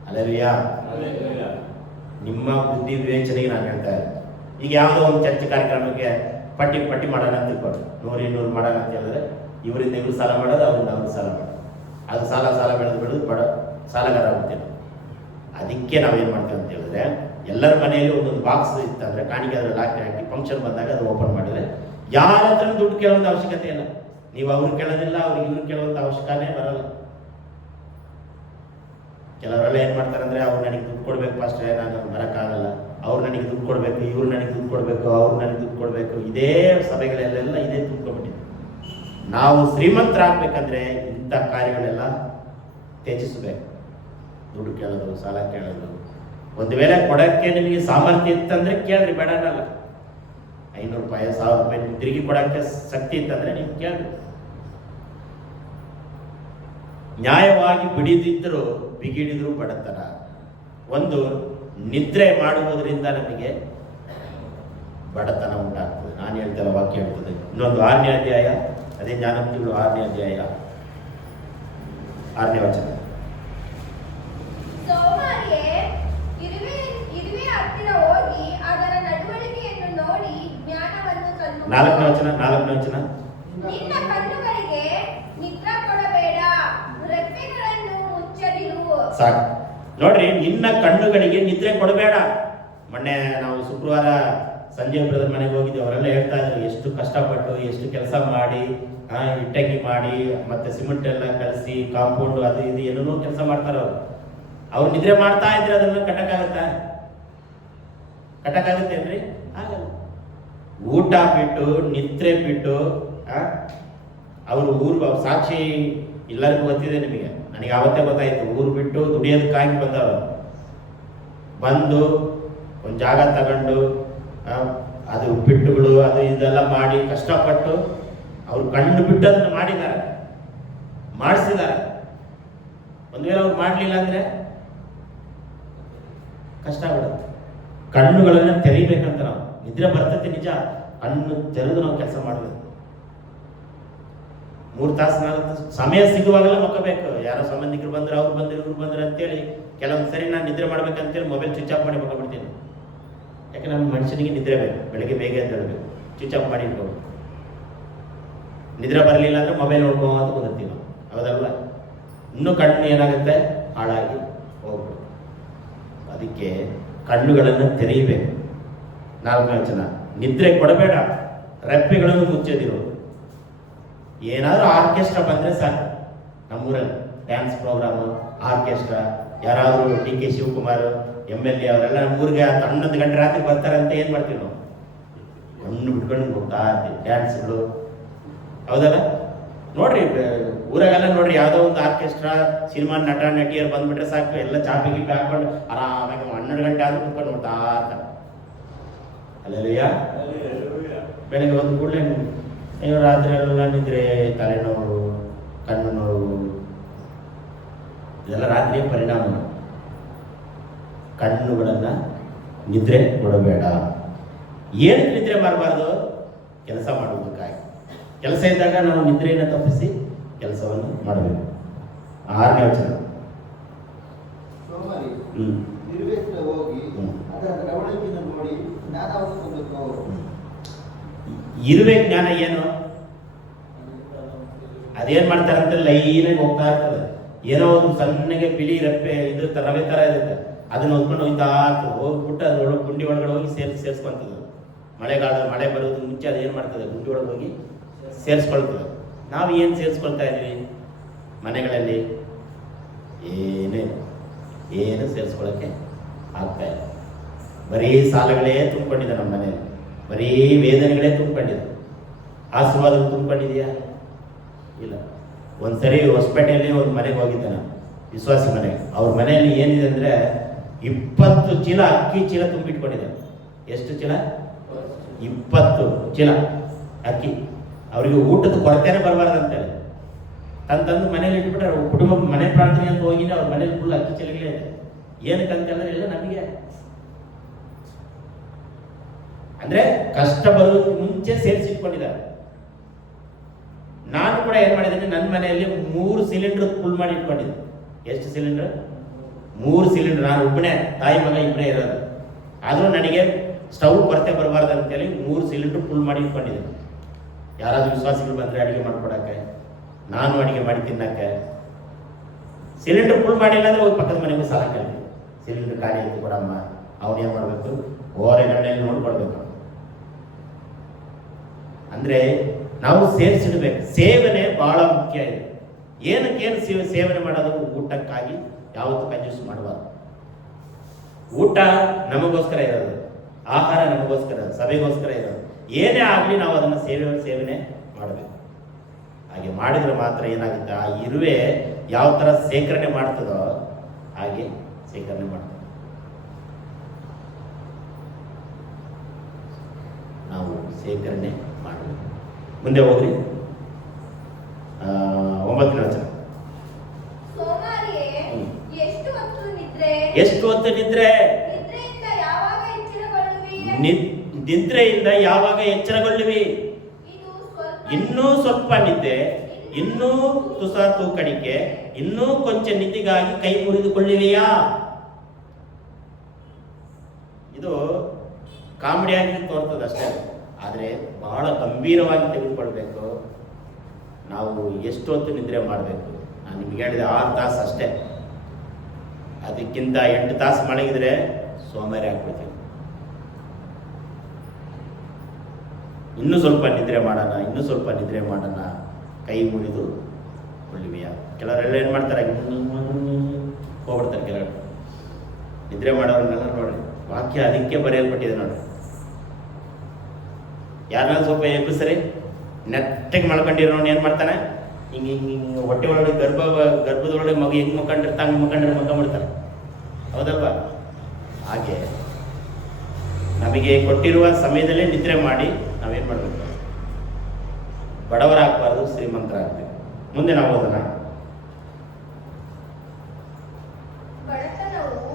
ಅಲ್ಲೆಲ್ಲಯ್ಯ, ನಿಮ್ಮ ಬುದ್ಧಿ ವಿವೇಚನೆಗೆ ನಾನು ಹೇಳ್ತಾ ಇದ್ದೆ. ಈಗ ಯಾವುದೋ ಒಂದು ಚರ್ಚೆ ಕಾರ್ಯಕ್ರಮಕ್ಕೆ ಪಟ್ಟಿ ಮಾಡೋಣ ಅಂತ ತಿಳ್ಕೊಂಡು 100-200 ಮಾಡೋಣ ಅಂತ ಹೇಳಿದ್ರೆ ಇವರಿಂದ ಇವರು ಸಾಲ ಮಾಡೋದು, ಅವರಿಂದ ಅವ್ರು ಸಾಲ ಮಾಡೋದು, ಅದು ಸಾಲ ಬೆಳೆದು ಬಡ ಸಾಲಗಾರ ಆಗ್ಬಿಡ್ತೇವೆ. ಅದಕ್ಕೆ ನಾವೇನು ಮಾಡ್ತೇವೆ ಅಂತ ಹೇಳಿದ್ರೆ, ಎಲ್ಲರ ಮನೆಯಲ್ಲಿ ಒಂದೊಂದು ಬಾಕ್ಸ್ ಇತ್ತಂದ್ರೆ ಕಾಣಿಕೆ ಅದ್ರಲ್ಲಿ ಹಾಕಿ ಫಂಕ್ಷನ್ ಬಂದಾಗ ಅದು ಓಪನ್ ಮಾಡಿದ್ರೆ ಯಾರ ಹತ್ರ ದುಡ್ಡು ಕೇಳೋಂಥ ಅವಶ್ಯಕತೆ ಇಲ್ಲ. ನೀವು ಅವ್ರು ಕೇಳೋದಿಲ್ಲ, ಅವ್ರಿಗೆ ಇವ್ರು ಕೇಳುವಂಥ ಅವಶ್ಯಕತೆ ಬರಲ್ಲ. ಕೆಲವರೆಲ್ಲ ಏನು ಮಾಡ್ತಾರೆ ಅಂದರೆ, ಅವ್ರು ನನಗೆ ದುಡ್ಡು ಕೊಡಬೇಕು ಫಸ್ಟ್, ನಾನು ಬರೋಕ್ಕಾಗಲ್ಲ, ಅವ್ರು ನನಗೆ ದುಡ್ಡು ಕೊಡಬೇಕು, ಇವ್ರು ನನಗೆ ದುಡ್ಡು ಕೊಡಬೇಕು, ಅವ್ರು ನನಗೆ ದುಡ್ಡು ಕೊಡಬೇಕು, ಇದೇ ಸಭೆಗಳಲ್ಲೆಲ್ಲ ಇದೇ ತುಂಬ್ಕೊಂಡ್ಬಿಟ್ಟಿದೆ. ನಾವು ಶ್ರೀಮಂತರಾಗಬೇಕಂದ್ರೆ ಇಂಥ ಕಾರ್ಯಗಳೆಲ್ಲ ತ್ಯಜಿಸಬೇಕು. ದುಡ್ಡು ಕೇಳೋದು, ಸಾಲ ಕೇಳೋದು, ಒಂದು ವೇಳೆ ಕೊಡೋಕ್ಕೆ ನಿಮಗೆ ಸಾಮರ್ಥ್ಯ ಇತ್ತಂದರೆ ಕೇಳ್ರಿ, ಬೇಡ ಅನ್ನಲ್ಲ. 500 ರೂಪಾಯಿ 1000 ರೂಪಾಯಿ ನಿಮ್ಗೆ ತಿರುಗಿ ಕೊಡೋಕ್ಕೆ ಶಕ್ತಿ ಇತ್ತಂದರೆ ನೀವು ಕೇಳ್ರಿ. ನ್ಯಾಯವಾಗಿ ಬಿಡಿದಿದ್ದರೂ ಬಿಗಿಡಿದ್ರು ಬಡತನ. ಒಂದು ನಿದ್ರೆ ಮಾಡುವುದರಿಂದ ನಮಗೆ ಬಡತನ ಉಂಟಾಗ್ತದೆ. ನಾನು ಹೇಳ್ತೇನೆ, ವಾಕ್ಯ ಹೇಳ್ತದೆ. ಇನ್ನೊಂದು 6ನೇ ಅಧ್ಯಾಯ, ಅದೇ ಜ್ಞಾನೋಕ್ತಿಗಳು 6ನೇ ಅಧ್ಯಾಯ 6ನೇ ವಚನ. ಸೋಮಾರಿಯೇ, ಇರುವೆ ಹತ್ತಿರ ಹೋಗಿ ಅದರ ನಡವಳಿಕೆಯನ್ನು ನೋಡಿ ಜ್ಞಾನವನ್ನು ಕಲಿತು. 4ನೇ ವಚನ. ನಿನ್ನ ಕಣ್ಣುಗಳಿಗೆ ನಿದ್ರೆ ಕೊಡಬೇಡ, ರೆಪ್ಪೆಗಳನ್ನು ಮುಚ್ಚದಿರು. ಸಾಕು ನೋಡ್ರಿ, ನಿನ್ನ ಕಣ್ಣುಗಳಿಗೆ ನಿದ್ರೆ ಕೊಡಬೇಡ. ಮೊನ್ನೆ ನಾವು ಶುಕ್ರವಾರ ಸಂಜೆ ಬ್ರದರ್ ಮನೆಗೆ ಹೋಗಿದ್ವಿ. ಅವರೆಲ್ಲ ಹೇಳ್ತಾ ಇದ್ರು ಎಷ್ಟು ಕಷ್ಟಪಟ್ಟು, ಎಷ್ಟು ಕೆಲಸ ಮಾಡಿ, ಇಟ್ಟಂಗಿ ಮಾಡಿ, ಮತ್ತೆ ಸಿಮೆಂಟ್ ಎಲ್ಲ ಕಲಸಿ, ಕಾಂಪೌಂಡ್ ಅದು ಇದು ಏನೇನೋ ಕೆಲಸ ಮಾಡ್ತಾರೆ ಅವ್ರು ನಿದ್ರೆ ಮಾಡ್ತಾ ಇದ್ರೆ ಅದನ್ನ ಕಟ್ಟಕ್ಕಾಗತ್ತೇನ್ರಿ? ಆಗಲ್ಲ. ಊಟ ಬಿಟ್ಟು, ನಿದ್ರೆ ಬಿಟ್ಟು, ಅವ್ರ ಸಾಕ್ಷಿ ಎಲ್ಲರಿಗೂ ಗೊತ್ತಿದೆ ನಿಮಗೆ. ನನಗೆ ಆವತ್ತೇ ಗೊತ್ತಾಯ್ತು. ಊರು ಬಿಟ್ಟು ದುಡಿಯೋದಕ್ಕಾಗಿ ಬಂದವರು, ಬಂದು ಒಂದು ಜಾಗ ತಗೊಂಡು ಅದು ಬಿಟ್ಟುಗಳು ಅದು ಇದೆಲ್ಲ ಮಾಡಿ ಕಷ್ಟಪಟ್ಟು ಅವ್ರು ಕಣ್ಣು ಬಿಟ್ಟು ಅದನ್ನು ಮಾಡಿಸಿದ್ದಾರೆ. ಒಂದು ವೇಳೆ ಅವ್ರು ಮಾಡಲಿಲ್ಲ ಅಂದರೆ ಕಷ್ಟ ಬಿಡುತ್ತೆ. ಕಣ್ಣುಗಳನ್ನು ತೆರೀಬೇಕಂತ ನಾವು. ನಿದ್ರೆ ಬರ್ತೈತೆ ನಿಜ, ಕಣ್ಣು ತೆರೆದು ನಾವು ಕೆಲಸ ಮಾಡಬೇಕು. 3 ತಾಸು 4 ತಾಸು ಸಮಯ ಸಿಗುವಾಗೆಲ್ಲ ಮಕ್ಕಬೇಕು. ಯಾರೋ ಸಂಬಂಧಿಕರು ಬಂದ್ರೆ, ಅವ್ರು ಬಂದ್ರೆ, ಇವ್ರು ಬಂದ್ರೆ ಅಂತೇಳಿ ಕೆಲವೊಂದು ಸರಿ ನಾನು ನಿದ್ರೆ ಮಾಡ್ಬೇಕಂತೇಳಿ ಮೊಬೈಲ್ ಸ್ವಿಚ್ ಆಫ್ ಮಾಡಿ ಮಕ್ಕಬಿಡ್ತೀನಿ. ಯಾಕೆ ನಮ್ಮ ಮನುಷ್ಯನಿಗೆ ನಿದ್ರೆ ಬೇಕು. ಬೆಳಗ್ಗೆ ಬೇಗ ಅಂತ ಹೇಳಬೇಕು, ಸ್ವಿಚ್ ಆಫ್ ಮಾಡಿ ಇಟ್ಕೊಂಡು. ನಿದ್ರೆ ಬರಲಿಲ್ಲ ಅಂದರೆ ಮೊಬೈಲ್ ನೋಡ್ಕೊಂಡು ಕುದಿರ್ತೀವಿ ನಾವು, ಹೌದಲ್ವ? ಇನ್ನೂ ಕಣ್ಣು ಏನಾಗುತ್ತೆ, ಹಾಳಾಗಿ ಹೋಗ್ಬಿಡು. ಅದಕ್ಕೆ ಕಣ್ಣುಗಳನ್ನು ತೆರೀಬೇಕು. 4ನೇ ವಚನ, ನಿದ್ರೆ ಕೊಡಬೇಡ, ರೆಪ್ಪೆಗಳನ್ನು ಮುಚ್ಚದಿರು. ಏನಾದರೂ ಆರ್ಕೆಸ್ಟ್ರಾ ಬಂದರೆ ಸಾಕು. ನಮ್ಮೂರಲ್ಲಿ ಡ್ಯಾನ್ಸ್ ಪ್ರೋಗ್ರಾಮು, ಆರ್ಕೆಸ್ಟ್ರಾ, ಯಾರಾದರೂ DK ಶಿವಕುಮಾರ್ MLA ಅವರೆಲ್ಲ ನಮ್ಮೂರಿಗೆ 11 ಗಂಟೆ ರಾತ್ರಿ ಬರ್ತಾರಂತ ಏನು ಮಾಡ್ತೀವಿ ನಾವು? ಕಣ್ಣು ಬಿಟ್ಕೊಂಡು ಹೋಗ್ತಾ ಇರ್ತೀವಿ. ಡ್ಯಾನ್ಸ್ಗಳು, ಹೌದಲ್ಲ? ನೋಡ್ರಿ, ಊರಾಗೆಲ್ಲ ನೋಡ್ರಿ, ಯಾವುದೋ ಒಂದು ಆರ್ಕೆಸ್ಟ್ರಾ, ಸಿನಿಮಾ ನಟ ನಟಿಯರು ಬಂದ್ಬಿಟ್ರೆ ಸಾಕು, ಎಲ್ಲ ಚಾಪಿ ಗೀಪಿ ಹಾಕೊಂಡು ಆರಾಮಾಗಿ 12 ಗಂಟೆ ಆದ್ರೂ ಕುತ್ಕೊಂಡು ನೋಡ್ತಾ ಇರ್ತಾರೆ. ಅಲ್ಲೆಲ್ಲಯ್ಯ, ಬೆಳಗ್ಗೆ ಒಂದು ಕೂಡಲೇ ರಾತ್ರಿ ಎಲ್ಲ ನಿದ್ರೆ, ತಲೆನೋವು, ಕಣ್ಣು ನೋವು, ಇದೆಲ್ಲ ರಾತ್ರಿಯ ಪರಿಣಾಮ. ಕಣ್ಣುಗಳನ್ನು ನಿದ್ರೆ ಕೊಡಬೇಡ. ಏನಕ್ಕೆ ನಿದ್ರೆ ಮಾಡಬಾರ್ದು? ಕೆಲಸ ಮಾಡುವುದಕ್ಕಾಗಿ. ಕೆಲಸ ಇದ್ದಾಗ ನಾವು ನಿದ್ರೆಯನ್ನು ತಪ್ಪಿಸಿ ಕೆಲಸವನ್ನು ಮಾಡಬೇಕು. 6ನೇ ವಚನ. ಸೋಮಾರಿ ಇರುವೆ ಹತ್ತಿರ ಹೋಗಿ ಅದರ ನಡವಳಿಕೆಯನ್ನು ನೋಡಿ ಜ್ಞಾನವನ್ನು ಕಲಿತು. ಇರುವೆ ಜ್ಞಾನ ಏನು? ಅದೇನ್ ಮಾಡ್ತಾರಂತೆ, ಲೈನಾಗಿ ಹೋಗ್ತಾ ಇರ್ತದೆ. ಏನೋ ಒಂದು ಸಣ್ಣಗೆ ಬಿಳಿ ರೆಪ್ಪೆ ಇದು ರವೆ ತರ ಇರುತ್ತೆ, ಅದನ್ನ ಹೊತ್ಕೊಂಡು ಹೋಗ್ತಾ ಇರ್ತದೆ. ಹೋಗ್ಬಿಟ್ಟು ಅದ್ರೊಳಗೆ ಗುಂಡಿ ಒಳಗಡೆ ಹೋಗಿ ಸೇರಿಸ್ಕೊಂತದೆ. ಮಳೆ ಬರೋದು ಮುಂಚೆ ಅದು ಏನು ಮಾಡ್ತದೆ, ಗುಂಡಿ ಒಳಗೆ ಹೋಗಿ ಸೇರಿಸ್ಕೊಳ್ತದೆ. ನಾವು ಏನು ಸೇರಿಸ್ಕೊಳ್ತಾ ಇದ್ದೀವಿ ಮನೆಗಳಲ್ಲಿ? ಏನು ಸೇರಿಸ್ಕೊಳ್ಳೋಕ್ಕೆ ಆಗ್ತಾ ಇಲ್ಲ. ಬರೀ ಸಾಲಗಳೇ ತುಂಬಿಕೊಂಡಿದೆ ನಮ್ಮ ಮನೆಯಲ್ಲಿ, ಬರೀ ವೇದನೆಗಳೇ ತುಂಬಿಕೊಂಡಿದೆ. ಆಶೀರ್ವಾದ ತುಂಬಿಕೊಂಡಿದೆಯಾ? ಇಲ್ಲ. ಒಂದ್ಸರಿ ಹೊಸಪೇಟೆಯಲ್ಲಿ ಒಂದು ಮನೆಗೆ ಹೋಗಿದ್ದೆ ನಾನು, ವಿಶ್ವಾಸಿ ಮನೆಗೆ. ಅವ್ರ ಮನೆಯಲ್ಲಿ ಏನಿದೆ ಅಂದರೆ 20 ಚೀಲ ಅಕ್ಕಿ ಚೀಲ ತುಂಬಿಟ್ಕೊಂಡಿದೆ. ಎಷ್ಟು ಚೀಲ? 20 ಚೀಲ ಅಕ್ಕಿ. ಅವರಿಗೆ ಊಟದ ಕೊರತೆನೇ ಬರಬಾರ್ದು ಅಂತೇಳಿ ತಂದು ಮನೇಲಿ ಇಟ್ಬಿಟ್ರೆ, ಕುಟುಂಬ ಮನೆ ಪ್ರಾರ್ಥನೆ ಅಂತ ಹೋಗಿನಿ, ಅವ್ರ ಮನೇಲಿ ಫುಲ್ ಅಕ್ಕಿ ಚೀಲಗಳೇ ಇದೆ. ಏನಕ್ಕೆ ಅಂತಂದ್ರೆ ಎಲ್ಲ ನಮಗೆ ಅಂದ್ರೆ ಕಷ್ಟ ಬರೋದಕ್ಕೆ ಮುಂಚೆ ಸೇರಿಸಿಟ್ಕೊಂಡಿದ್ದಾರೆ. ನಾನು ಕೂಡ ಏನ್ ಮಾಡಿದ್ದೀನಿ, ನನ್ನ ಮನೆಯಲ್ಲಿ 3 ಸಿಲಿಂಡರ್ ಫುಲ್ ಮಾಡಿ ಇಟ್ಕೊಂಡಿದ್ದೆ. ಎಷ್ಟು ಸಿಲಿಂಡರ್? 3 ಸಿಲಿಂಡರ್. ನಾನು ಒಬ್ಬನೇ, ತಾಯಿ ಮಗ ಇಬ್ಬರೇ ಇರೋದು. ಆದರೂ ನನಗೆ ಸ್ಟವ್ ಕೊರತೆ ಬರಬಾರ್ದು ಅಂತೇಳಿ 3 ಸಿಲಿಂಡರ್ ಫುಲ್ ಮಾಡಿ ಇಟ್ಕೊಂಡಿದ್ದೆ. ಯಾರಾದ್ರೂ ವಿಶ್ವಾಸಿಗಳು ಬಂದರೆ ಅಡುಗೆ ಮಾಡ್ಕೊಡಕ್ಕೆ, ನಾನು ಅಡುಗೆ ಮಾಡಿ ತಿನ್ನಕ್ಕೆ. ಸಿಲಿಂಡರ್ ಫುಲ್ ಮಾಡಿಲ್ಲ ಅಂದ್ರೆ ಹೋಗಿ ಪಕ್ಕದ ಮನೆಗೂ ಸಾಲ ಕೇಳ್ತೀವಿ, ಸಿಲಿಂಡರ್ ಖಾಲಿ ಆಯ್ತು ಕೊಡಮ್ಮ. ಅವ್ನು ಏನು ಮಾಡಬೇಕು? ಓರೆಗಣ್ಣಲ್ಲಿ ನೋಡ್ಕೊಳ್ಬೇಕು. ಅಂದ್ರೆ ನಾವು ಸೇರಿಸಿಡ್ಬೇಕು. ಸೇವನೆ ಬಹಳ ಮುಖ್ಯ ಇದೆ. ಏನಕ್ಕೇನು ಸೇವನೆ ಮಾಡೋದು? ಊಟಕ್ಕಾಗಿ ಯಾವತ್ತೂ ಕಂಜೂಸ್ ಮಾಡಬಾರ್ದು. ಊಟ ನಮಗೋಸ್ಕರ ಇರೋದು, ಆಹಾರ ನಮಗೋಸ್ಕರ, ಸಭೆಗೋಸ್ಕರ ಇರೋದು. ಏನೇ ಆಗಲಿ ನಾವು ಅದನ್ನು ಸೇವನೆ ಮಾಡಬೇಕು. ಹಾಗೆ ಮಾಡಿದ್ರೆ ಮಾತ್ರ ಏನಾಗುತ್ತೆ, ಆ ಇರುವೆ ಯಾವ ಥರ ಸೇಕರಣೆ ಮಾಡ್ತದೋ ಹಾಗೆ ಸೇಕರಣೆ ಮಾಡ್ತದೆ. ನಾವು ಸೇಕರಣೆ ಮಾಡಬೇಕು. ಮುಂದೆ ಹೋಗ್ರಿ. 9ನೇ ವಚನ. ಸೋಮಾರಿಯೇ, ಎಷ್ಟು ಹೊತ್ತು ನಿದ್ರೆ? ಎಷ್ಟು ಹೊತ್ತು ನಿದ್ರೆ? ನಿದ್ರೆಯಿಂದ ಯಾವಾಗ ಎಚ್ಚರಗೊಳ್ಳುವಿ? ನಿದ್ರೆಯಿಂದ ಯಾವಾಗ ಎಚ್ಚರಗೊಳ್ಳುವಿ? ಇದು ಸ್ವಲ್ಪ ಇನ್ನೂ ಸ್ವಲ್ಪ ನಿದ್ದೆ, ಇನ್ನೂ ತುಸ ತೂಕಡಿಕೆ, ಇನ್ನೂ ಕೊಂಚ ನಿದ್ದೆಗಾಗಿ ಕೈ ಮುರಿದುಕೊಳ್ಳುವಿಯಾ? ಇದು ಕಾಮಿಡಿಯಾಗಿ ತೋರ್ತದೆ ಅಷ್ಟೇ, ಆದರೆ ಬಹಳ ಗಂಭೀರವಾಗಿ ತೆಗೆದುಕೊಳ್ಬೇಕು. ನಾವು ಎಷ್ಟು ಹೊತ್ತು ನಿದ್ರೆ ಮಾಡಬೇಕು? ನಾನು ನಿಮ್ಗೆ ಹೇಳಿದೆ 6 ತಾಸು ಅಷ್ಟೇ. ಅದಕ್ಕಿಂತ 8 ತಾಸು ಮಲಗಿದ್ರೆ ಸೋಮಾರಿ ಆಗ್ಬಿಡ್ತೀವಿ. ಇನ್ನೂ ಸ್ವಲ್ಪ ನಿದ್ರೆ ಮಾಡೋಣ, ಇನ್ನೂ ಸ್ವಲ್ಪ ನಿದ್ರೆ ಮಾಡೋಣ, ಕೈ ಮುರಿದು ಕೊಳ್ಳುವಿಯಾ? ಕೆಲವರೆಲ್ಲ ಏನು ಮಾಡ್ತಾರೆ, ಹೋಗ್ಬಿಡ್ತಾರೆ. ಕೆಲವರು ನಿದ್ರೆ ಮಾಡೋರನ್ನೆಲ್ಲ ನೋಡ್ರಿ, ವಾಕ್ಯ ಅದಕ್ಕೆ ಬರೆಯಲ್ಪಟ್ಟಿದೆ ನೋಡ್ರಿ. ಯಾರನ್ನ ಸ್ವಲ್ಪ ಎಬ್ಬಿಸ್ರಿ, ನೆಟ್ಟಗೆ ಮಲ್ಕೊಂಡಿರೋನು ಏನು ಮಾಡ್ತಾನೆ, ಹಿಂಗೆ ಹಿಂಗೆ ಹಿಂಗೆ ಹೊಟ್ಟೆ ಒಳಗಡೆ ಗರ್ಭದೊಳಗಡೆ ಮಗು ಹೆಂಗೆ ಮಕ್ಕೊಂಡಿರ್ತಾ ಹಂಗೆ ಮಕ್ಕೊಂಡ್ಬಿಡ್ತಾರೆ. ಹೌದಲ್ವಾ? ಹಾಗೆ ನಮಗೆ ಕೊಟ್ಟಿರುವ ಸಮಯದಲ್ಲೇ ನಿದ್ರೆ ಮಾಡಿ ನಾವೇನು ಮಾಡಬೇಕು? ಬಡವರಾಗಬಾರ್ದು, ಶ್ರೀಮಂತರಾಗಬೇಕು. ಮುಂದೆ ನಾವು ಓದೋಣ. ಬಡತನವು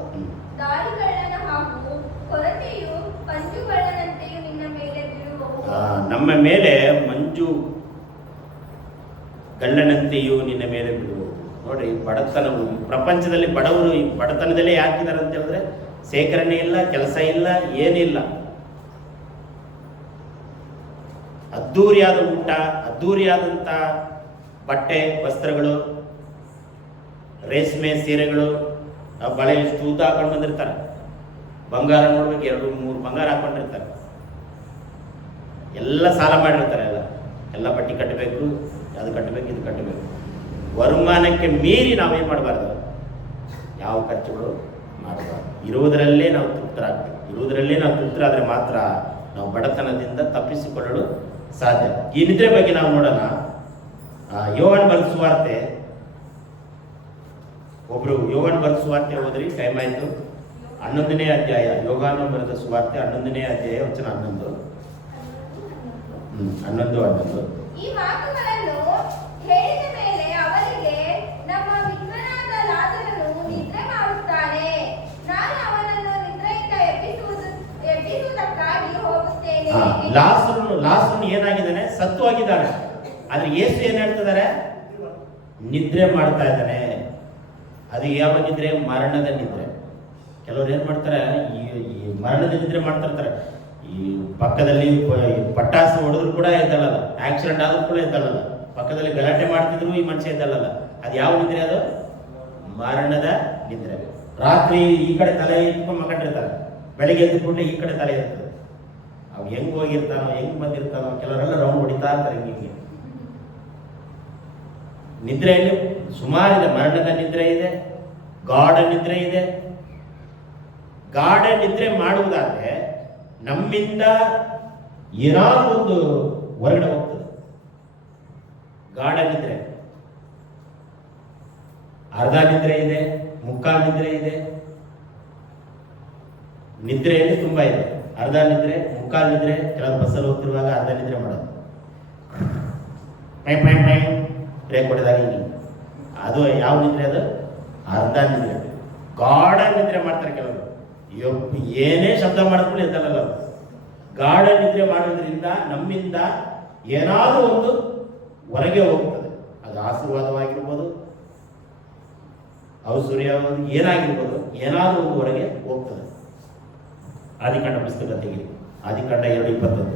ದಾರಿಗಳ್ಳನ ಹಾಗೂ ಕೊರತೆಯು ಮಂಜುಗಳ್ಳನಂತೆಯೂ ನಿನ್ನ ಮೇಲೆ ಬೀಳುವವು. ನಮ್ಮ ಮೇಲೆ ಮಂಜು ಗಳ್ಳನಂತೆಯೂ ನಿನ್ನ ಮೇಲೆ ಬಿಡುವುದು. ನೋಡ್ರಿ, ಬಡತನವು ಪ್ರಪಂಚದಲ್ಲಿ ಬಡವರು ಈ ಬಡತನದಲ್ಲೇ ಯಾಕಿದ್ದಾರೆ ಅಂತ ಹೇಳಿದ್ರೆ, ಸೇಕರಣೆ ಇಲ್ಲ, ಕೆಲಸ ಇಲ್ಲ, ಏನಿಲ್ಲ. ಅದ್ದೂರಿಯಾದ ಊಟ, ಅದ್ದೂರಿಯಾದಂಥ ಬಟ್ಟೆ ವಸ್ತ್ರಗಳು, ರೇಷ್ಮೆ ಸೀರೆಗಳು, ಬಳೆ ಇಷ್ಟು ಉದ್ದ ಹಾಕೊಂಡು ಬಂದಿರ್ತಾರೆ. ಬಂಗಾರ ನೋಡ್ಬೇಕು, 2-3 ಬಂಗಾರ ಹಾಕೊಂಡಿರ್ತಾರೆ. ಎಲ್ಲ ಸಾಲ ಮಾಡಿರ್ತಾರೆ. ಎಲ್ಲ ಬಟ್ಟೆ ಕಟ್ಟಬೇಕು, ಅದು ಕಟ್ಟಬೇಕು, ಇದು ಕಟ್ಟಬೇಕು. ವರುಮಾನಕ್ಕೆ ಮೀರಿ ನಾವೇನು ಮಾಡಬಾರ್ದು, ಯಾವ ಖರ್ಚುಗಳು ಮಾಡಬಾರ್ದು. ಇರುವುದರಲ್ಲೇ ನಾವು ತೃಪ್ತರಾಗಬೇಕು. ಇರುವುದರಲ್ಲೇ ನಾವು ತೃಪ್ತರಾದರೆ ಮಾತ್ರ ನಾವು ಬಡತನದಿಂದ ತಪ್ಪಿಸಿಕೊಳ್ಳಲು ಸಾಧ್ಯ. ಈ ನಿದ್ರೆ ಬಗ್ಗೆ ನಾವು ನೋಡೋಣ. ಯೋಹಾನ ಬರೆದ ಸುವಾರ್ತೆ, ಒಬ್ರು ಯೋಹಾನ ಬರೆದ ಸುವಾರ್ತೆ ಹೋದ್ರಿ, ಟೈಮ್ ಆಯಿತು. 11ನೇ ಅಧ್ಯಾಯ, ಯೋಹಾನ ಬರೆದ ಸುವಾರ್ತೆ 11ನೇ ಅಧ್ಯಾಯ ವಚನ 11. 11. ಈ ಮಾತುಗಳನ್ನು ಹೇಳಿದ ಮೇಲೆ ಅವರಿಗೆ, ನಮ್ಮ ಮಿತ್ರನಾದ ಲಾಜರನು ನಿದ್ರೆ ಮಾಡುತ್ತಾನೆ, ನಾನು ಅವನನ್ನು ನಿದ್ರೆಯಿಂದ ಎಬ್ಬಿಸುವುದಕ್ಕಾಗಿ ಹೋಗುತ್ತೇನೆ. ಲಾಸರನು ಏನಾಗಿದ್ದಾನೆ? ಸತ್ತುವಾಗಿದ್ದಾನೆ. ಆದ್ರೆ ಯೇಸು ಏನ್ ಹೇಳ್ತಿದ್ದಾರೆ? ನಿದ್ರೆ ಮಾಡ್ತಾ ಇದ್ದಾನೆ. ಅದು ಯಾವ ನಿದ್ರೆ? ಮರಣದ ನಿದ್ರೆ. ಕೆಲವರು ಏನ್ ಮಾಡ್ತಾರೆ, ಈ ಮರಣದ ನಿದ್ರೆ ಮಾಡ್ತಿರ್ತಾರೆ. ಈ ಪಕ್ಕದಲ್ಲಿ ಪಟಾಸು ಹೊಡೆದ್ರು ಕೂಡ ಎದ್ದಳಲ್ಲ, ಆಕ್ಸಿಡೆಂಟ್ ಆದ್ರೂ ಕೂಡ ಎದ್ದಳಲ್ಲ, ಪಕ್ಕದಲ್ಲಿ ಗಲಾಟೆ ಮಾಡ್ತಿದ್ರು ಈ ಮನುಷ್ಯ ಎದ್ದಳಲ್ಲ. ಅದು ಯಾವ ನಿದ್ರೆ? ಅದು ಮರಣದ ನಿದ್ರೆ. ರಾತ್ರಿ ಈ ಕಡೆ ತಲೆ ಇಟ್ಕೊಂಡು ಮಕ್ಕಂಡಿರ್ತಾರೆ, ಬೆಳಿಗ್ಗೆ ಎದ್ದು ಕೂಡಲೇ ಈ ಕಡೆ ತಲೆ ಇರ್ತದೆ. ಅವು ಹೆಂಗ್ ಹೋಗಿರ್ತಾನೋ, ಹೆಂಗ್ ಬಂದಿರ್ತಾನೋ, ಕೆಲವರೆಲ್ಲ ರೌಂಡ್ ಹೊಡಿತಾ ಇರ್ತಾರೆ ಹಿಂಗೆ. ನಿದ್ರೆಯಲ್ಲಿ ಸುಮಾರಿದೆ. ಮರಣದ ನಿದ್ರೆ ಇದೆ, ಗಾಢ ನಿದ್ರೆ ಇದೆ. ಗಾಢ ನಿದ್ರೆ ಮಾಡುವುದಾದ್ರೆ ನಮ್ಮಿಂದ ಏನಾದ್ರೂ ಒಂದು ಹೊರಗಡೆ ಹೋಗ್ತದೆ. ಗಾಢ ನಿದ್ರೆ, ಅರ್ಧ ನಿದ್ರೆ ಇದೆ, ಮುಕ್ಕಾಲು ನಿದ್ರೆ ಇದೆ. ನಿದ್ರೆಯಲ್ಲಿ ತುಂಬಾ ಇದೆ. ಅರ್ಧ ನಿದ್ರೆ, ಮುಕ್ಕಾಲು ನಿದ್ರೆ. ಕೆಲವು ಬಸ್ಸಲ್ಲಿ ಹೋಗ್ತಿರುವಾಗ ಅರ್ಧ ನಿದ್ರೆ ಮಾಡೋದು, ಬ್ರೇಕ್ ಹೊಡೆದಾಗ ಹಿಂಗೆ. ಅದು ಯಾವ ನಿದ್ರೆ? ಅದು ಅರ್ಧ ನಿದ್ರೆ. ಗಾಢ ನಿದ್ರೆ ಮಾಡ್ತಾರೆ ಕೆಲವರು. ಏನೇ ಶಬ್ದ ಮಾಡಿದ್ಮೇಲೆ ಎದ್ದಲ್ಲ, ಗಾಢ ನಿದ್ರೆ ಮಾಡೋದ್ರಿಂದ ನಮ್ಮಿಂದ ಏನಾದರೂ ಒಂದು ಹೊರಗೆ ಹೋಗ್ತದೆ. ಅದು ಆಶೀರ್ವಾದವಾಗಿರ್ಬೋದು, ಔಷಧಿ ಏನಾಗಿರ್ಬೋದು, ಏನಾದರೂ ಒಂದು ಹೊರಗೆ ಹೋಗ್ತದೆ. ಆದಿಕಾಂಡ ಪುಸ್ತಕ ತೆಗಿರಿ, ಆದಿಕಾಂಡ 2:21.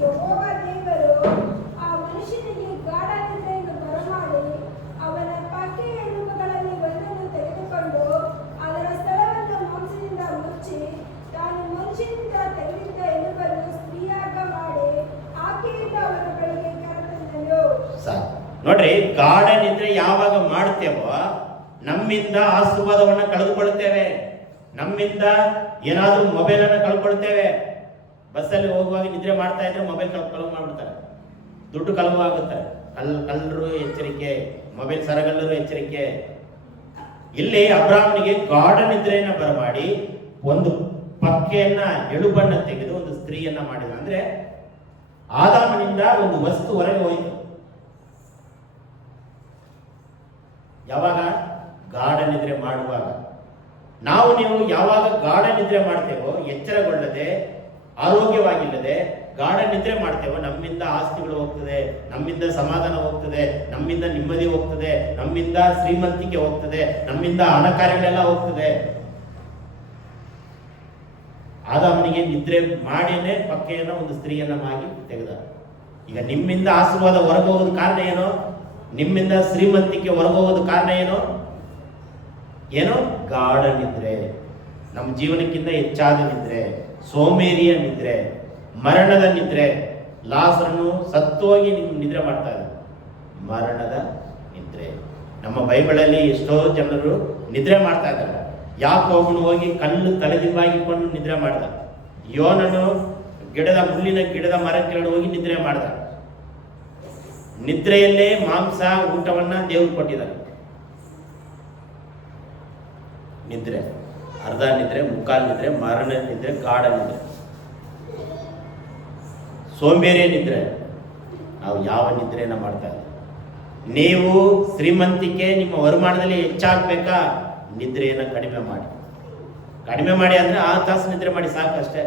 ಯೆಹೋವ ದೇವರು ಆ ಮನುಷ್ಯನಿಗೆ ಗಾಢ ನಿದ್ರೆಯನ್ನು ಬರಮಾಡಿ ಅವನ ಪಕ್ಕೆಯ ಎಲುಬುಗಳಲ್ಲಿ ಒಂದನ್ನು ತೆಗೆದುಕೊಂಡು ಅದರ ಸ್ಥಳವನ್ನು ಮಾಂಸದಿಂದ ಮುಚ್ಚಿ ತಾನು ಮನುಷ್ಯನಿಂದ ತೆಗೆದಿದ್ದ ಎಲುಬನ್ನು ಸ್ತ್ರೀಯಾಗ ಮಾಡಿ ಆಕೆಯಿಂದ ಅವನ ಬಳಿಗೆ ಕರೆತಂದನು. ನೋಡ್ರಿ, ಗಾಢ ನಿದ್ರೆ ಯಾವಾಗ ಮಾಡ್ತೇವೋ ನಮ್ಮಿಂದ ಆಶೀರ್ವಾದವನ್ನ ಕಳೆದುಕೊಳ್ತೇವೆ. ನಮ್ಮಿಂದ ಏನಾದ್ರೂ ಮೊಬೈಲ್ ಅನ್ನ ಕಳ್ಕೊಳ್ತೇವೆ. ಬಸ್ಸಲ್ಲಿ ಹೋಗುವಾಗ ನಿದ್ರೆ ಮಾಡ್ತಾ ಇದ್ರೆ ಮೊಬೈಲ್ ಕಳವು ಮಾಡ್ಬಿಡ್ತಾರೆ, ದುಡ್ಡು ಕಳವು ಆಗುತ್ತೆ. ಕಳ್ಳರು ಎಚ್ಚರಿಕೆ, ಮೊಬೈಲ್ ಸರಗಳ್ಳರು ಎಚ್ಚರಿಕೆ. ಇಲ್ಲಿ ಅಬ್ರಾಹ್ಮನಿಗೆ ಗಾಢ ನಿದ್ರೆಯನ್ನ ಬರಮಾಡಿ ಒಂದು ಪಕ್ಕೆಯನ್ನ ಎಳುಬನ್ನ ತೆಗೆದು ಒಂದು ಸ್ತ್ರೀಯನ್ನ ಮಾಡಿದ. ಅಂದ್ರೆ ಆದಾಮನಿಂದ ಒಂದು ವಸ್ತು ಹೊರಗೆ ಹೋಯಿತು. ಯಾವಾಗ? ಗಾಢ ನಿದ್ರೆ ಮಾಡುವಾಗ. ನೀವು ಯಾವಾಗ ಗಾಢ ನಿದ್ರೆ ಮಾಡ್ತೇವೋ, ಎಚ್ಚರಗೊಳ್ಳದೆ ಆರೋಗ್ಯವಾಗಿಲ್ಲದೆ ಗಾಢ ನಿದ್ರೆ ಮಾಡ್ತೇವೋ, ನಮ್ಮಿಂದ ಆಸ್ತಿಗಳು ಹೋಗ್ತದೆ, ನಮ್ಮಿಂದ ಸಮಾಧಾನ ಹೋಗ್ತದೆ, ನಮ್ಮಿಂದ ನೆಮ್ಮದಿ ಹೋಗ್ತದೆ, ನಮ್ಮಿಂದ ಶ್ರೀಮಂತಿಕೆ ಹೋಗ್ತದೆ, ನಮ್ಮಿಂದ ಹಣ ಕಾರ್ಯಗಳೆಲ್ಲ ಹೋಗ್ತದೆ. ಆದಾಮನಿಗೆ ನಿದ್ರೆ ಮಾಡಿನೇ ಪಕ್ಕೆಯನ್ನ ಒಂದು ಸ್ತ್ರೀಯನ್ನ ಮಾಡಿ ತೆಗೆದ. ಈಗ ನಿಮ್ಮಿಂದ ಆಶೀರ್ವಾದ ಹೊರಗೋಗೋದು ಕಾರಣ ಏನೋ? ನಿಮ್ಮಿಂದ ಶ್ರೀಮಂತಿಕೆ ಹೊರಗೋಗೋದು ಕಾರಣ ಏನೋ? ಗಾಢ ನಿದ್ರೆ. ನಮ್ಮ ಜೀವನಕ್ಕಿಂತ ಹೆಚ್ಚಾದ ನಿದ್ರೆ, ಸೋಮೇರಿಯ ನಿದ್ರೆ, ಮರಣದ ನಿದ್ರೆ. ಲಾಸರನು ಸತ್ತೋಗಿ ನಿದ್ರೆ ಮಾಡ್ತಾ ಇದ್ದಾರೆ. ಮರಣದ ನಿದ್ರೆ. ನಮ್ಮ ಬೈಬಲಲ್ಲಿ ಎಷ್ಟೋ ಜನರು ನಿದ್ರೆ ಮಾಡ್ತಾ ಇದ್ದಾರೆ. ಯಾಕೋಬನು ಹೋಗಿ ಕಲ್ಲು ತಲೆದಿಂಬಾಗಿಕೊಂಡು ನಿದ್ರೆ ಮಾಡ್ದ. ಯೋನನು ಮುಳ್ಳಿನ ಗಿಡದ ಮರ ಕೆಳಗೆ ಹೋಗಿ ನಿದ್ರೆ ಮಾಡ್ದ. ನಿದ್ರೆಯಲ್ಲೇ ಮಾಂಸ ಊಟವನ್ನ ದೇವರು ಕೊಟ್ಟಿದ್ದಾರೆ. ನಿದ್ರೆ, ಅರ್ಧ ನಿದ್ರೆ, ಮುಕ್ಕಾಲು ನಿದ್ರೆ, ಮರಣ ನಿದ್ರೆ, ಗಾಢ ನಿದ್ರೆ, ಸೋಂಬೇರಿಯ ನಿದ್ರೆ. ನಾವು ಯಾವ ನಿದ್ರೆಯನ್ನ ಮಾಡ್ತಾ ಇದ್ದೀವಿ? ನೀವು ಶ್ರೀಮಂತಿಕೆ ನಿಮ್ಮ ವರಮಾನದಲ್ಲಿ ಹೆಚ್ಚಾಗಬೇಕಾ? ನಿದ್ರೆಯನ್ನ ಕಡಿಮೆ ಮಾಡಿ. ಕಡಿಮೆ ಮಾಡಿ ಅಂದ್ರೆ 6 ತಾಸು ನಿದ್ರೆ ಮಾಡಿ ಸಾಕಷ್ಟೇ.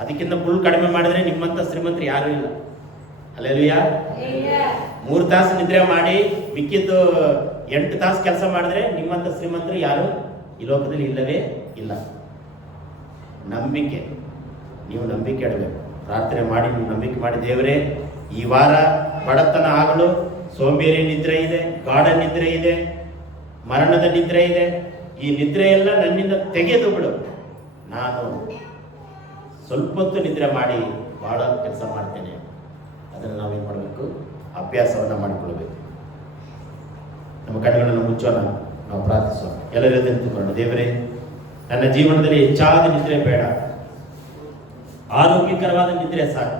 ಅದಕ್ಕಿಂತ ಫುಲ್ ಕಡಿಮೆ ಮಾಡಿದ್ರೆ ನಿಮ್ಮಂತ ಶ್ರೀಮಂತರು ಯಾರು ಇಲ್ಲ. ಅಲ್ಲೆಲ್ಲೂಯಾ. 3 ತಾಸು ನಿದ್ರೆ ಮಾಡಿ ಮಿಕ್ಕಿದ್ದು 8 ತಾಸು ಕೆಲಸ ಮಾಡಿದ್ರೆ ನಿಮ್ಮಂತ ಶ್ರೀಮಂತರು ಯಾರು ಈ ಲೋಕದಲ್ಲಿ ಇಲ್ಲವೇ ಇಲ್ಲ. ನಂಬಿಕೆ, ನೀವು ನಂಬಿಕೆ ಇಡಬೇಕು. ಪ್ರಾರ್ಥನೆ ಮಾಡಿ ನೀವು ನಂಬಿಕೆ ಮಾಡಿ, ದೇವರೇ ಈ ವಾರ ಬಡತನ ಆಗಲು ಸೋಂಬೇರಿ ನಿದ್ರೆ ಇದೆ, ಗಾಢ ನಿದ್ರೆ ಇದೆ, ಮರಣದ ನಿದ್ರೆ ಇದೆ. ಈ ನಿದ್ರೆ ಎಲ್ಲ ನನ್ನಿಂದ ತೆಗೆದು ಬಿಡು. ನಾನು ಸ್ವಲ್ಪ ಹೊತ್ತು ನಿದ್ರೆ ಮಾಡಿ ಬಹಳ ಕೆಲಸ ಮಾಡ್ತೇನೆ. ಅದನ್ನು ನಾವೇನು ಮಾಡಬೇಕು? ಅಭ್ಯಾಸವನ್ನು ಮಾಡಿಕೊಳ್ಬೇಕು. ನಮ್ಮ ಕಣ್ಣುಗಳನ್ನು ಮುಚ್ಚೋಣ, ನಾವು ಪ್ರಾರ್ಥಿಸೋಣ. ಎಲ್ಲರ ನಿಂತುಕೊಂಡು, ದೇವರೇ ನನ್ನ ಜೀವನದಲ್ಲಿ ಹೆಚ್ಚಾದ ನಿದ್ರೆ ಬೇಡ, ಆರೋಗ್ಯಕರವಾದ ನಿದ್ರೆ ಸಾಕು.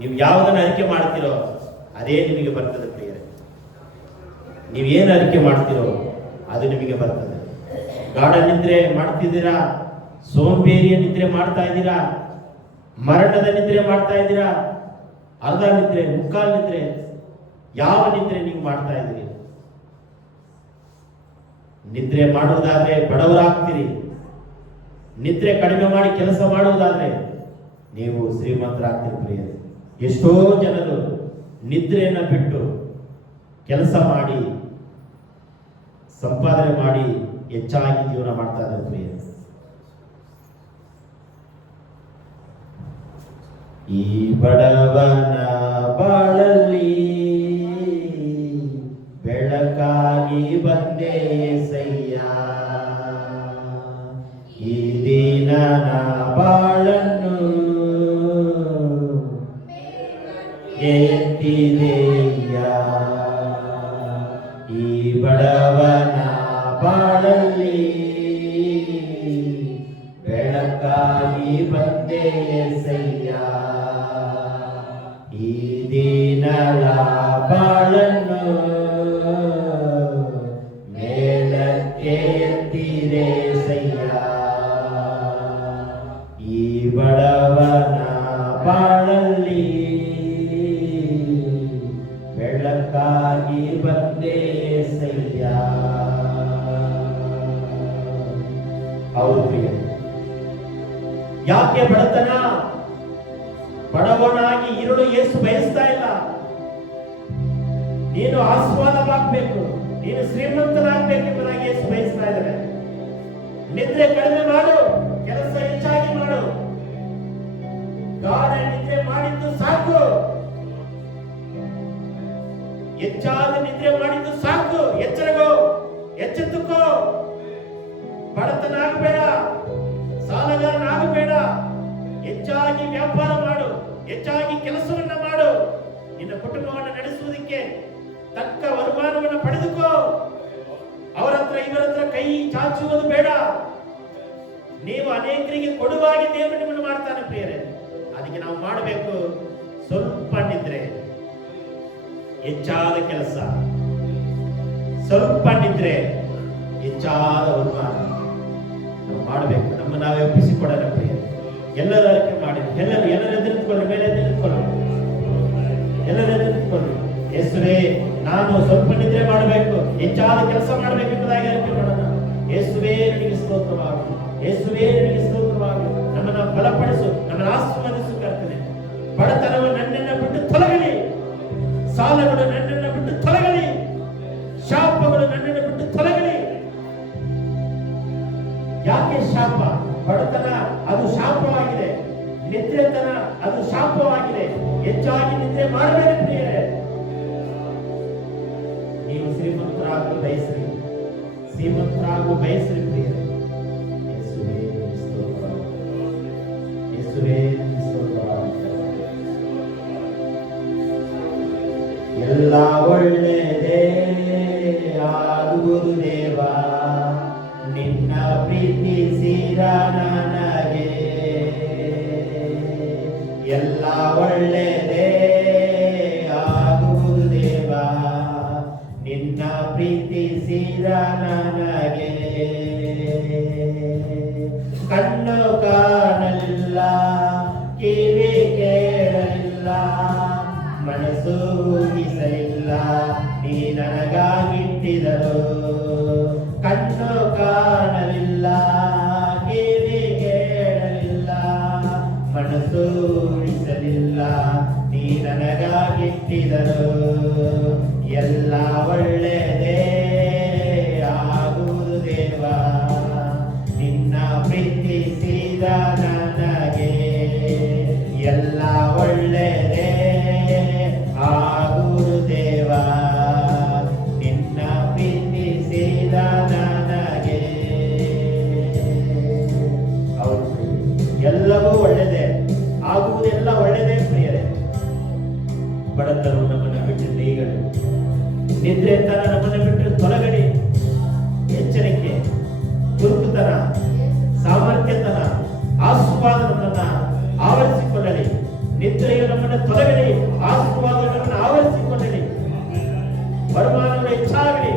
ನೀವು ಯಾವುದನ್ನು ಅರಿಕೆ ಮಾಡ್ತೀರೋ ಅದೇ ನಿಮಗೆ ಬರ್ತದೆ ಪ್ರಿಯರೇ. ನೀವೇನು ಅರಿಕೆ ಮಾಡ್ತೀರೋ ಅದು ನಿಮಗೆ ಬರ್ತದೆ. ಗಾಢ ನಿದ್ರೆ ಮಾಡ್ತಿದ್ದೀರಾ, ಸೋಂಬೇರಿಯ ನಿದ್ರೆ ಮಾಡ್ತಾ ಇದ್ದೀರಾ, ಮರಣದ ನಿದ್ರೆ ಮಾಡ್ತಾ ಇದ್ದೀರಾ, ಅರ್ಧ ನಿದ್ರೆ, ಮುಕ್ಕಾಲು ನಿದ್ರೆ, ಯಾವ ನಿದ್ರೆ ನೀವು ಮಾಡ್ತಾ ಇದ್ದೀರಿ? ನಿದ್ರೆ ಮಾಡುವುದಾದ್ರೆ ಬಡವರಾಗ್ತೀರಿ. ನಿದ್ರೆ ಕಡಿಮೆ ಮಾಡಿ ಕೆಲಸ ಮಾಡುವುದಾದ್ರೆ ನೀವು ಶ್ರೀಮಂತರಾಗ್ತೀರಿ ಪ್ರಿಯರೇ. ಎಷ್ಟೋ ಜನರು ನಿದ್ರೆಯನ್ನು ಬಿಟ್ಟು ಕೆಲಸ ಮಾಡಿ ಸಂಪಾದನೆ ಮಾಡಿ ಹೆಚ್ಚಾಗಿ ಜೀವನ ಮಾಡ್ತಾ ಇದ್ದಾರೆ ಪ್ರಿಯರೇ. ಈ ಬಡವನ ಬಾಳಲ್ಲಿ ಬೆಳಕಾಗಿ ಬಂದೆ ಸಯ್ಯ, ಈ ದಿನನ ಬಾಳನ್ನು ಎತ್ತಿದೆಯ್ಯ. ಈ ಬಡವನ ಬಾಳಲ್ಲಿ ಬೆಳಕಾಗಿ ಬಂದೆ ಸಯ್ಯ, ಈ ದಿನದ ಬಾಳನ್ನು ಮೇಲಕ್ಕೆ ಎತ್ತಿದೆ ಸಯ್ಯ. ಈ ಬಡವನ ಬಾಳಲ್ಲಿ ಬೆಳಕಾಗಿ ಬಂದೆ ಸಯ್ಯ. ಯಾಕೆ ಬಡತನ? ಬಡವನಾಗಿ ಇರಲು ಯೇಸು ಬಯಸ್ತಾ ಇಲ್ಲ. ನೀನು ಆಸ್ವಾದವಾಗಬೇಕು, ನೀನು ಶ್ರೀಮಂತನಾಗಬೇಕೆಂಬುದಾಗಿ ಯೇಸು ಬಯಸ್ತಾ ಇದ್ದಾರೆ. ನಿದ್ರೆ ಕಡಿಮೆ ಮಾಡು, ಕೆಲಸ ಹೆಚ್ಚಾಗಿ ಮಾಡು. ಗಾಢ ನಿದ್ರೆ ಮಾಡಿದ್ದು ಸಾಕು, ಹೆಚ್ಚಾದ ನಿದ್ರೆ ಮಾಡಿದ್ದು ಸಾಕು. ಎಚ್ಚರಗೋ, ಎಚ್ಚೆತ್ತುಕೋ. ಬಡತನ ಆಗಬೇಡ, ಸಾಲಗಾರನಾಗಬೇಡ. ಹೆಚ್ಚಾಗಿ ವ್ಯಾಪಾರ ಮಾಡು, ಹೆಚ್ಚಾಗಿ ಕೆಲಸವನ್ನ ಮಾಡು. ನಿನ್ನ ಕುಟುಂಬವನ್ನು ನಡೆಸುವುದಕ್ಕೆ ತಕ್ಕ ವರಮಾನವನ್ನು ಪಡೆದುಕೋ. ಅವರ ಹತ್ರ ಇವರ ಹತ್ರ ಕೈ ಚಾಚುವುದು ಬೇಡ. ನೀವು ಅನೇಕರಿಗೆ ಕೊಡುವಾಗಿ ದೇವರು ನಿಮ್ಮನ್ನು ಮಾಡ್ತಾನೆ ಪ್ರಿಯರೇ. ಅದಕ್ಕೆ ನಾವು ಮಾಡಬೇಕು ಸ್ವಲ್ಪ ನಿದ್ರೆ, ಹೆಚ್ಚಾದ ಕೆಲಸ, ಸ್ವಲ್ಪ ನಿದ್ರೆ, ಹೆಚ್ಚಾದ ವರಮಾನ ನಾವು ಮಾಡಬೇಕು. ನಮ್ಮ ನಾವೇ ಒಪ್ಪಿಸಿಕೊಡೋಣ ಪ್ರಿಯರೇ. ಎಲ್ಲರ ಅರಿಕೆ ಮಾಡಿ, ಎಲ್ಲರೂ ಎದುರಿಕೊಳ್ಳಿ, ಮೇಲೆ ಎದುರಿಕೊಳ್ಳಿ, ಎಲ್ಲರೂ ಎದುರಿಕೊಳ್ಳಿ. ಯೇಸುವೇ, ನಾನು ಸ್ವಲ್ಪ ನಿದ್ರೆ ಮಾಡಬೇಕು, ಹೆಚ್ಚಾದ ಕೆಲಸ ಮಾಡಬೇಕು ಎಂಬುದಾಗಿ ಅರಿಕೆ ಮಾಡೋಣ. ಯೇಸುವೇ ನಿನಗೆ ಸ್ತೋತ್ರವಾಗಲಿ, ಯೇಸುವೇ ನಿನಗೆ ಸ್ತೋತ್ರವಾಗಲಿ. ನಮ್ಮನ್ನು ಬಲಪಡಿಸು, ನಮ್ಮನ್ನು ಆಶೀರ್ವದಿಸು ಕರ್ತನೇ. ಬಡತನವು ನನ್ನನ್ನು ಬಿಟ್ಟು ತೊಲಗಲಿ, ಸಾಲಗಳು ನನ್ನನ್ನು ಬಿಟ್ಟು ತೊಲಗಲಿ, ಶಾಪಗಳು ನನ್ನನ್ನು ಬಿಟ್ಟು ತೊಲಗಲಿ. ಯಾಕೆ ಶಾಪ? ಬಡತನ ಅದು ಶಾಪವಾಗಿದೆ, ನಿದ್ರೆತನ ಅದು ಶಾಪವಾಗಿದೆ. ಹೆಚ್ಚಾಗಿ ನಿದ್ರೆ ಮಾಡಬೇಡಿ ಪ್ರಿಯರೇ. ನೀವು ಶ್ರೀಮಂತರಾಗಲು ಬಯಸ್ರಿ, ಶ್ರೀಮಂತರಾಗಲು ಬಯಸ್ರಿ ಪ್ರಿಯರೇ. ಯೇಸುವೇ ಸ್ತೋತ್ರ, ಯೇಸುವೇ ಸ್ತೋತ್ರ. ಎಲ್ಲ ಒಳ್ಳೆಯದೇ ಆಗುವುದು ದೇವಾ, ನಿನ್ನ ಪ್ರೀತಿಸಿದ ನನಗೆ. ಎಲ್ಲ ಒಳ್ಳೆಯದೇ ಆಗುವುದು ದೇವಾ, ನಿನ್ನ ಪ್ರೀತಿಸಿದ ನನಗೆ. ಕಣ್ಣು ಕಾಣಲಿಲ್ಲ, ಕಿವಿ ಕೇಳಲಿಲ್ಲ, ಮನಸ್ಸು ಊಹಿಸಲಿಲ್ಲ, ನೀ ನನಗಾಗಿಟ್ಟಿದರು. ಕಣ್ಣು ಕಾಣಲಿಲ್ಲ, ಕಿವಿ ಕೇಳಲಿಲ್ಲ, ಮನಸ್ಸು ಊಹಿಸಲಿಲ್ಲ, ನೀ ನನಗಾಗಿಟ್ಟಿದರು. ಎಲ್ಲ ಒಳ್ಳೆಯದೇ ಆಗುವುದು ದೇವಾ, ನಿನ್ನ ಪ್ರೀತಿಸಿದ ನನಗೆ. ಎಲ್ಲ ಒಳ್ಳೆಯದೇ ಆಗುವುದು ದೇವಾ, ನಿನ್ನ ಪ್ರೀತಿಸಿದ ನನಗೆ. ಹೌದು, ಎಲ್ಲವೂ ಒಳ್ಳೆಯದೇ, ಆಗುವುದೆಲ್ಲ ಒಳ್ಳೆಯದೇ ಪ್ರಿಯರೇ. ಬಡತನವು ನಮ್ಮನ್ನು ಬಿಟ್ಟು ನೀಗಲಿ, ನಿದ್ರೆತನ ನಮ್ಮನ್ನು ಬಿಟ್ಟು ತೊಲಗಲಿ. ಎಚ್ಚರಿಕೆ, ಚುರುಕುತನ, ಸಾಮರ್ಥ್ಯತನ, ಆಶೀರ್ವಾದ ನಮ್ಮನ್ನ ಆವರಿಸಿಕೊಳ್ಳಲಿ. ನಿದ್ರೆಯು ನಮ್ಮನ್ನು ತೊಲಗಲಿ, ಆಶೀರ್ವಾದ ನಮ್ಮನ್ನು ಆವರಿಸಿಕೊಳ್ಳಲಿ. ವರಮಾನಗಳು ಹೆಚ್ಚಾಗಲಿ,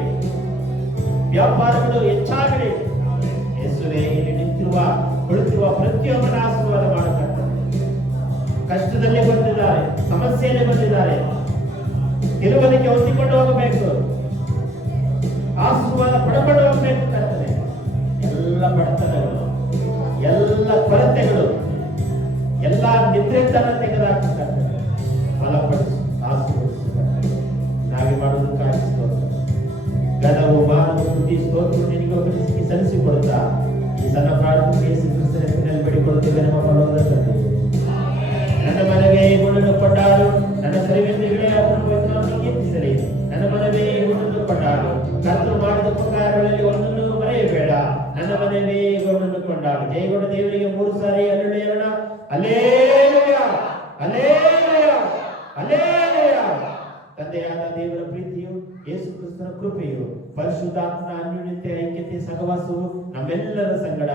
ವ್ಯಾಪಾರಗಳು ಹೆಚ್ಚಾಗಲಿ. ಯೇಸುವೇ, ಇಲ್ಲಿ ನಿಂತಿರುವ ಕುಳಿತಿರುವ ಪ್ರತಿಯೊಬ್ಬನ ಆಶೀರ್ವಾದ ಮಾಡತಕ್ಕ. ಕಷ್ಟದಲ್ಲಿ ಬಂದಿದ್ದಾರೆ, ಸಮಸ್ಯೆಯಲ್ಲಿ ಬಂದಿದ್ದಾರೆ, ತಿರುವುದಕ್ಕೆ ಹೊಂದಿಕೊಂಡು ಹೋಗಬೇಕು, ಆಶೀರ್ವಾದ ಪಡಪಡ ಹೋಗಬೇಕು ಕರ್ತನೆ. ಎಲ್ಲ ಬಡತನಗಳು, ಎಲ್ಲ ಕೊರತೆಗಳು, ಎಲ್ಲ ನಿದ್ರೆತನ ತೆಗೆದುಹಾಕುತ್ತಾರೆ. ಬಲಪಡಿಸು, ಆಶೀರ್ವದಿಸು ಕರ್ತನೆ. ನಾವೇ ಮಾಡುವುದಕ್ಕಾಗಿ ಸ್ತೋತ್ರ. ಗದವು ಮಾನವ ಬುದ್ಧಿ ಸ್ತೋತ್ರ ನಿನಗೆ ಒಬ್ಬನಿಗೆ ಸಲ್ಲಿಸಿಕೊಡುತ್ತಾ ಈ ಸಣ್ಣ ಪ್ರಾರ್ಥನೆ ಯೇಸು ಕ್ರಿಸ್ತನ ಹೆಸರಿನಲ್ಲಿ ಬೇಡಿಕೊಳ್ಳುತ್ತೇವೆ ನಮ್ಮ ಪರಲೋಕದ ತಂದೆಯೇ. ನನ್ನ ಮನವೇ ಗುಣನ್ನು ಕೊಂಡಾಡು, ನನ್ನ ಸರಿವೆಂದುಗಳೇ ಅವರನ್ನು ಪವಿತ್ರನಾಮಕ್ಕೆ ಕೀರ್ತಿಸಲಿ. ನನ್ನ ಮನವೇ ಗುಣನ್ನು ಕೊಂಡಾಡು, ಕರ್ತನು ಮಾಡಿದ ಉಪಕಾರಗಳಲ್ಲಿ ಒಂದನ್ನು ಮರೆಯಬೇಡ. ನನ್ನ ಮನವೇ ಗುಣನ್ನು ಕೊಂಡಾಡು. ಜಯಗೊಂಡ ದೇವರಿಗೆ 3 ಸಾರಿ ಹಲ್ಲೆಲೂಯಾ, ಹಲ್ಲೆಲೂಯಾ, ಹಲ್ಲೆಲೂಯಾ, ಹಲ್ಲೆಲೂಯಾ. ತಂದೆಯಾದ ದೇವರ ಪ್ರೀತಿಯು, ಯೇಸು ಕ್ರಿಸ್ತನ ಕೃಪೆಯು, ಪರಿಶುದ್ಧಾತ್ಮನ ಅನ್ಯೋನ್ಯತೆ, ಐಕ್ಯತೆ, ಸಹವಾಸವು ನಮ್ಮೆಲ್ಲರ ಸಂಗಡ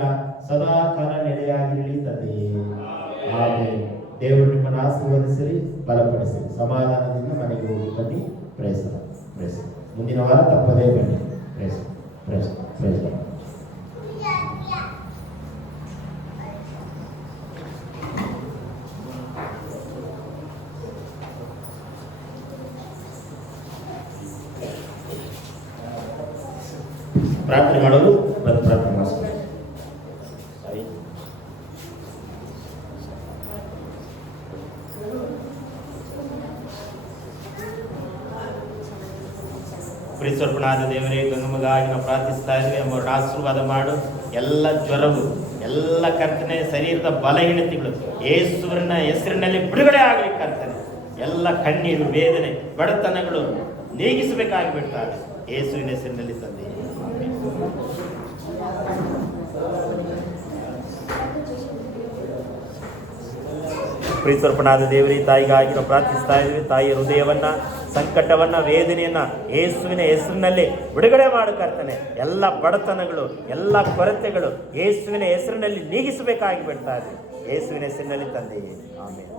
ಸದಾ ಕಾಲ ನೆಲೆಯಾಗಿರಲಿ ತಂದೆಯೇ. ಆಮೆನ್. ದೇವರು ನಿಮ್ಮನ್ನು ಆಶೀರ್ವದಿಸಲಿ, ಬಲಪಡಿಸಲಿ. ಸಮಾಧಾನದಿಂದ ಮನೆಗೆ ಹೋಗಿ ಬನ್ನಿ. Praise praise. ಮುಂದಿನ ವಾರ ತಪ್ಪದೇ ಬನ್ನಿ. Praise praise praise. ಪ್ರಾರ್ಥನೆ ಮಾಡೋರು ಪ್ರಾರ್ಥನೆ ಮಾಡಿಸ್ತಾರೆ. ಪ್ರೀತಿಸಲ್ಪನಾದ ದೇವರೇ, ಗಂಗಮಗಾಗಿ ನಾವು ಪ್ರಾರ್ಥಿಸ್ತಾ ಇದ್ವಿ. ಅಮ್ಮವ್ರನ್ನ ಆಶೀರ್ವಾದ ಮಾಡು. ಎಲ್ಲ ಜ್ವರವು, ಎಲ್ಲ ಕರ್ತನೆ ಶರೀರದ ಬಲಹೀನತೆಗಳು ಯೇಸುವಿನ ಹೆಸರಿನಲ್ಲಿ ಬಿಡುಗಡೆ ಆಗಲಿ ಕರ್ತನೆ. ಎಲ್ಲ ಕಣ್ಣೀರು, ವೇದನೆ, ಬಡತನಗಳು ನೀಗಿಸಬೇಕಾಗಿ ಬಿಡ್ತಾರೆ ಯೇಸುವಿನ ಹೆಸರಿನಲ್ಲಿ ತಂದೆ. ಪ್ರೀತಿಸಲ್ಪನಾದ ದೇವರೇ, ತಾಯಿಗಾಗಿ ನಾವು ಪ್ರಾರ್ಥಿಸ್ತಾ ಇದ್ವಿ. ತಾಯಿಯ ಹೃದಯವನ್ನ, ಸಂಕಟವನ್ನ, ವೇದನೆಯನ್ನ ಯೇಸುವಿನ ಹೆಸರಿನಲ್ಲಿ ಬಿಡುಗಡೆ ಮಾಡು ಕರ್ತನೆ. ಎಲ್ಲ ಬಡತನಗಳು, ಎಲ್ಲ ಕೊರತೆಗಳು ಯೇಸುವಿನ ಹೆಸರಿನಲ್ಲಿ ನೀಗಿಸಬೇಕಾಗಿ ಬಿಡ್ತಾರೆ ಯೇಸುವಿನ ಹೆಸರಿನಲ್ಲಿ ತಂದೆಯೇ, ಆಮೇಲೆ.